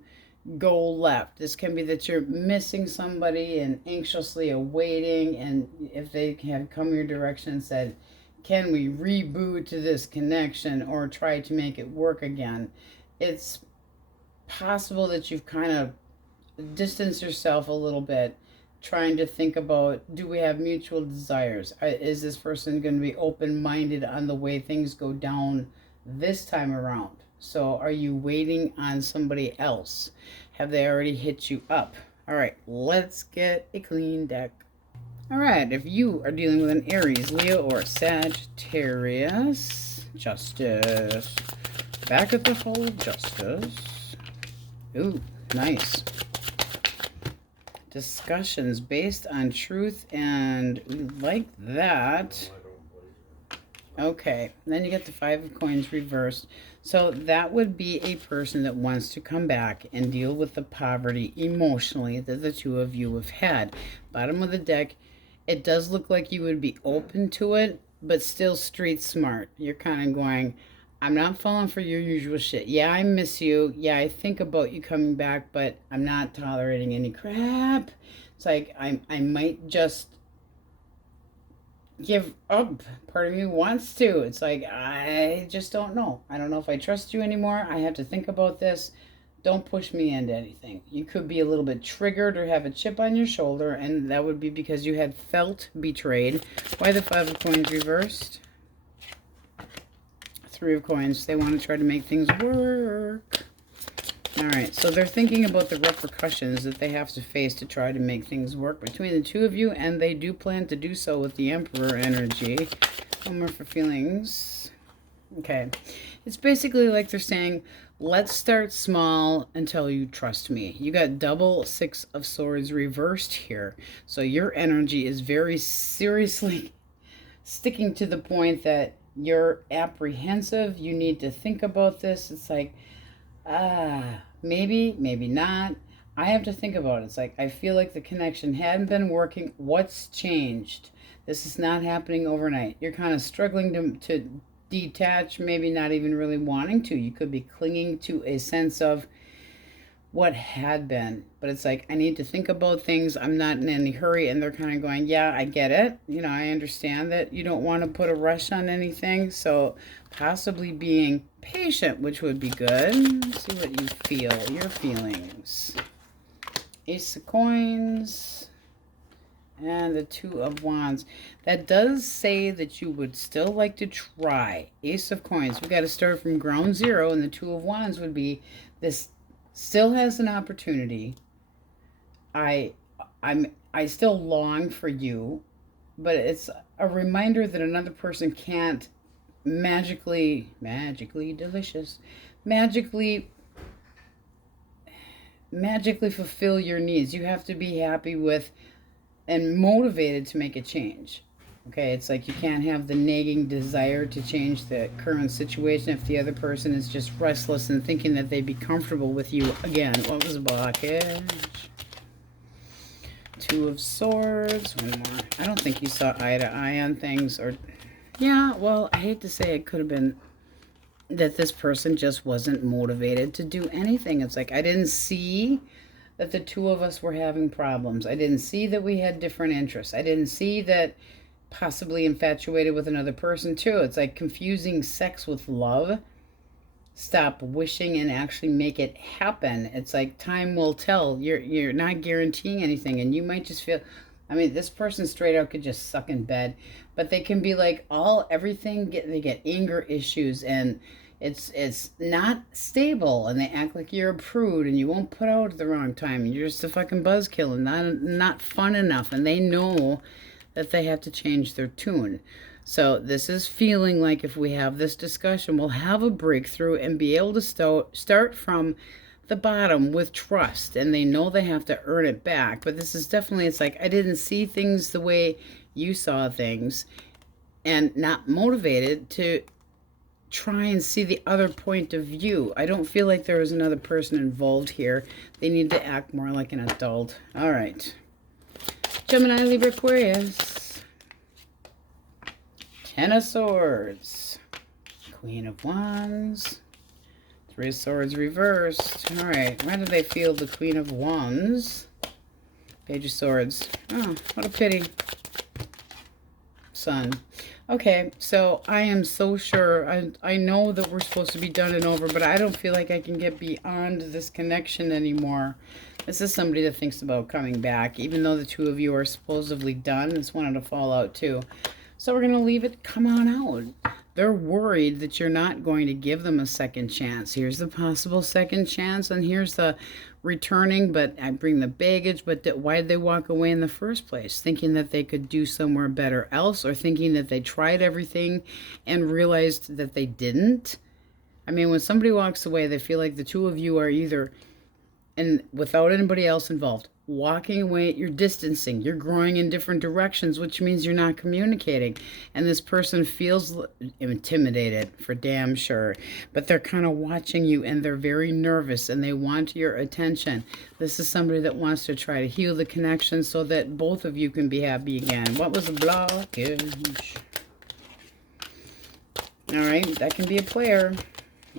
goal left. This can be that you're missing somebody and anxiously awaiting. And if they have come your direction and said, can we reboot this connection or try to make it work again? It's possible that you've kind of distanced yourself a little bit, trying to think about, do we have mutual desires? Is this person going to be open-minded on the way things go down this time around? So are you waiting on somebody else? Have they already hit you up? All right, let's get a clean deck. All right, if you are dealing with an Aries, Leo, or Sagittarius, Justice. Back at the full Justice. Ooh, nice. Discussions based on truth, and we like that. Okay, then you get the 5 of Coins reversed. So that would be a person that wants to come back and deal with the poverty emotionally that the two of you have had. Bottom of the deck, it does look like you would be open to it, but still street smart. You're kind of going, I'm not falling for your usual shit. Yeah, I miss you. Yeah, I think about you coming back, but I'm not tolerating any crap. It's like I might just give up. Part of me wants to. It's like, I just don't know. I don't know if I trust you anymore. I have to think about this. Don't push me into anything. You could be a little bit triggered or have a chip on your shoulder, and that would be because you had felt betrayed. Why the 5 of Coins reversed? 3 of Coins. They want to try to make things work. All right, so they're thinking about the repercussions that they have to face to try to make things work between the two of you, and they do plan to do so with the Emperor energy. One more for feelings. Okay. It's basically like they're saying, let's start small until you trust me. You got double 6 of Swords reversed here. So your energy is very seriously sticking to the point that You're apprehensive. You need to think about this. It's like, maybe, maybe not. I have to think about it. It's like, I feel like the connection hadn't been working. What's changed? This is not happening overnight. You're kind of struggling to detach, maybe not even really wanting to. You could be clinging to a sense of what had been. But it's like, I need to think about things. I'm not in any hurry. And they're kind of going, yeah, I get it. You know, I understand that you don't want to put a rush on anything. So possibly being patient, which would be good. Let's see what you feel, your feelings. Ace of Coins and the Two of Wands. That does say that you would still like to try. Ace of Coins. We got to start from ground zero, and the Two of Wands would be this still has an opportunity. I still long for you, but it's a reminder that another person can't magically delicious, magically fulfill your needs. You have to be happy with and motivated to make a change. Okay, it's like you can't have the nagging desire to change the current situation if the other person is just restless and thinking that they'd be comfortable with you again. What was a blockage? Two of Swords. One more. I don't think you saw eye to eye on things. Or, yeah, well, I hate to say it could have been that this person just wasn't motivated to do anything. It's like I didn't see that the two of us were having problems. I didn't see that we had different interests. I didn't see that possibly infatuated with another person too. It's like confusing sex with love. Stop wishing and actually make it happen. It's like time will tell. You're not guaranteeing anything, and you might just feel, I mean, this person straight out could just suck in bed, but they can be like everything, they get anger issues, and it's not stable, and they act like you're a prude and you won't put out at the wrong time. You're just a fucking buzzkill and not fun enough, and they know that they have to change their tune. So this is feeling like if we have this discussion, we'll have a breakthrough and be able to start from the bottom with trust. And they know they have to earn it back. But this is definitely, it's like I didn't see things the way you saw things, and not motivated to try and see the other point of view. I don't feel like there was another person involved here. They need to act more like an adult. All right. Gemini, Libra, Aquarius. Ten of Swords. Queen of Wands. Three of Swords reversed. All right. Why do they feel the Queen of Wands? Page of Swords. Oh, what a pity. Sun. Okay, so I am so sure. I know that we're supposed to be done and over, but I don't feel like I can get beyond this connection anymore. This is somebody that thinks about coming back, even though the two of you are supposedly done. It's wanted to fall out too. So we're going to leave it. Come on out. They're worried that you're not going to give them a second chance. Here's the possible second chance, and here's the returning, but I bring the baggage. But why did they walk away in the first place? Thinking that they could do somewhere better else, or thinking that they tried everything and realized that they didn't? I mean, when somebody walks away, they feel like the two of you are either, and without anybody else involved, walking away, you're distancing, you're growing in different directions, which means you're not communicating. And this person feels intimidated, for damn sure, but they're kind of watching you, and they're very nervous, and they want your attention. This is somebody that wants to try to heal the connection so that both of you can be happy again. What was the blockage? All right, that can be a player.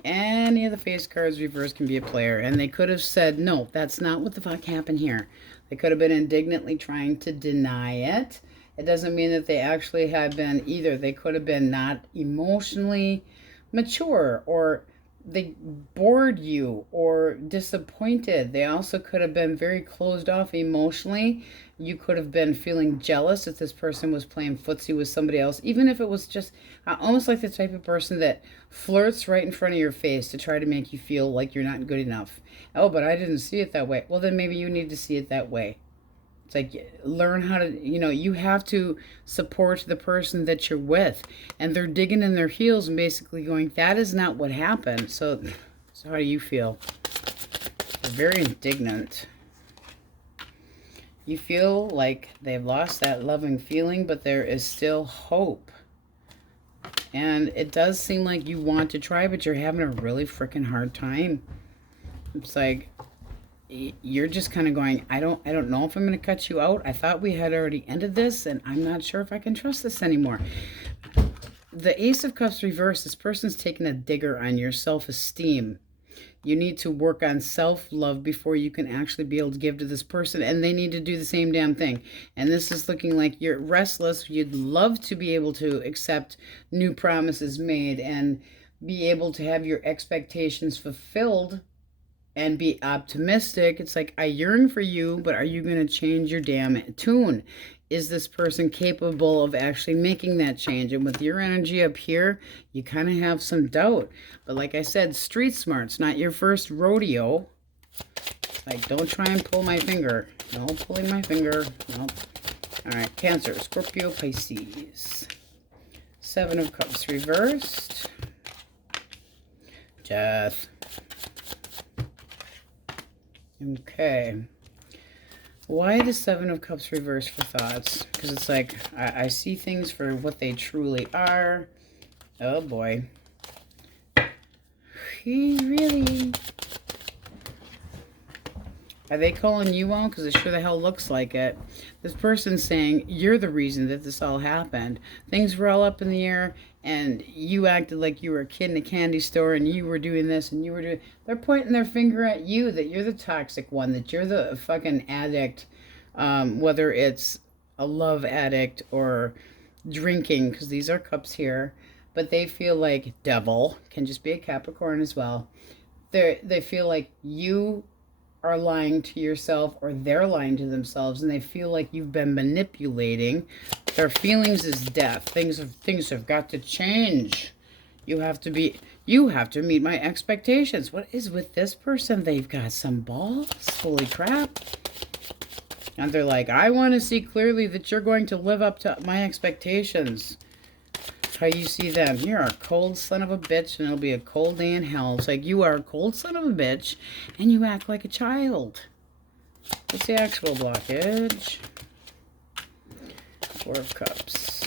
Any of the face cards reversed can be a player. And they could have said, no, that's not what the fuck happened here. They could have been indignantly trying to deny it. It doesn't mean that they actually have been either. They could have been not emotionally mature, or they bored you, or disappointed. They also could have been very closed off emotionally. You could have been feeling jealous if this person was playing footsie with somebody else, even if it was just almost like the type of person that flirts right in front of your face to try to make you feel like you're not good enough. Oh, but I didn't see it that way. Well, then maybe you need to see it that way. It's like, learn how to, you have to support the person that you're with. And they're digging in their heels and basically going, that is not what happened. So how do you feel? They're very indignant. You feel like they've lost that loving feeling, but there is still hope. And it does seem like you want to try, but you're having a really freaking hard time. It's like you're just kind of going, I don't know if I'm going to cut you out. I thought we had already ended this, and I'm not sure if I can trust this anymore. The Ace of Cups reversed, this person's taking a digger on your self-esteem. You need to work on self-love before you can actually be able to give to this person, and they need to do the same damn thing. And this is looking like you're restless. You'd love to be able to accept new promises made and be able to have your expectations fulfilled and be optimistic. It's like, I yearn for you, but are you going to change your damn tune? Is this person capable of actually making that change? And with your energy up here, you kind of have some doubt. But like I said, street smart's not your first rodeo. Like, don't try and pull my finger. No pulling my finger. Nope. All right, Cancer, Scorpio, Pisces. Seven of Cups reversed. Death. Okay. Why the Seven of Cups reversed for thoughts? Because it's like, I see things for what they truly are. Oh boy. He really... Are they calling you out? Because it sure the hell looks like it. This person's saying, you're the reason that this all happened. Things were all up in the air, and you acted like you were a kid in a candy store, and you were doing this, and you were doing... They're pointing their finger at you, that you're the toxic one, that you're the fucking addict, whether it's a love addict or drinking, because these are cups here. But they feel like devil, can just be a Capricorn as well. They feel like you are lying to yourself, or they're lying to themselves, and they feel like you've been manipulating. Their feelings is death. Things have got to change. You have to meet my expectations. What is with this person? They've got some balls. Holy crap. And they're like, I want to see clearly that you're going to live up to my expectations. How you see them. You're a cold son of a bitch, and it'll be a cold day in hell. It's like, you are a cold son of a bitch, and you act like a child. What's the actual blockage? Four of Cups.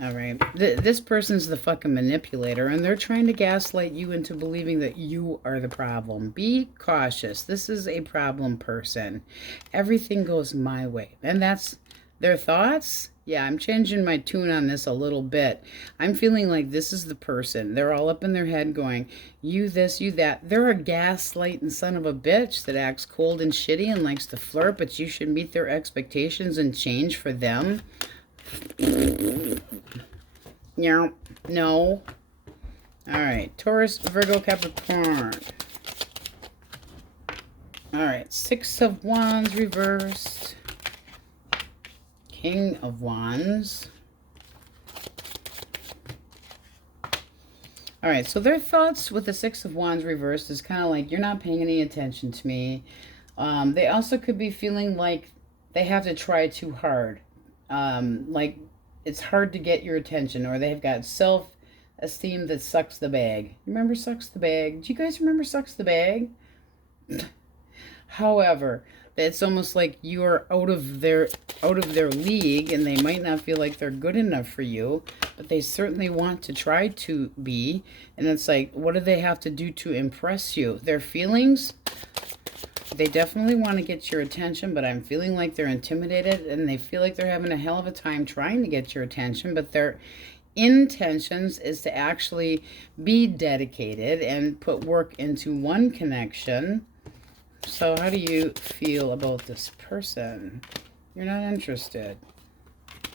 All right. This person's the fucking manipulator, and they're trying to gaslight you into believing that you are the problem. Be cautious. This is a problem person. Everything goes my way. And that's their thoughts. Yeah, I'm changing my tune on this a little bit. I'm feeling like this is the person. They're all up in their head going, you this, you that. They're a gaslighting son of a bitch that acts cold and shitty and likes to flirt, but you should meet their expectations and change for them. Yeah, no. All right, Taurus, Virgo, Capricorn. All right, Six of Wands reversed. King of Wands. All right, so their thoughts with the Six of Wands reversed is kind of like, you're not paying any attention to me. They also could be feeling like they have to try too hard. Like it's hard to get your attention, or they've got self-esteem that sucks the bag. Remember Sucks the Bag? Do you guys remember Sucks the Bag? However, it's almost like you are out of their league, and they might not feel like they're good enough for you, but they certainly want to try to be. And it's like, what do they have to do to impress you? Their feelings, they definitely want to get your attention, but I'm feeling like they're intimidated, and they feel like they're having a hell of a time trying to get your attention, but their intentions is to actually be dedicated and put work into one connection. So how do you feel about this person? You're not interested.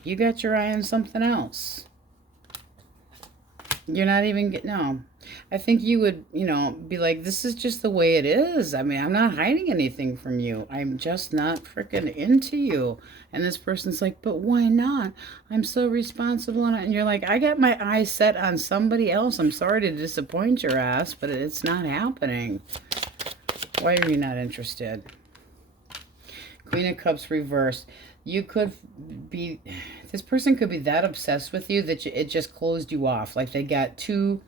You got your eye on something else. You're not even no. I think you would, be like, this is just the way it is. I mean, I'm not hiding anything from you. I'm just not freaking into you. And this person's like, but why not? I'm so responsible. And you're like, I got my eyes set on somebody else. I'm sorry to disappoint your ass, but it's not happening. Why are you not interested? Queen of Cups reversed. You could be, this person could be that obsessed with you that it just closed you off. Like they got too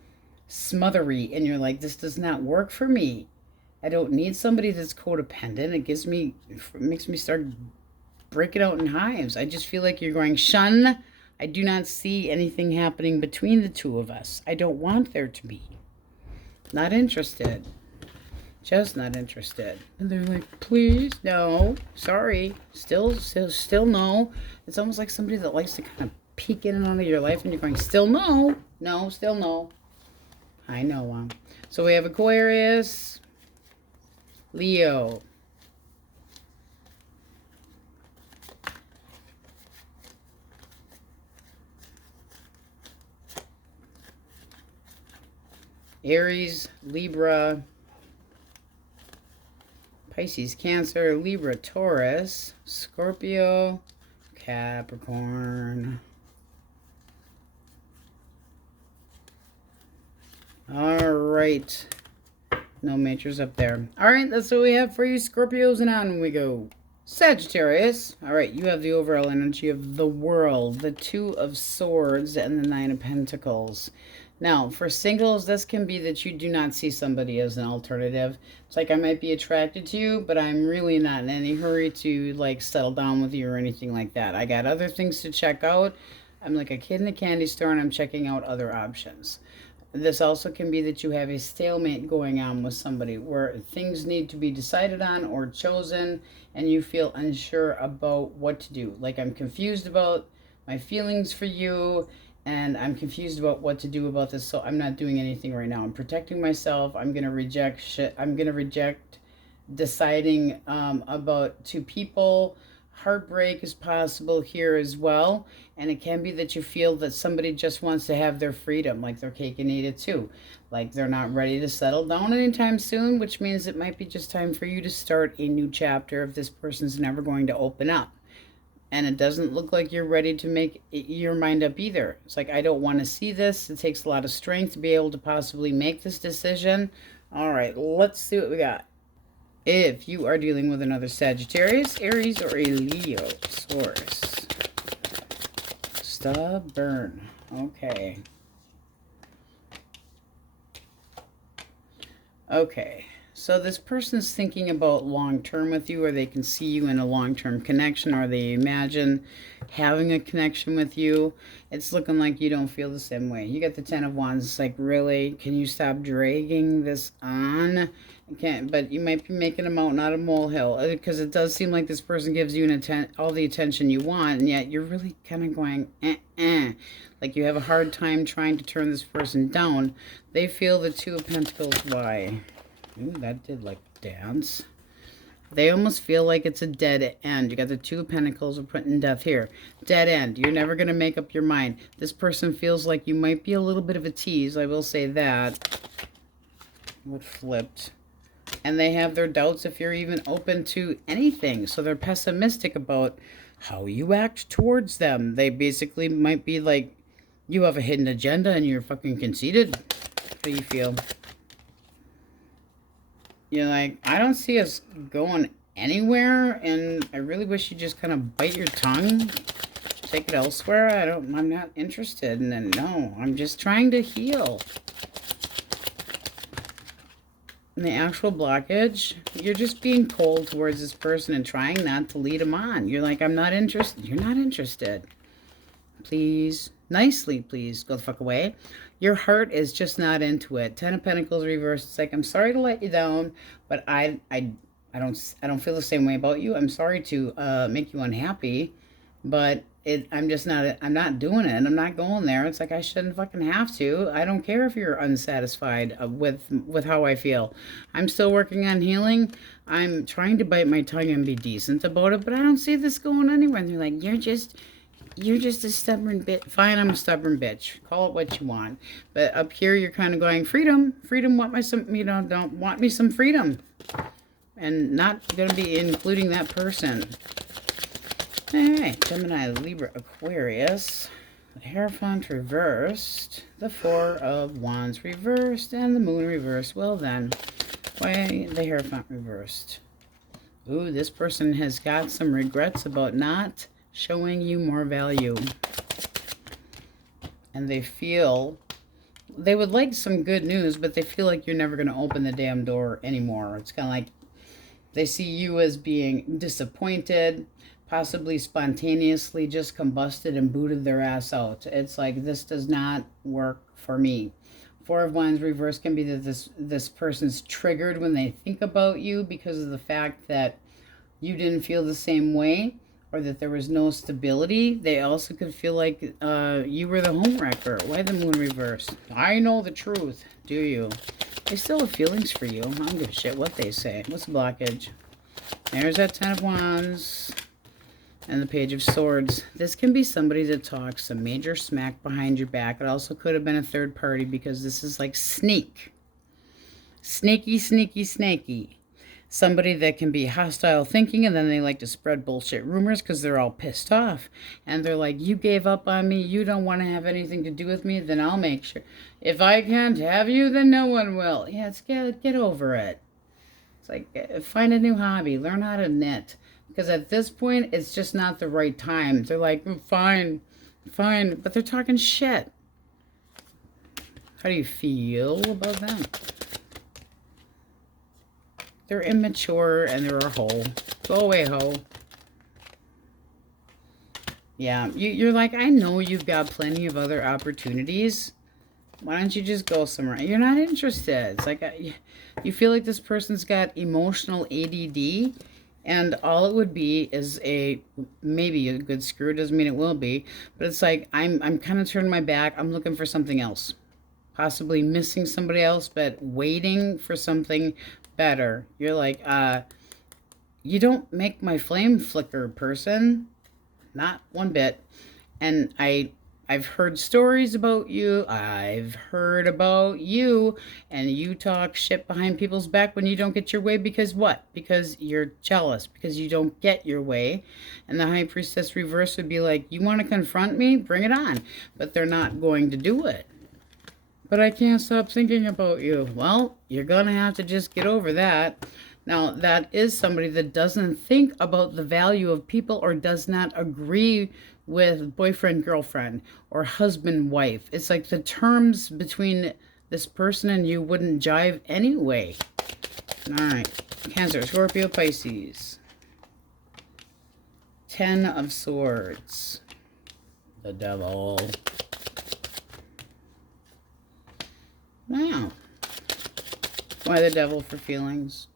smothery, and you're like, this does not work for me. I don't need somebody that's codependent. It makes me start breaking out in hives. I just feel like you're going, shun I do not see anything happening between the two of us. I don't want there to be. Not interested. Just not interested. And they're like, please, no, sorry, still no. It's almost like somebody that likes to kind of peek in and out of your life, and you're going, still no, no, still no. I know. So we have Aquarius, Leo, Aries, Libra, Pisces, Cancer, Libra, Taurus, Scorpio, Capricorn. All right. No majors up there. All right, that's what we have for you, Scorpios, and on we go. Sagittarius. All right, you have the overall energy of the World, the Two of Swords, and the Nine of Pentacles. Now, for singles, this can be that you do not see somebody as an alternative. It's like I might be attracted to you, but I'm really not in any hurry to, like, settle down with you or anything like that. I got other things to check out. I'm like a kid in a candy store, and I'm checking out other options. This also can be that you have a stalemate going on with somebody where things need to be decided on or chosen, and you feel unsure about what to do. Like, I'm confused about my feelings for you, and I'm confused about what to do about this, so I'm not doing anything right now. I'm protecting myself. I'm going to reject shit. I'm going to reject deciding about two people. Heartbreak is possible here as well, and it can be that you feel that somebody just wants to have their freedom, like their cake and eat it too. Like they're not ready to settle down anytime soon, which means it might be just time for you to start a new chapter if this person's never going to open up. And it doesn't look like you're ready to make your mind up either. It's like, I don't want to see this. It takes a lot of strength to be able to possibly make this decision. All right, let's see what we got. If you are dealing with another Sagittarius, Aries, or a Leo, Taurus. Stubborn. Okay. Okay. So this person's thinking about long-term with you, or they can see you in a long-term connection, or they imagine having a connection with you. It's looking like you don't feel the same way. You got the Ten of Wands. It's like, really? Can you stop dragging this on? But you might be making a mountain out of a molehill, because it does seem like this person gives you all the attention you want, and yet you're really kind of going, like you have a hard time trying to turn this person down. They feel the Two of Pentacles. Why? Ooh, that did like dance. They almost feel like it's a dead end. You got the Two of Pentacles, we're putting death here. Dead end. You're never going to make up your mind. This person feels like you might be a little bit of a tease. I will say that. What flipped? And they have their doubts if you're even open to anything. So they're pessimistic about how you act towards them. They basically might be like, you have a hidden agenda and you're fucking conceited. How do you feel? You're like, I don't see us going anywhere, and I really wish you just kind of bite your tongue, take it elsewhere. I'm not interested. And then, no, I'm just trying to heal. And the actual blockage, you're just being cold towards this person and trying not to lead them on. You're like, I'm not interested. You're not interested. Please, nicely, please, go the fuck away. Your heart is just not into it. Ten of Pentacles reversed. It's like, I'm sorry to let you down, but I don't feel the same way about you. I'm sorry to make you unhappy, but I'm not doing it. I'm not going there. It's like, I shouldn't fucking have to. I don't care if you're unsatisfied with how I feel. I'm still working on healing. I'm trying to bite my tongue and be decent about it, but I don't see this going anywhere. And they're like, you're just a stubborn bitch. Fine, I'm a stubborn bitch. Call it what you want. But up here, you're kind of going, freedom, want me some, don't want me some freedom. And not going to be including that person. All right, Gemini, Libra, Aquarius. The Hierophant reversed. The Four of Wands reversed. And the Moon reversed. Well then, why the Hierophant reversed? Ooh, this person has got some regrets about not showing you more value. And they feel they would like some good news, but they feel like you're never going to open the damn door anymore. It's kind of like they see you as being disappointed. possibly spontaneously just combusted and booted their ass out. It's like, this does not work for me. Four of Wands reverse can be that this person's triggered when they think about you because of the fact that you didn't feel the same way, or that there was no stability. They also could feel like you were the homewrecker. Why the Moon reverse? I know the truth. Do you? They still have feelings for you. I don't give a shit what they say. What's the blockage? There's that 10 of Wands. And the Page of Swords. This can be somebody that talks some major smack behind your back. It also could have been a third party, because this is like sneak. Snaky, sneaky, snaky. Somebody that can be hostile thinking, and then they like to spread bullshit rumors because they're all pissed off. And they're like, you gave up on me. You don't want to have anything to do with me. Then I'll make sure. If I can't have you, then no one will. Yeah, get over it. It's like, find a new hobby. Learn how to knit. Because at this point, it's just not the right time. They're like, fine, fine. But they're talking shit. How do you feel about them? They're immature and they're a hoe. Go away, hoe. Yeah, you're like, I know you've got plenty of other opportunities. Why don't you just go somewhere? You're not interested. It's like, you feel like this person's got emotional ADD. And all it would be is maybe a good screw. Doesn't mean it will be. But it's like, I'm kind of turning my back. I'm looking for something else. Possibly missing somebody else, but waiting for something better. You're like, you don't make my flame flicker, person. Not one bit. And I've heard stories about you. I've heard about you. And you talk shit behind people's back when you don't get your way. Because what? Because you're jealous. Because you don't get your way. And the High Priestess reverse would be like, you want to confront me? Bring it on. But they're not going to do it. But I can't stop thinking about you. Well, you're going to have to just get over that. Now, that is somebody that doesn't think about the value of people, or does not agree with boyfriend, girlfriend, or husband, wife. It's like the terms between this person and you wouldn't jive anyway. All right. Cancer, Scorpio, Pisces. 10 of Swords. The Devil. Wow. Why the Devil for feelings?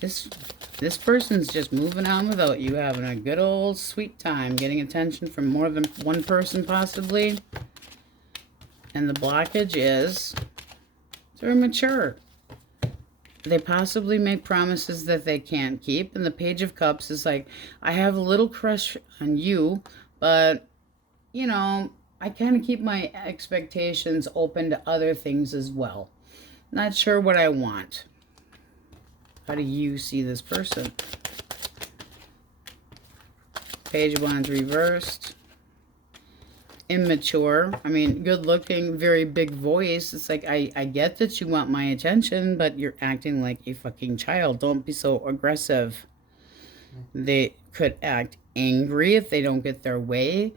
This person's just moving on without you, having a good old sweet time, getting attention from more than one person possibly. And the blockage is they're immature. They possibly make promises that they can't keep. And the Page of Cups is like, I have a little crush on you, but, you know, I kind of keep my expectations open to other things as well. Not sure what I want. How do you see this person? Page of Wands reversed. Immature. I mean, good looking, very big voice. It's like, I get that you want my attention, but you're acting like a fucking child. Don't be so aggressive. They could act angry if they don't get their way.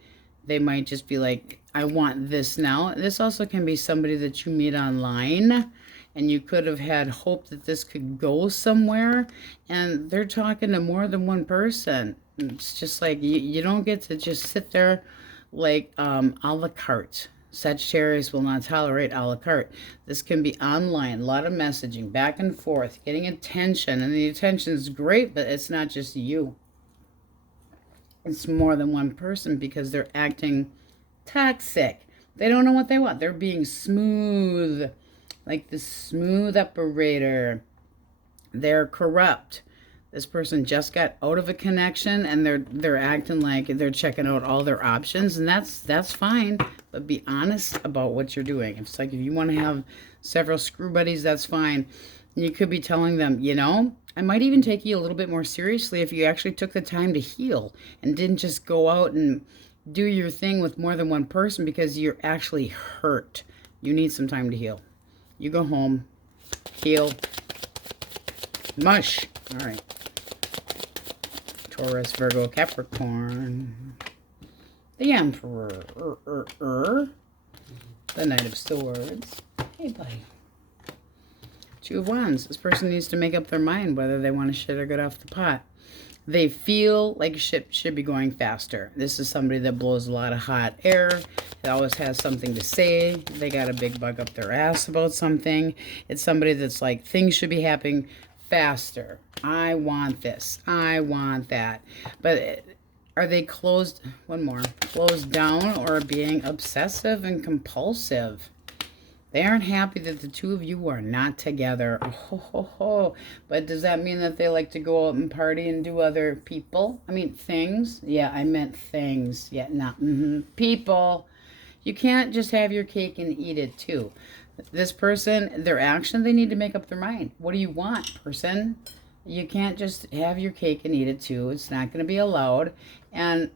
They might just be like, I want this now. This also can be somebody that you meet online, and you could have had hope that this could go somewhere, and they're talking to more than one person. It's just like, you don't get to just sit there like a la carte. Sagittarius will not tolerate a la carte. This can be online, a lot of messaging, back and forth, getting attention, and the attention is great, but it's not just you. It's more than one person, because they're acting toxic. They don't know what they want. They're being smooth. Like the smooth operator. They're corrupt. This person just got out of a connection, and they're acting like they're checking out all their options, and that's fine. But be honest about what you're doing. It's like, if you want to have several screw buddies, that's fine. And you could be telling them, you know, I might even take you a little bit more seriously if you actually took the time to heal and didn't just go out and do your thing with more than one person, because you're actually hurt. You need some time to heal. You go home, heal, mush. All right. Taurus, Virgo, Capricorn. The Emperor. The Knight of Swords. Hey, buddy. Two of Wands. This person needs to make up their mind whether they want to shit or get off the pot. They feel like shit should be going faster. This is somebody that blows a lot of hot air. It always has something to say. They got a big bug up their ass about something. It's somebody that's like, things should be happening faster. I want this. I want that. But are they closed? One more. Closed down or being obsessive and compulsive? They aren't happy that the two of you are not together. Oh, ho, ho. But does that mean that they like to go out and party and do other people? I mean, things. Yeah, I meant things. Yeah, not people. You can't just have your cake and eat it too. This person, their action, they need to make up their mind. What do you want, person? You can't just have your cake and eat it too. It's not going to be allowed. And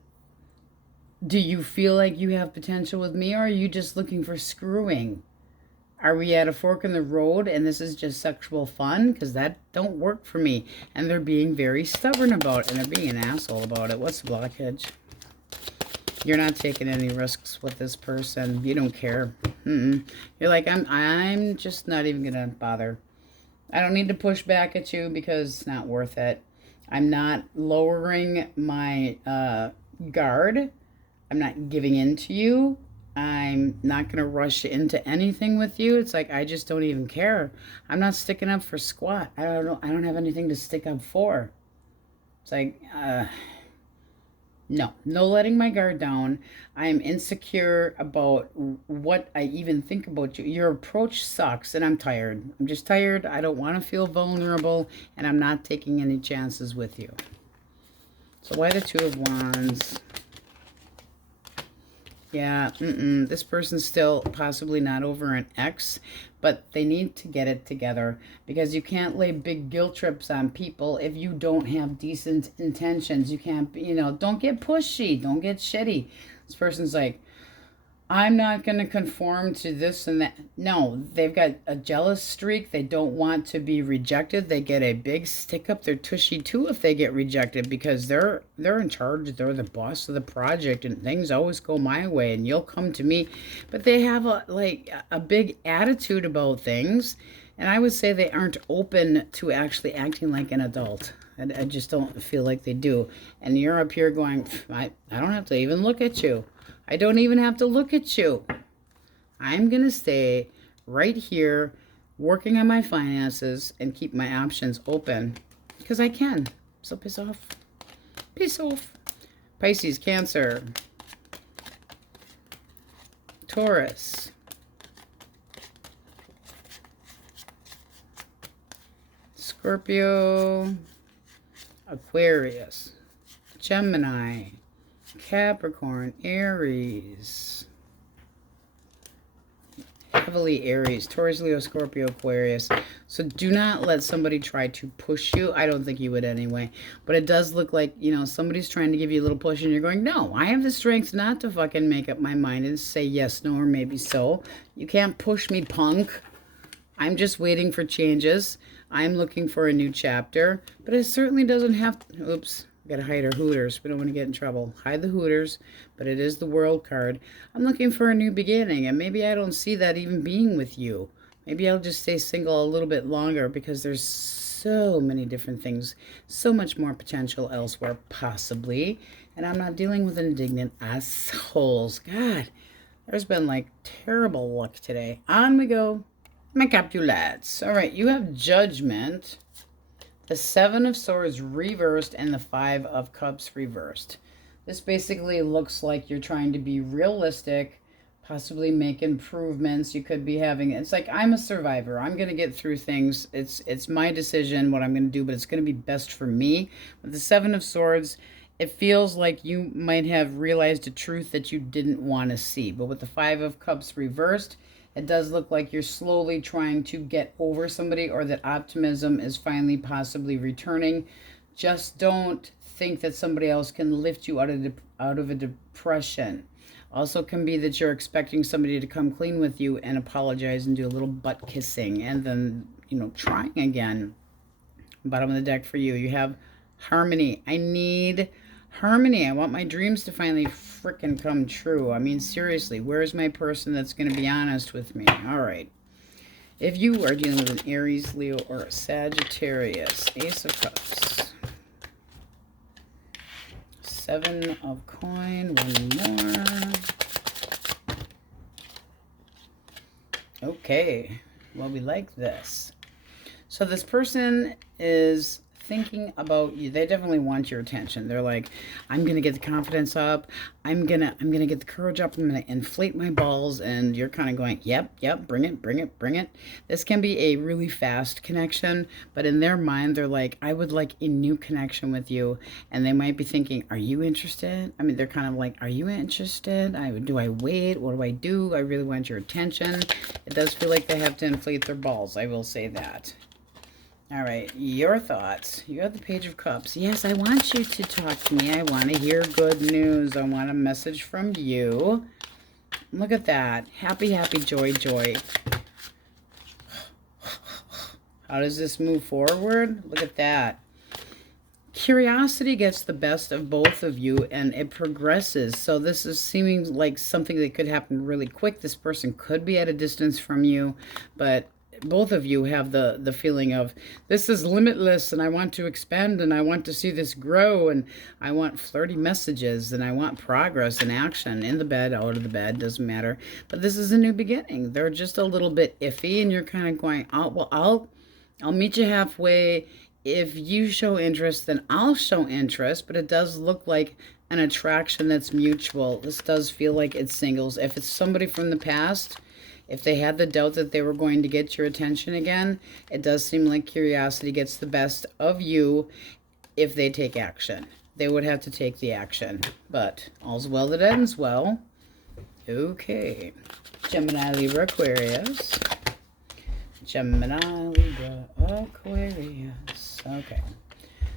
do you feel like you have potential with me, or are you just looking for screwing? Are we at a fork in the road and this is just sexual fun? Because that don't work for me. And they're being very stubborn about it, and they're being an asshole about it. What's the blockage? You're not taking any risks with this person. You don't care. You're like, I'm just not even going to bother. I don't need to push back at you because it's not worth it. I'm not lowering my guard. I'm not giving in to you. I'm not going to rush into anything with you. It's like, I just don't even care. I'm not sticking up for squat. I don't have anything to stick up for. It's like, no letting my guard down. I'm insecure about what I even think about you. Your approach sucks, and I'm tired. I'm just tired. I don't want to feel vulnerable, and I'm not taking any chances with you. So why the Two of Wands? Yeah, this person's still possibly not over an ex, but they need to get it together, because you can't lay big guilt trips on people if you don't have decent intentions. You can't, don't get pushy, don't get shitty. This person's like, I'm not going to conform to this and that. No, they've got a jealous streak. They don't want to be rejected. They get a big stick up their tushy too if they get rejected, because they're in charge. They're the boss of the project, and things always go my way and you'll come to me. But they have a big attitude about things, and I would say they aren't open to actually acting like an adult. I just don't feel like they do. And you're up here going, I don't have to even look at you. I don't even have to look at you. I'm going to stay right here working on my finances and keep my options open because I can. So piss off. Piss off. Pisces, Cancer, Taurus, Scorpio, Aquarius, Gemini, Capricorn, Aries, heavily Aries, Taurus, Leo, Scorpio, Aquarius. So do not let somebody try to push you. I don't think you would anyway. But it does look like, somebody's trying to give you a little push and you're going, no, I have the strength not to fucking make up my mind and say yes, no, or maybe so. You can't push me, punk. I'm just waiting for changes. I'm looking for a new chapter. But it certainly doesn't have to, oops. Got to hide our Hooters. We don't want to get in trouble. Hide the Hooters, but it is the World card. I'm looking for a new beginning, and maybe I don't see that even being with you. Maybe I'll just stay single a little bit longer because there's so many different things, so much more potential elsewhere, possibly, and I'm not dealing with indignant assholes. God, there's been like terrible luck today. On we go. My Capulets. All right, you have Judgment, the Seven of Swords reversed, and the Five of Cups reversed. This basically looks like you're trying to be realistic, possibly make improvements. You could be having, it's like, I'm a survivor. I'm going to get through things. It's my decision what I'm going to do, but it's going to be best for me. With the Seven of Swords, it feels like you might have realized a truth that you didn't want to see. But with the Five of Cups reversed, it does look like you're slowly trying to get over somebody, or that optimism is finally possibly returning. Just don't think that somebody else can lift you out of a depression. Also can be that you're expecting somebody to come clean with you and apologize and do a little butt kissing and then, trying again. Bottom of the deck for you, you have Harmony. I need harmony. I want my dreams to finally frickin' come true. I mean, seriously, where's my person that's going to be honest with me? All right. If you are dealing with an Aries, Leo, or a Sagittarius, Ace of Cups. 7 of coin, one more. Okay, well, we like this. So this person is thinking about you. They definitely want your attention. They're like, I'm gonna get the confidence up. I'm gonna get the courage up. I'm gonna inflate my balls. And you're kind of going, yep, bring it, bring it, bring it. This can be a really fast connection, but in their mind, they're like, I would like a new connection with you. And they might be thinking, are you interested? I mean, they're kind of like, are you interested? Do I wait? What do I do? I really want your attention. It does feel like they have to inflate their balls. I will say that. All right, your thoughts. You got the Page of Cups. Yes, I want you to talk to me. I want to hear good news. I want a message from you. Look at that. Happy, happy, joy, joy. How does this move forward? Look at that. Curiosity gets the best of both of you, and it progresses. So this is seeming like something that could happen really quick. This person could be at a distance from you, but both of you have the feeling of, this is limitless, and I want to expand, and I want to see this grow, and I want flirty messages, and I want progress and action in the bed, out of the bed, doesn't matter. But this is a new beginning. They're just a little bit iffy, and you're kind of going, oh, well, I'll meet you halfway. If you show interest, then I'll show interest, but it does look like an attraction that's mutual. This does feel like it's singles. If it's somebody from the past, if they had the doubt that they were going to get your attention again, it does seem like curiosity gets the best of you if they take action. They would have to take the action, but all's well that ends well. Okay. Gemini, Libra, Aquarius. Gemini, Libra, Aquarius. Okay.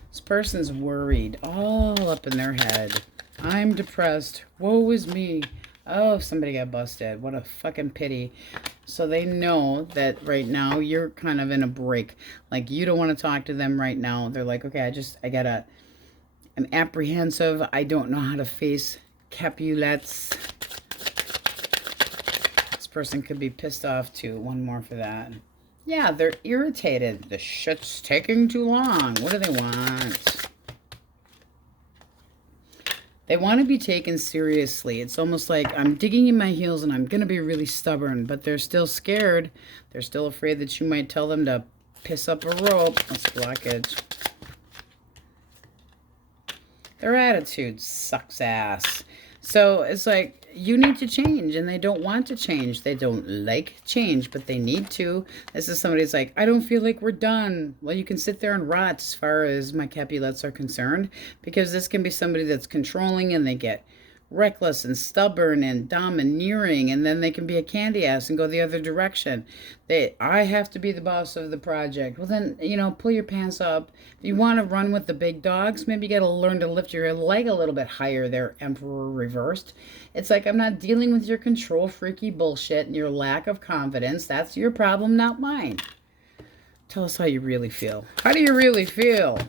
This person's worried, all up in their head. I'm depressed. Woe is me. Oh, somebody got busted. What a fucking pity. So they know that right now you're kind of in a break. Like, you don't want to talk to them right now. They're like, okay, I'm apprehensive. I don't know how to face Capulets. This person could be pissed off too. One more for that. Yeah, they're irritated. The shit's taking too long. What do they want? They want to be taken seriously. It's almost like, I'm digging in my heels and I'm going to be really stubborn, but they're still scared. They're still afraid that you might tell them to piss up a rope. That's blockage. Their attitude sucks ass. So it's like, you need to change, and they don't want to change. They don't like change, but they need to. This is somebody that's like, I don't feel like we're done. Well, you can sit there and rot as far as my Capulets are concerned, because this can be somebody that's controlling, and they get reckless and stubborn and domineering, and then they can be a candy ass and go the other direction. I have to be the boss of the project. Well, then, pull your pants up. If you want to run with the big dogs, maybe you got to learn to lift your leg a little bit higher there, Emperor reversed. It's like, I'm not dealing with your control freaky bullshit and your lack of confidence. That's your problem, not mine. Tell us how you really feel. How do you really feel?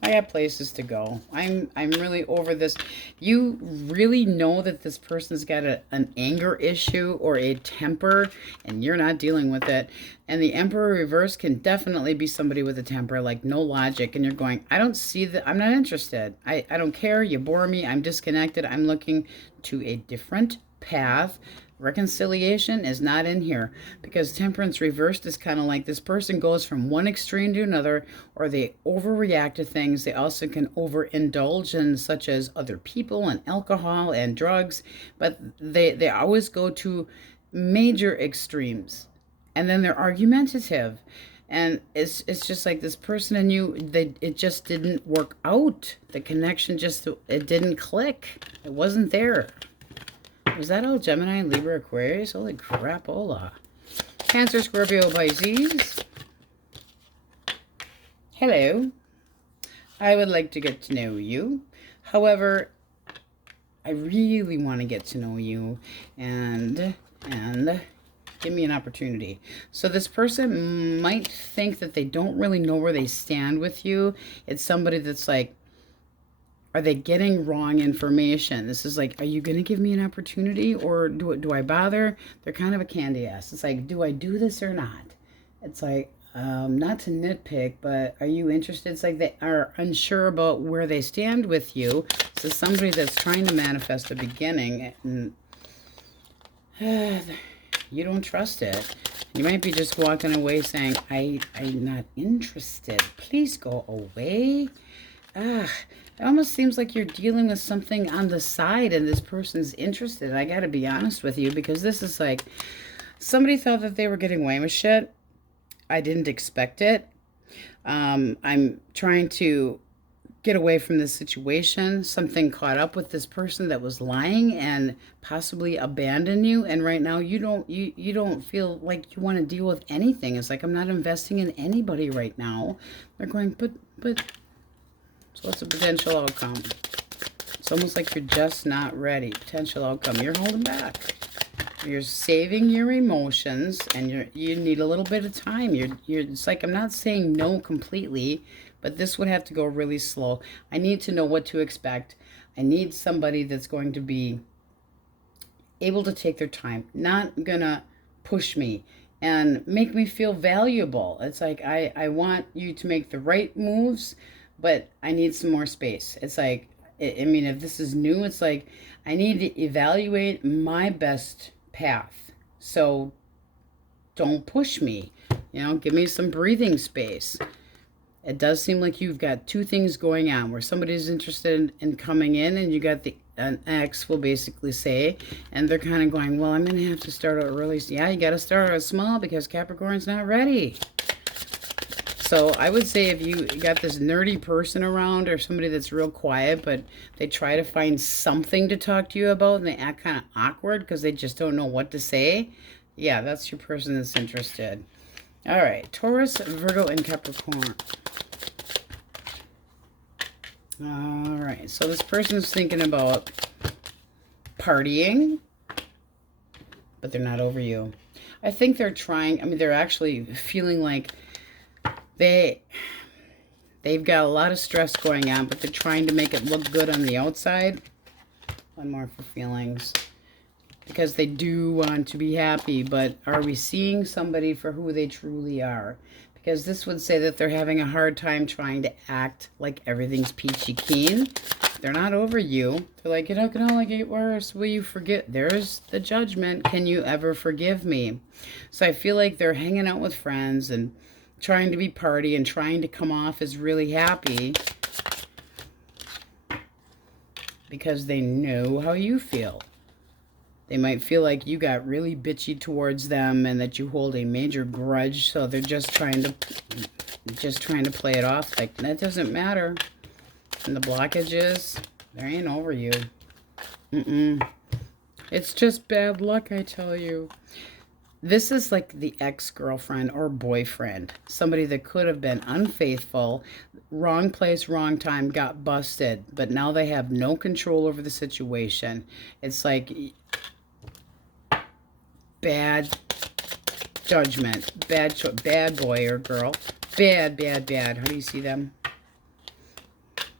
I have places to go. I'm really over this. You really know that this person's got an anger issue or a temper, and you're not dealing with it. And the Emperor reverse can definitely be somebody with a temper, like no logic. And you're going, I don't see that. I'm not interested. I don't care. You bore me. I'm disconnected. I'm looking to a different path. Reconciliation is not in here, because temperance reversed is kind of like this person goes from one extreme to another, or they overreact to things. They also can overindulge in, such as other people and alcohol and drugs, but they always go to major extremes, and then they're argumentative. And it's just like this person and you, it just didn't work out. The connection it didn't click. It wasn't there. Was that all Gemini, Libra, Aquarius? Holy crapola. Cancer, Scorpio, Pisces. Hello. I would like to get to know you. However, I really want to get to know you, and give me an opportunity. So this person might think that they don't really know where they stand with you. It's somebody that's like, Are they getting wrong information? This is like, are you going to give me an opportunity, or do I bother? They're kind of a candy ass. It's like, do I do this or not? It's like, not to nitpick, but are you interested? It's like they are unsure about where they stand with you. So somebody that's trying to manifest a beginning, and you don't trust it. You might be just walking away saying, I'm not interested. Please go away. It almost seems like you're dealing with something on the side and this person's interested. I got to be honest with you, because this is like somebody thought that they were getting away with shit. I didn't expect it. I'm trying to get away from this situation. Something caught up with this person that was lying and possibly abandoned you, and right now you don't feel like you want to deal with anything. It's like, I'm not investing in anybody right now. They're going, but so what's the potential outcome? It's almost like you're just not ready. Potential outcome, you're holding back. You're saving your emotions, and you need a little bit of time. It's like, I'm not saying no completely, but this would have to go really slow. I need to know what to expect. I need somebody that's going to be able to take their time, not gonna push me and make me feel valuable. It's like, I want you to make the right moves, but I need some more space. It's like, I mean, if this is new, it's like, I need to evaluate my best path. So don't push me, give me some breathing space. It does seem like you've got two things going on, where somebody's interested in coming in, and you got an ex, will basically say, and they're kind of going, well, I'm going to have to start out really. Yeah, you got to start out small, because Capricorn's not ready. So I would say, if you got this nerdy person around, or somebody that's real quiet, but they try to find something to talk to you about, and they act kind of awkward because they just don't know what to say, yeah, that's your person that's interested. All right, Taurus, Virgo, and Capricorn. All right, so this person's thinking about partying, but they're not over you. I think they're trying, they're actually feeling like they've got a lot of stress going on, but they're trying to make it look good on the outside. One more for feelings. Because they do want to be happy, but are we seeing somebody for who they truly are? Because this would say that they're having a hard time trying to act like everything's peachy keen. They're not over you. They're like, it can only get worse. Will you forget? There's the judgment. Can you ever forgive me? So I feel like they're hanging out with friends and trying to be party and trying to come off as really happy, because they know how you feel. They might feel like you got really bitchy towards them and that you hold a major grudge, so they're just trying to play it off like that doesn't matter. And the blockage is, they ain't over you. It's just bad luck, I tell you. This is like the ex-girlfriend or boyfriend. Somebody that could have been unfaithful, wrong place, wrong time, got busted, but now they have no control over the situation. It's like bad judgment, bad boy or girl. Bad. How do you see them?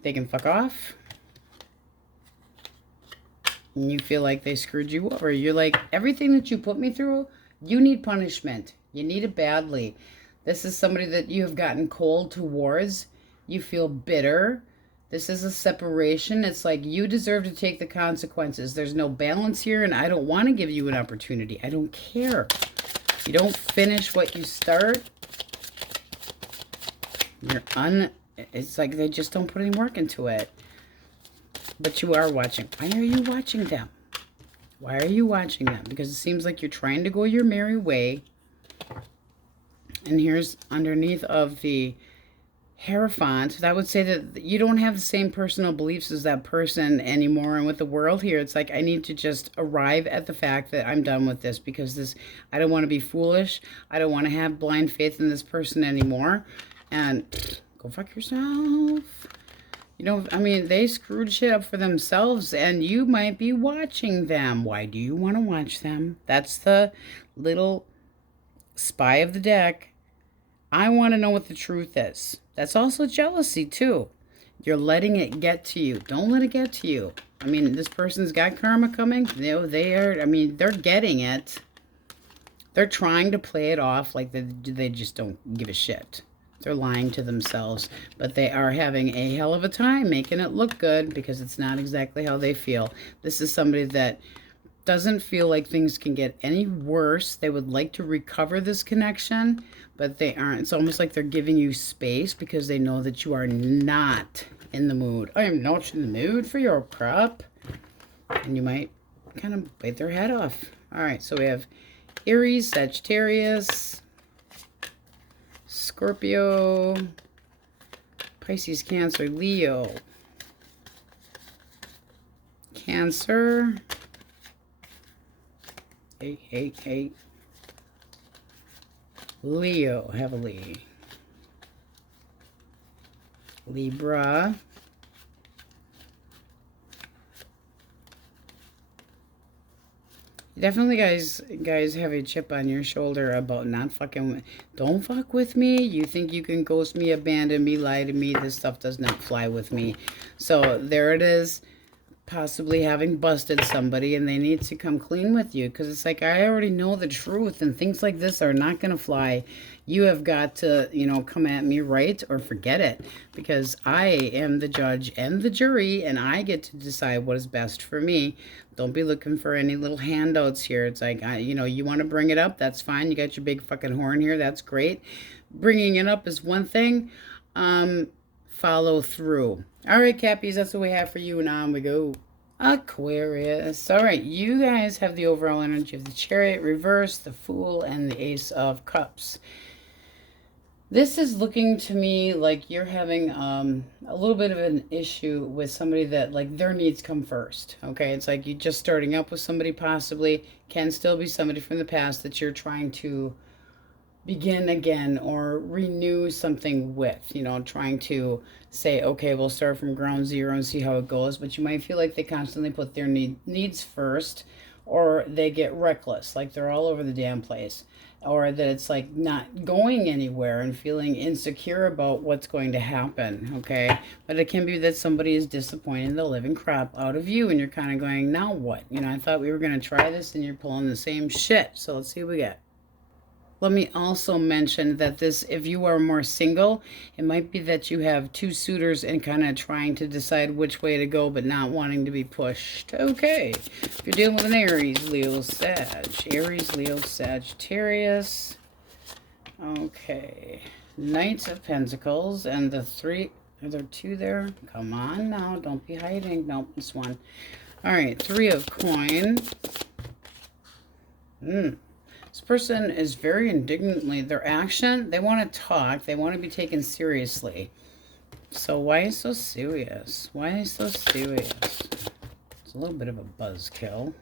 They can fuck off. And you feel like they screwed you over. You're like, everything that you put me through, you need punishment. You need it badly. This is somebody that you have gotten cold towards. You feel bitter. This is a separation. It's like, you deserve to take the consequences. There's no balance here, and I don't want to give you an opportunity. I don't care. You don't finish what you start. It's like they just don't put any work into it. But you are watching. Why are you watching them? Why are you watching them? Because it seems like you're trying to go your merry way. And here's underneath of the Hierophant, that would say that you don't have the same personal beliefs as that person anymore. And with the world here, it's like, I need to just arrive at the fact that I'm done with this, because I don't want to be foolish. I don't want to have blind faith in this person anymore. And go fuck yourself. They screwed shit up for themselves, and you might be watching them. Why do you want to watch them? That's the little spy of the deck. I want to know what the truth is. That's also jealousy, too. You're letting it get to you. Don't let it get to you. I mean, this person's got karma coming. You know, they are, I mean, they're getting it. They're trying to play it off like they just don't give a shit. They're lying to themselves, but they are having a hell of a time making it look good because it's not exactly how they feel. This is somebody that doesn't feel like things can get any worse. They would like to recover this connection, but they aren't. It's almost like they're giving you space because they know that you are not in the mood. I am not in the mood for your crap. And you might kind of bite their head off. All right, so we have Aries, Sagittarius, Scorpio, Pisces, Cancer, Leo, Cancer, 888, Leo, heavily, Libra, definitely guys have a chip on your shoulder about not fucking, don't fuck with me. You think you can ghost me, abandon me, lie to me. This stuff does not fly with me. So there it is, possibly having busted somebody and they need to come clean with you because it's like, I already know the truth and things like this are not going to fly. You have got to, you know, come at me right or forget it, because I am the judge and the jury and I get to decide what is best for me. Don't be looking for any little handouts here. It's like, you know, you want to bring it up, that's fine. You got your big fucking horn here, that's great. Bringing it up is one thing. Follow through. All right, Cappies, that's what we have for you. And on we go. Aquarius. All right, you guys have the overall energy of the Chariot, reverse, the Fool, and the Ace of Cups. This is looking to me like you're having a little bit of an issue with somebody that, like, their needs come first. Okay, it's like you're just starting up with somebody, possibly can still be somebody from the past that you're trying to begin again or renew something with, you know, trying to say, okay, we'll start from ground zero and see how it goes. But you might feel like they constantly put their needs first, or they get reckless, like they're all over the damn place, or that it's like not going anywhere and feeling insecure about what's going to happen. Okay, but it can be that somebody is disappointing the living crap out of you and you're kind of going, now what? You know, I thought we were going to try this and you're pulling the same shit. So let's see what we get. Let me also mention that this, if you are more single, it might be that you have two suitors and kind of trying to decide which way to go, but not wanting to be pushed. Okay. If you're dealing with an Aries, Leo, Sag. Aries, Leo, Sagittarius. Okay. Knights of Pentacles and the three. Are there two there? Come on now. Don't be hiding. Nope, it's one. All right. Three of Coin. This person is very indignantly, their action, they want to talk, they want to be taken seriously. So why is so serious? Why is so serious? It's a little bit of a buzzkill.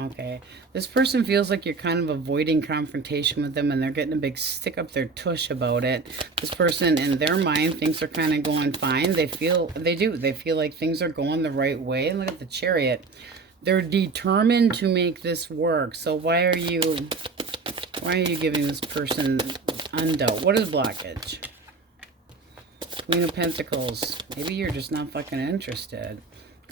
Okay, this person feels like you're kind of avoiding confrontation with them and they're getting a big stick up their tush about it. This person, in their mind, things are kind of going fine. They feel like things are going the right way. And look at the Chariot. They're determined to make this work. So why are you giving this person undoubt? What is blockage? Queen of Pentacles. Maybe you're just not fucking interested.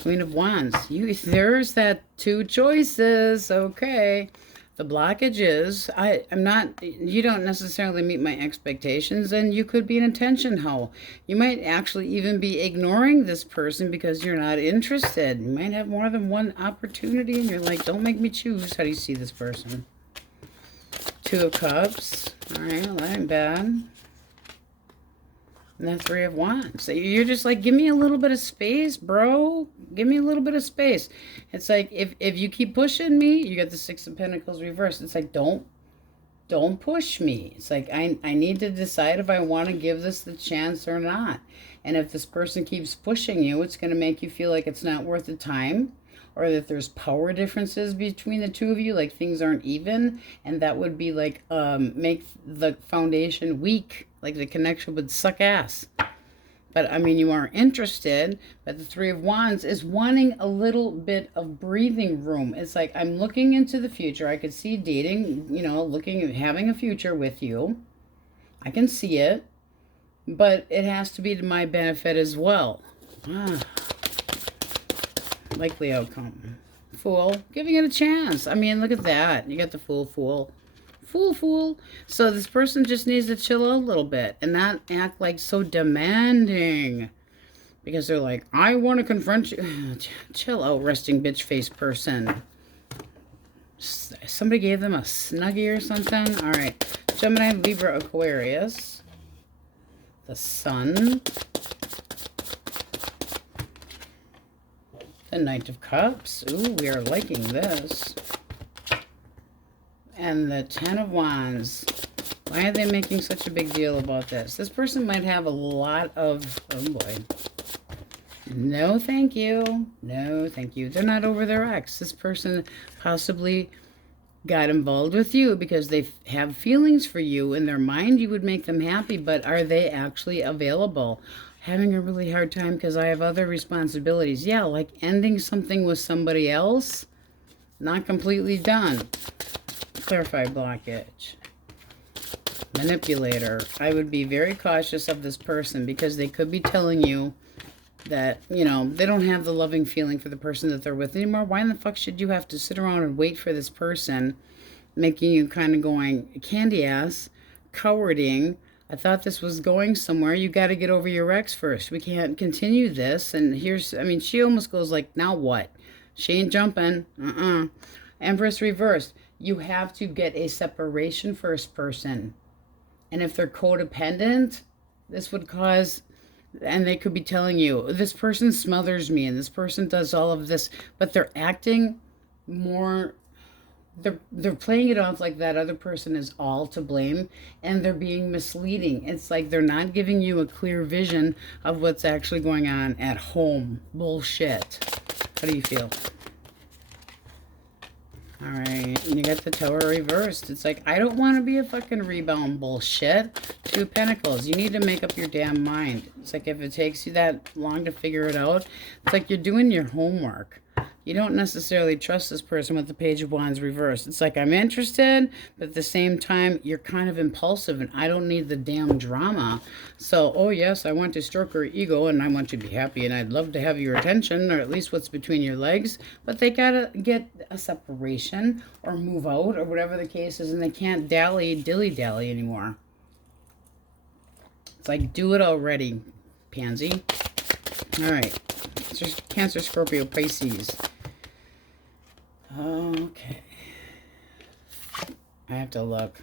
Queen of Wands. There's that two choices. Okay. The blockage is, you don't necessarily meet my expectations, and you could be an attention hoe. You might actually even be ignoring this person because you're not interested. You might have more than one opportunity, and you're like, don't make me choose. How do you see this person? Two of Cups. All right, well, that ain't bad. And the Three of Wands. So you're just like, give me a little bit of space, bro. Give me a little bit of space. It's like, if you keep pushing me, you got the Six of Pentacles reversed. It's like, don't push me. It's like, I need to decide if I want to give this the chance or not. And if this person keeps pushing you, it's going to make you feel like it's not worth the time, or that there's power differences between the two of you, like things aren't even, and that would be like, make the foundation weak, like the connection would suck ass. But I mean, you are interested, but the Three of Wands is wanting a little bit of breathing room. It's like, I'm looking into the future. I could see dating, you know, having a future with you. I can see it. but it has to be to my benefit as well. Likely outcome. Fool. Giving it a chance. I mean, look at that. You got the fool. Fool. So this person just needs to chill out a little bit and not act like so demanding. Because they're like, I want to confront you. Chill out, resting bitch face person. Somebody gave them a Snuggie or something. All right. Gemini, Libra, Aquarius. The Sun. The Knight of Cups. Ooh, we are liking this. And the Ten of Wands. Why are they making such a big deal about this? This person might have a lot of... Oh, boy. No, thank you. No, thank you. They're not over their ex. This person possibly got involved with you because they have feelings for you. In their mind, you would make them happy, but are they actually available? Having a really hard time because I have other responsibilities. Yeah, like ending something with somebody else. Not completely done. Clarify blockage. Manipulator. I would be very cautious of this person because they could be telling you that, you know, they don't have the loving feeling for the person that they're with anymore. Why in the fuck should you have to sit around and wait for this person, making you kind of going, candy ass, cowarding, I thought this was going somewhere. You got to get over your ex first. We can't continue this. And here's, I mean, she almost goes like, now what? She ain't jumping. Empress reversed. You have to get a separation first, person. And if they're codependent, this would cause, and they could be telling you, this person smothers me and this person does all of this, but they're acting more, they're playing it off like that other person is all to blame, and they're being misleading. It's like they're not giving you a clear vision of what's actually going on at home. Bullshit. How do you feel? All right, and you got the Tower reversed. It's like, I don't want to be a fucking rebound bullshit. Two of Pentacles. You need to make up your damn mind. It's like, if it takes you that long to figure it out, it's like you're doing your homework. You don't necessarily trust this person with the Page of Wands reversed. It's like, I'm interested, but at the same time, you're kind of impulsive, and I don't need the damn drama. So, oh yes, I want to stroke her ego, and I want you to be happy, and I'd love to have your attention, or at least what's between your legs, but they gotta get a separation, or move out, or whatever the case is, and they can't dilly-dally anymore. It's like, do it already, pansy. All right. Cancer, Scorpio, Pisces. Okay. I have to look.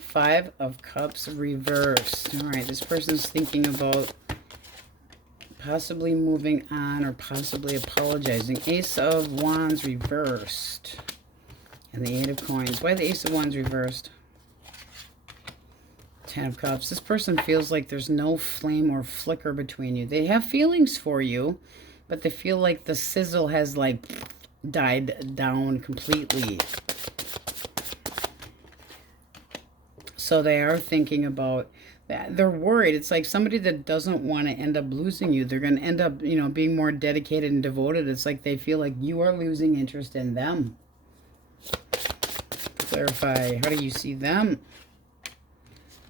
Five of Cups reversed. All right, this person's thinking about possibly moving on or possibly apologizing. Ace of Wands reversed. And the Eight of Coins. Why the Ace of Wands reversed? Ten of Cups. This person feels like there's no flame or flicker between you. They have feelings for you, but they feel like the sizzle has like died down completely. So they are thinking about that. They're worried. It's like somebody that doesn't want to end up losing you. They're going to end up, you know, being more dedicated and devoted. It's like they feel like you are losing interest in them. Clarify. How do you see them?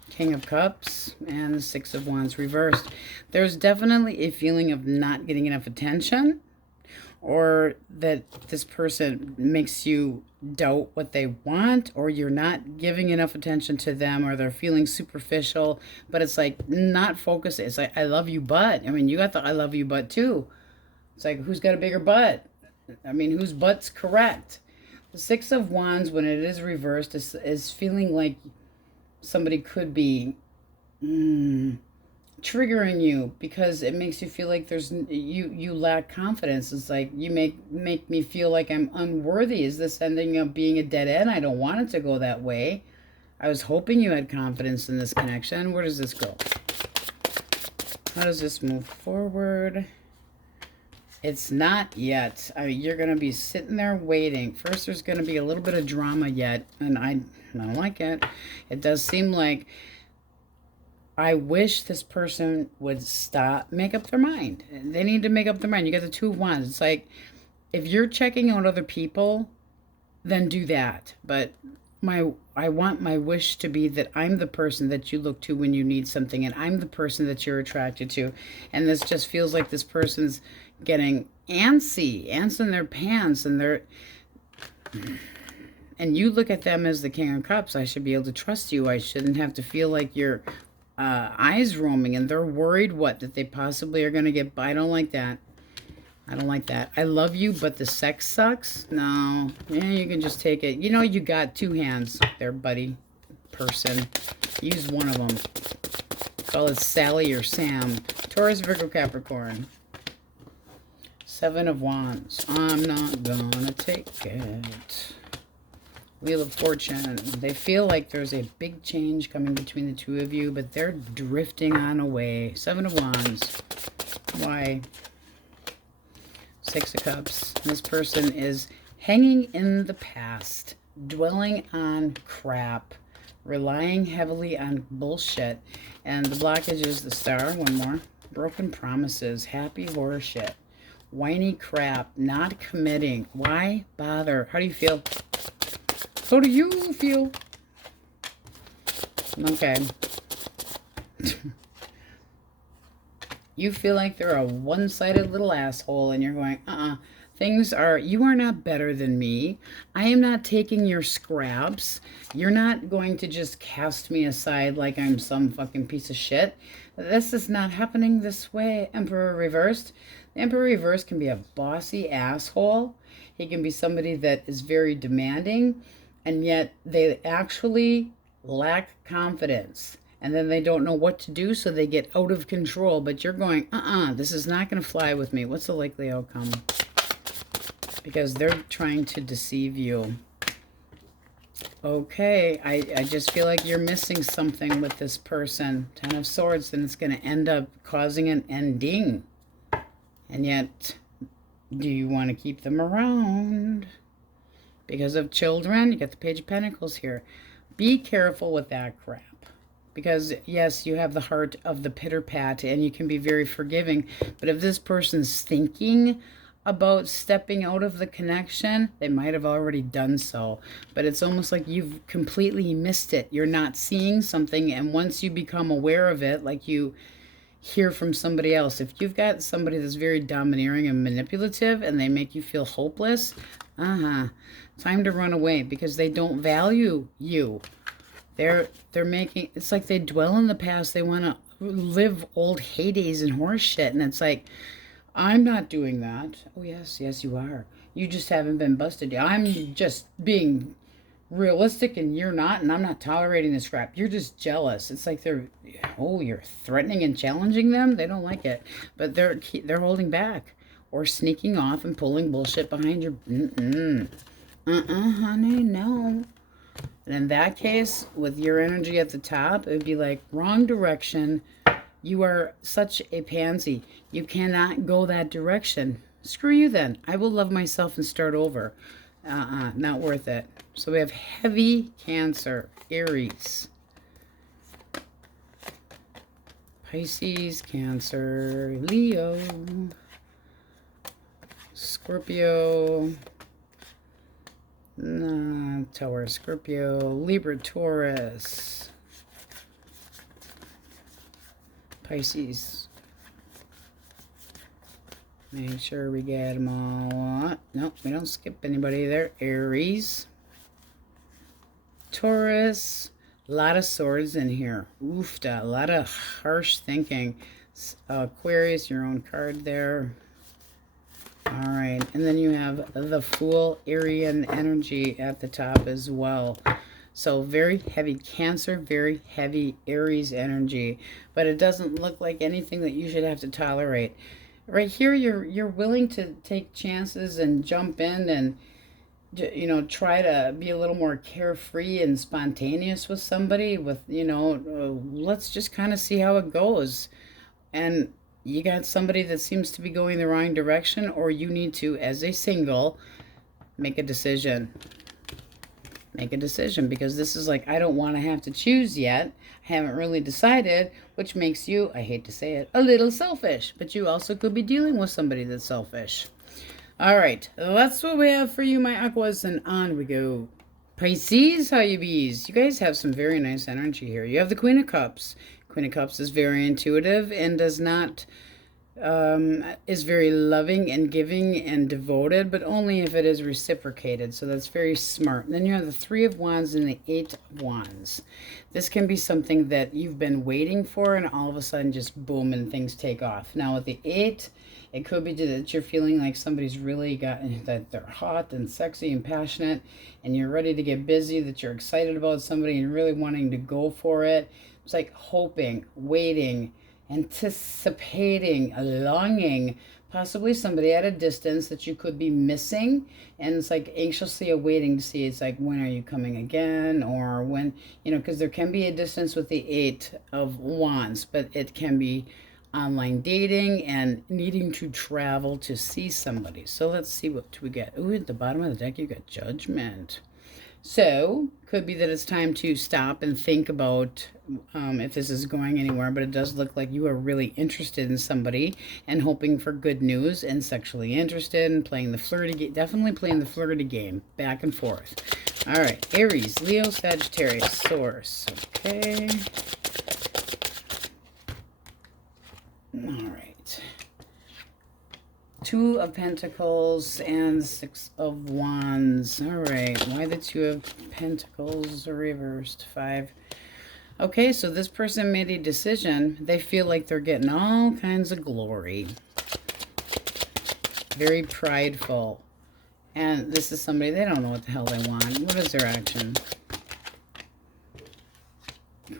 King of Cups and Six of Wands reversed. There's definitely a feeling of not getting enough attention, or that this person makes you doubt what they want, or you're not giving enough attention to them, or they're feeling superficial, but it's like not focused. It's like, I love you, but, I mean, you got the I love you, but too. It's like, who's got a bigger butt? I mean, whose butt's correct? The Six of Wands, when it is reversed, is feeling like somebody could be triggering you because it makes you feel like there's you lack confidence. It's like, you make me feel like I'm unworthy. Is this ending up being a dead end? I don't want it to go that way. I was hoping you had confidence in this connection. Where does this go? How does this move forward? It's not yet. I mean, you're going to be sitting there waiting. First, there's going to be a little bit of drama yet, and I don't like it. It does seem like I wish this person would stop, make up their mind. They need to make up their mind. You got the Two of Wands. It's like, if you're checking out other people, then do that. But want my wish to be that I'm the person that you look to when you need something, and I'm the person that you're attracted to. And this just feels like this person's getting antsy, ants in their pants, and you look at them as the King of Cups. I should be able to trust you. I shouldn't have to feel like you're eyes roaming, and they're worried that they possibly are going to get by. I don't like that. I don't like that. I love you, but the sex sucks? No. Yeah, you can just take it. You know, you got two hands there, buddy. Person. Use one of them. Call it Sally or Sam. Taurus, Virgo, Capricorn. 7 of Wands. I'm not gonna take it. Wheel of Fortune. They feel like there's a big change coming between the two of you, but they're drifting on away. 7 of Wands. Why? 6 of Cups. This person is hanging in the past, dwelling on crap, relying heavily on bullshit. And the blockage is the Star. One more. Broken promises, happy horseshit, whiny crap, not committing. Why bother? How do you feel? How do you feel? Okay. You feel like they're a one-sided little asshole, and you're going, you are not better than me. I am not taking your scraps. You're not going to just cast me aside like I'm some fucking piece of shit. This is not happening this way. Emperor reversed. The Emperor reversed can be a bossy asshole. He can be somebody that is very demanding, and yet they actually lack confidence. And then they don't know what to do, so they get out of control. But you're going, this is not going to fly with me. What's the likely outcome? Because they're trying to deceive you. Okay, I just feel like you're missing something with this person. 10 of Swords, and it's going to end up causing an ending. And yet, do you want to keep them around? Because of children, you got the Page of Pentacles here. Be careful with that crap. Because, yes, you have the heart of the pitter-pat, and you can be very forgiving. But if this person's thinking about stepping out of the connection, they might have already done so. But it's almost like you've completely missed it. You're not seeing something, and once you become aware of it, like you hear from somebody else. If you've got somebody that's very domineering and manipulative, and they make you feel hopeless, time to run away, because they don't value you. They're making, it's like they dwell in the past. They want to live old heydays and horse shit. And it's like, I'm not doing that. Oh, yes, you are. You just haven't been busted yet. I'm just being realistic, and you're not, and I'm not tolerating this crap. You're just jealous. It's like you're threatening and challenging them. They don't like it. But they're holding back or sneaking off and pulling bullshit behind your, honey, no. And in that case, with your energy at the top, it would be like, wrong direction. You are such a pansy. You cannot go that direction. Screw you then. I will love myself and start over. Not worth it. So we have heavy Cancer, Aries, Pisces, Cancer, Leo, Scorpio, Taurus, Scorpio, Libra, Taurus, Pisces. Make sure we get them all. Nope, we don't skip anybody there. Aries, Taurus, a lot of swords in here. Oofda, a lot of harsh thinking. Aquarius, your own card there. All right, and then you have the Fool, Arian energy at the top as well. So very heavy Cancer, very heavy Aries energy, but it doesn't look like anything that you should have to tolerate. Right here, you're willing to take chances and jump in and, you know, try to be a little more carefree and spontaneous with somebody. With, you know, let's just kind of see how it goes. And you got somebody that seems to be going the wrong direction, or you need to, as a single, make a decision. Make a decision, because this is like, I don't want to have to choose yet. I haven't really decided, which makes you, I hate to say it, a little selfish. But you also could be dealing with somebody that's selfish. All right, that's what we have for you, my Aquas, and on we go. Pisces, how you bees? You guys have some very nice energy here. You have the Queen of Cups. Queen of Cups is very intuitive and does not is very loving and giving and devoted, but only if it is reciprocated. So that's very smart. And then you have the Three of Wands and the Eight of Wands. This can be something that you've been waiting for, and all of a sudden just boom, and things take off. Now with the Eight, it could be that you're feeling like somebody's really got, that they're hot and sexy and passionate, and you're ready to get busy, that you're excited about somebody and really wanting to go for it. It's like hoping, waiting, anticipating, longing, possibly somebody at a distance that you could be missing, and it's like anxiously awaiting to see, it's like, when are you coming again, or when, because there can be a distance with the Eight of Wands, but it can be online dating and needing to travel to see somebody. So let's see what we get. Ooh, at the bottom of the deck you got Judgment. So, could be that it's time to stop and think about if this is going anywhere, but it does look like you are really interested in somebody and hoping for good news and sexually interested and playing the flirty game, definitely playing the flirty game, back and forth. All right, Aries, Leo, Sagittarius, Source. Okay. All right. Two of Pentacles and Six of Wands. All right. Why the Two of Pentacles reversed? Five. Okay, so this person made a decision. They feel like they're getting all kinds of glory. Very prideful. And this is somebody, they don't know what the hell they want. What is their action?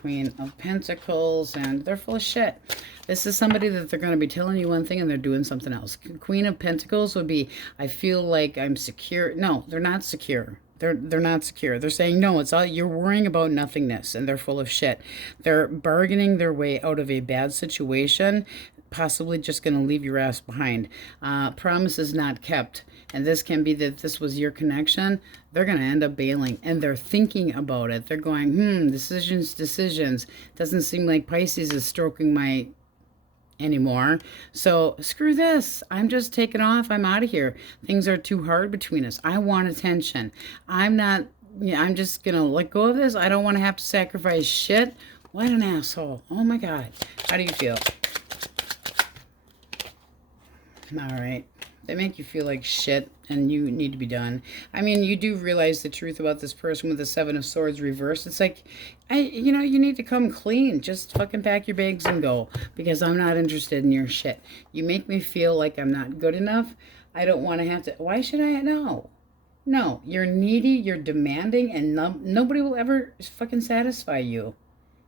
Queen of Pentacles, and they're full of shit. This is somebody that they're going to be telling you one thing and they're doing something else. Queen of Pentacles would be, I feel like I'm secure. No, they're not secure. They're not secure. They're saying, no, it's all, you're worrying about nothingness, and they're full of shit. They're bargaining their way out of a bad situation, possibly just going to leave your ass behind. Promises not kept. And this can be that this was your connection. They're going to end up bailing, and they're thinking about it. They're going, decisions. Doesn't seem like Pisces is stroking my anymore. So screw this. I'm just taking off. I'm out of here. Things are too hard between us. I want attention. I'm just going to let go of this. I don't want to have to sacrifice shit. What an asshole. Oh my God. How do you feel? All right. They make you feel like shit, and you need to be done. I mean, you do realize the truth about this person with the Seven of Swords reversed. It's like, you need to come clean. Just fucking pack your bags and go, because I'm not interested in your shit. You make me feel like I'm not good enough. I don't want to have to. Why should I? No, you're needy, you're demanding, and nobody will ever fucking satisfy you.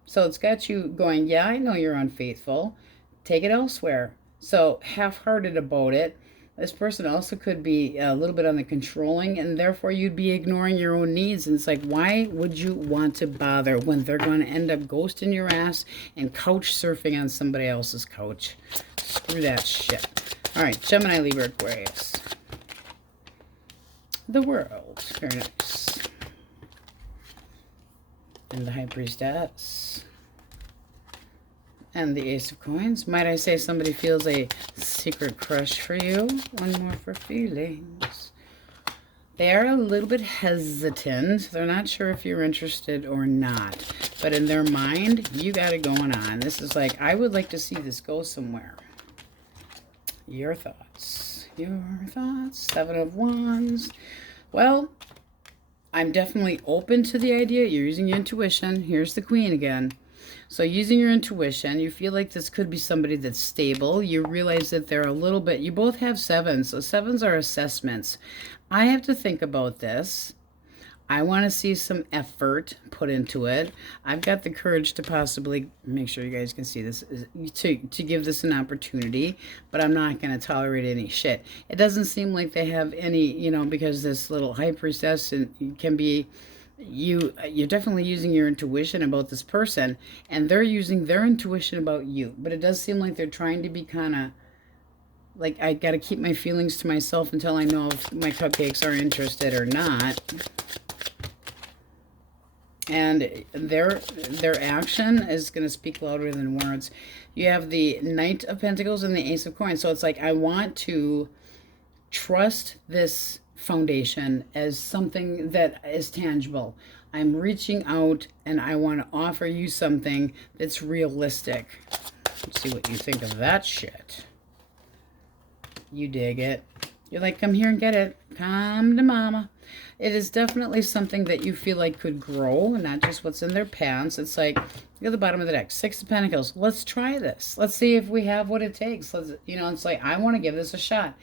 So it's got you going, yeah, I know you're unfaithful. Take it elsewhere. So half-hearted about it. This person also could be a little bit on the controlling, and therefore you'd be ignoring your own needs. And it's like, why would you want to bother when they're going to end up ghosting your ass and couch surfing on somebody else's couch? Screw that shit. All right, Gemini, Libra, Aquarius. The World. Very nice. And the High Priestess. And the Ace of Coins. Might I say somebody feels a secret crush for you? One more for feelings. They are a little bit hesitant. They're not sure if you're interested or not. But in their mind, you got it going on. This is like, I would like to see this go somewhere. Your thoughts. Your thoughts. Seven of Wands. Well, I'm definitely open to the idea. You're using your intuition. Here's the Queen again. So using your intuition, you feel like this could be somebody that's stable. You realize that they're a little bit, you both have sevens. So sevens are assessments. I have to think about this. I want to see some effort put into it. I've got the courage to possibly, make sure you guys can see this, to give this an opportunity, but I'm not going to tolerate any shit. It doesn't seem like they have any, because this little High Priestess can be, you're definitely using your intuition about this person, and they're using their intuition about you. But it does seem like they're trying to be kind of like, I got to keep my feelings to myself until I know if my cupcakes are interested or not. And their action is going to speak louder than words. You have the Knight of Pentacles and the Ace of Coins. So it's like, I want to trust this foundation, as something that is tangible. I'm reaching out and I want to offer you something that's realistic. Let's see what you think of that shit. You dig it. You're like, come here and get it. Come to mama. It is definitely something that you feel like could grow, not just what's in their pants. It's like, look at the bottom of the deck. 6 of Pentacles. Let's try this. Let's see if we have what it takes. Let's, you know, it's like, I want to give this a shot.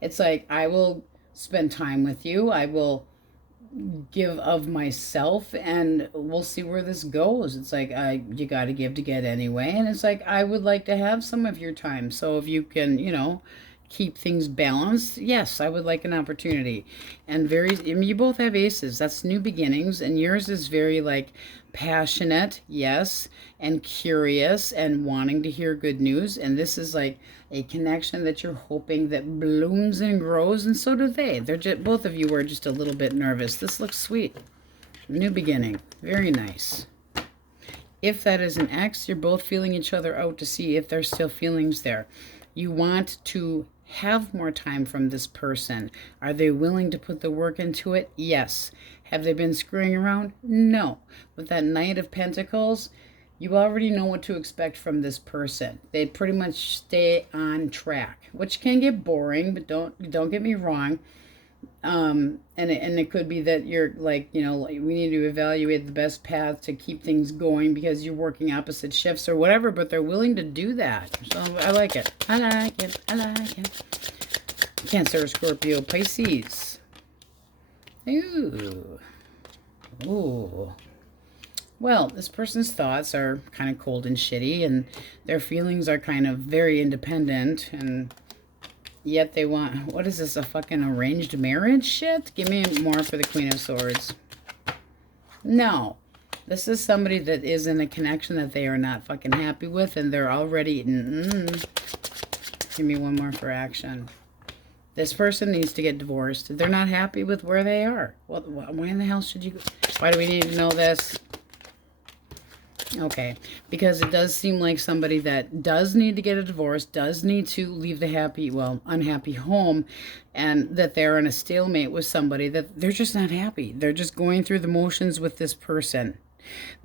It's like, I will spend time with you. I will give of myself, and we'll see where this goes. It's like, you got to give to get anyway. And it's like, I would like to have some of your time. So if you can, you know, keep things balanced, yes, I would like an opportunity. And I mean, you both have aces. That's new beginnings, and yours is very like passionate, yes, and curious and wanting to hear good news. And this is like a connection that you're hoping that blooms and grows, and so do they. They're just, both of you are just a little bit nervous. This looks sweet. New beginning. Very nice. If that is an X, you're both feeling each other out to see if there's still feelings there. You want to have more time from this person. Are they willing to put the work into it? Yes. Have they been screwing around? No. With that Knight of Pentacles, you already know what to expect from this person. They pretty much stay on track, which can get boring, but don't get me wrong. And it could be that you're like, you know, we need to evaluate the best path to keep things going because you're working opposite shifts or whatever, but they're willing to do that. So I like it. I like it. I like it. Cancer, Scorpio, Pisces. Ooh. Ooh. Well, this person's thoughts are kind of cold and shitty, and their feelings are kind of very independent, and yet they want, what is this, a fucking arranged marriage shit? Give me more for the Queen of Swords. No. This is somebody that is in a connection that they are not fucking happy with, and they're already, Give me one more for action. This person needs to get divorced. They're not happy with where they are. Well, why in the hell should you, why do we need to know this? Okay, because it does seem like somebody that does need to get a divorce, does need to leave the unhappy home, and that they're in a stalemate with somebody that they're just not happy. They're just going through the motions with this person.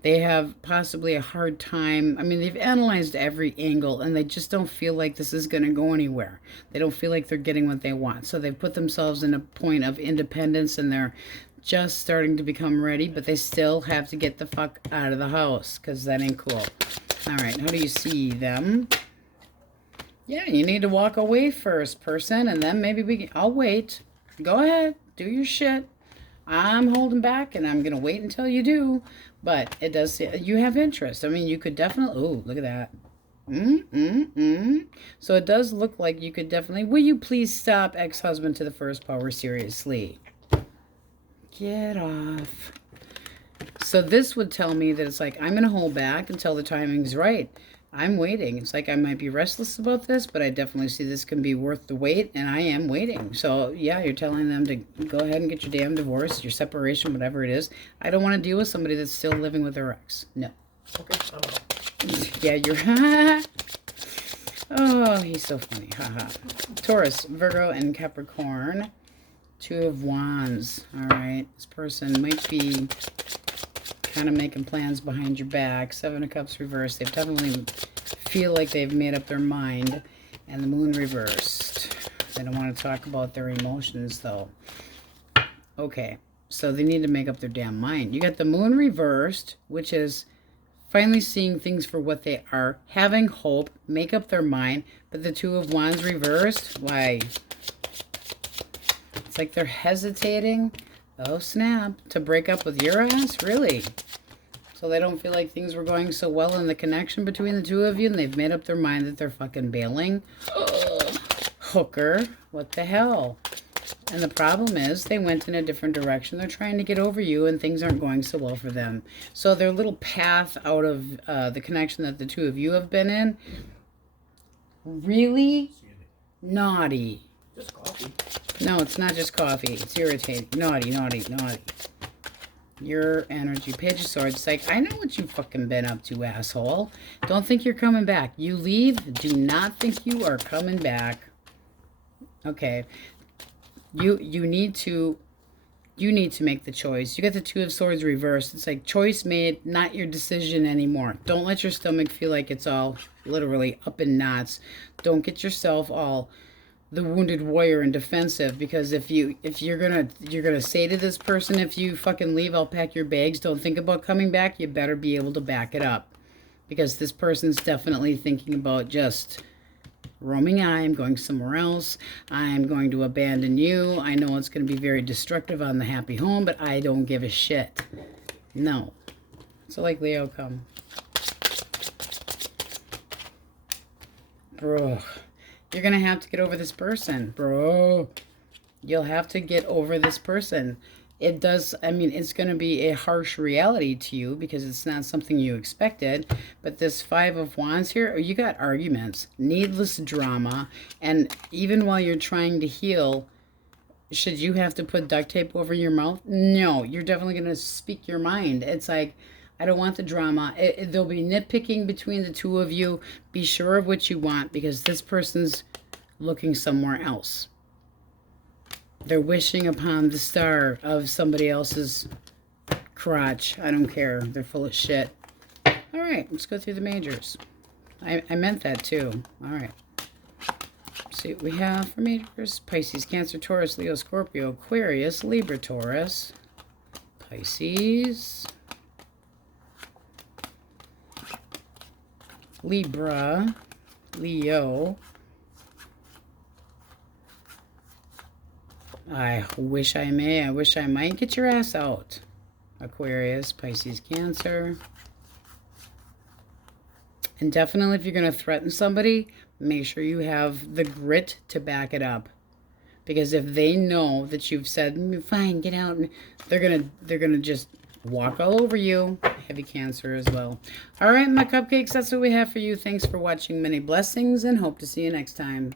They have possibly a hard time. I mean, they've analyzed every angle, and they just don't feel like this is going to go anywhere. They don't feel like they're getting what they want. So they've put themselves in a point of independence, and they're just starting to become ready, but they still have to get the fuck out of the house, because that ain't cool. All right, how do you see them? Yeah, you need to walk away first, person, and then maybe I'll wait. Go ahead, do your shit. I'm holding back, and I'm going to wait until you do. But it does, you have interest. I mean, you could definitely, oh, look at that. So it does look like you could definitely, will you please stop, ex-husband to the first power, seriously? Get off. So this would tell me that it's like, I'm going to hold back until the timing's right. I'm waiting. It's like I might be restless about this, but I definitely see this can be worth the wait, and I am waiting. So, yeah, you're telling them to go ahead and get your damn divorce, your separation, whatever it is. I don't want to deal with somebody that's still living with their ex. No. Okay, I'm out. Yeah, you're... Oh, he's so funny. Haha. Taurus, Virgo, and Capricorn. 2 of Wands. All right. This person might be kind of making plans behind your back. 7 of Cups reversed. They definitely feel like they've made up their mind. And the Moon reversed. They don't want to talk about their emotions, though. Okay. So they need to make up their damn mind. You got the Moon reversed, which is finally seeing things for what they are. Having hope. Make up their mind. But the 2 of Wands reversed? Why? It's like they're hesitating. Oh, snap. To break up with your ass? Really? So they don't feel like things were going so well in the connection between the 2 of you, and they've made up their mind that they're fucking bailing? Ugh. Hooker. What the hell? And the problem is they went in a different direction. They're trying to get over you, and things aren't going so well for them. So their little path out of the connection that the 2 of you have been in, really naughty. Just coffee. No, it's not just coffee. It's irritating. Naughty, naughty, naughty. Your energy. Page of Swords. It's like, I know what you've fucking been up to, asshole. Don't think you're coming back. You leave. Do not think you are coming back. Okay. You need to make the choice. You got the Two of Swords reversed. It's like choice made, not your decision anymore. Don't let your stomach feel like it's all literally up in knots. Don't get yourself all the wounded warrior and defensive, because if you're gonna say to this person, if you fucking leave, I'll pack your bags, don't think about coming back, you better be able to back it up, because this person's definitely thinking about just roaming. I'm going somewhere else. I'm going to abandon you. I know it's going to be very destructive on the happy home, but I don't give a shit. No. So like Leo come. Bro. You're going to have to get over this person. Bro. You'll have to get over this person. It does, I mean, it's going to be a harsh reality to you because it's not something you expected. But this Five of Wands here, you got arguments, needless drama. And even while you're trying to heal, should you have to put duct tape over your mouth? No, you're definitely going to speak your mind. It's like, I don't want the drama. There'll be nitpicking between the two of you. Be sure of what you want, because this person's looking somewhere else. They're wishing upon the star of somebody else's crotch. I don't care. They're full of shit. All right, let's go through the majors. I meant that too. All right. Let's see what we have for majors. Pisces, Cancer, Taurus, Leo, Scorpio, Aquarius, Libra, Taurus, Pisces, Libra, Leo. I wish I may. I wish I might. Get your ass out. Aquarius, Pisces, Cancer. And definitely if you're going to threaten somebody, make sure you have the grit to back it up. Because if they know that you've said, fine, get out, they're gonna just walk all over you. Heavy Cancer as well. All right, my cupcakes, that's what we have for you. Thanks for watching. Many blessings, and hope to see you next time.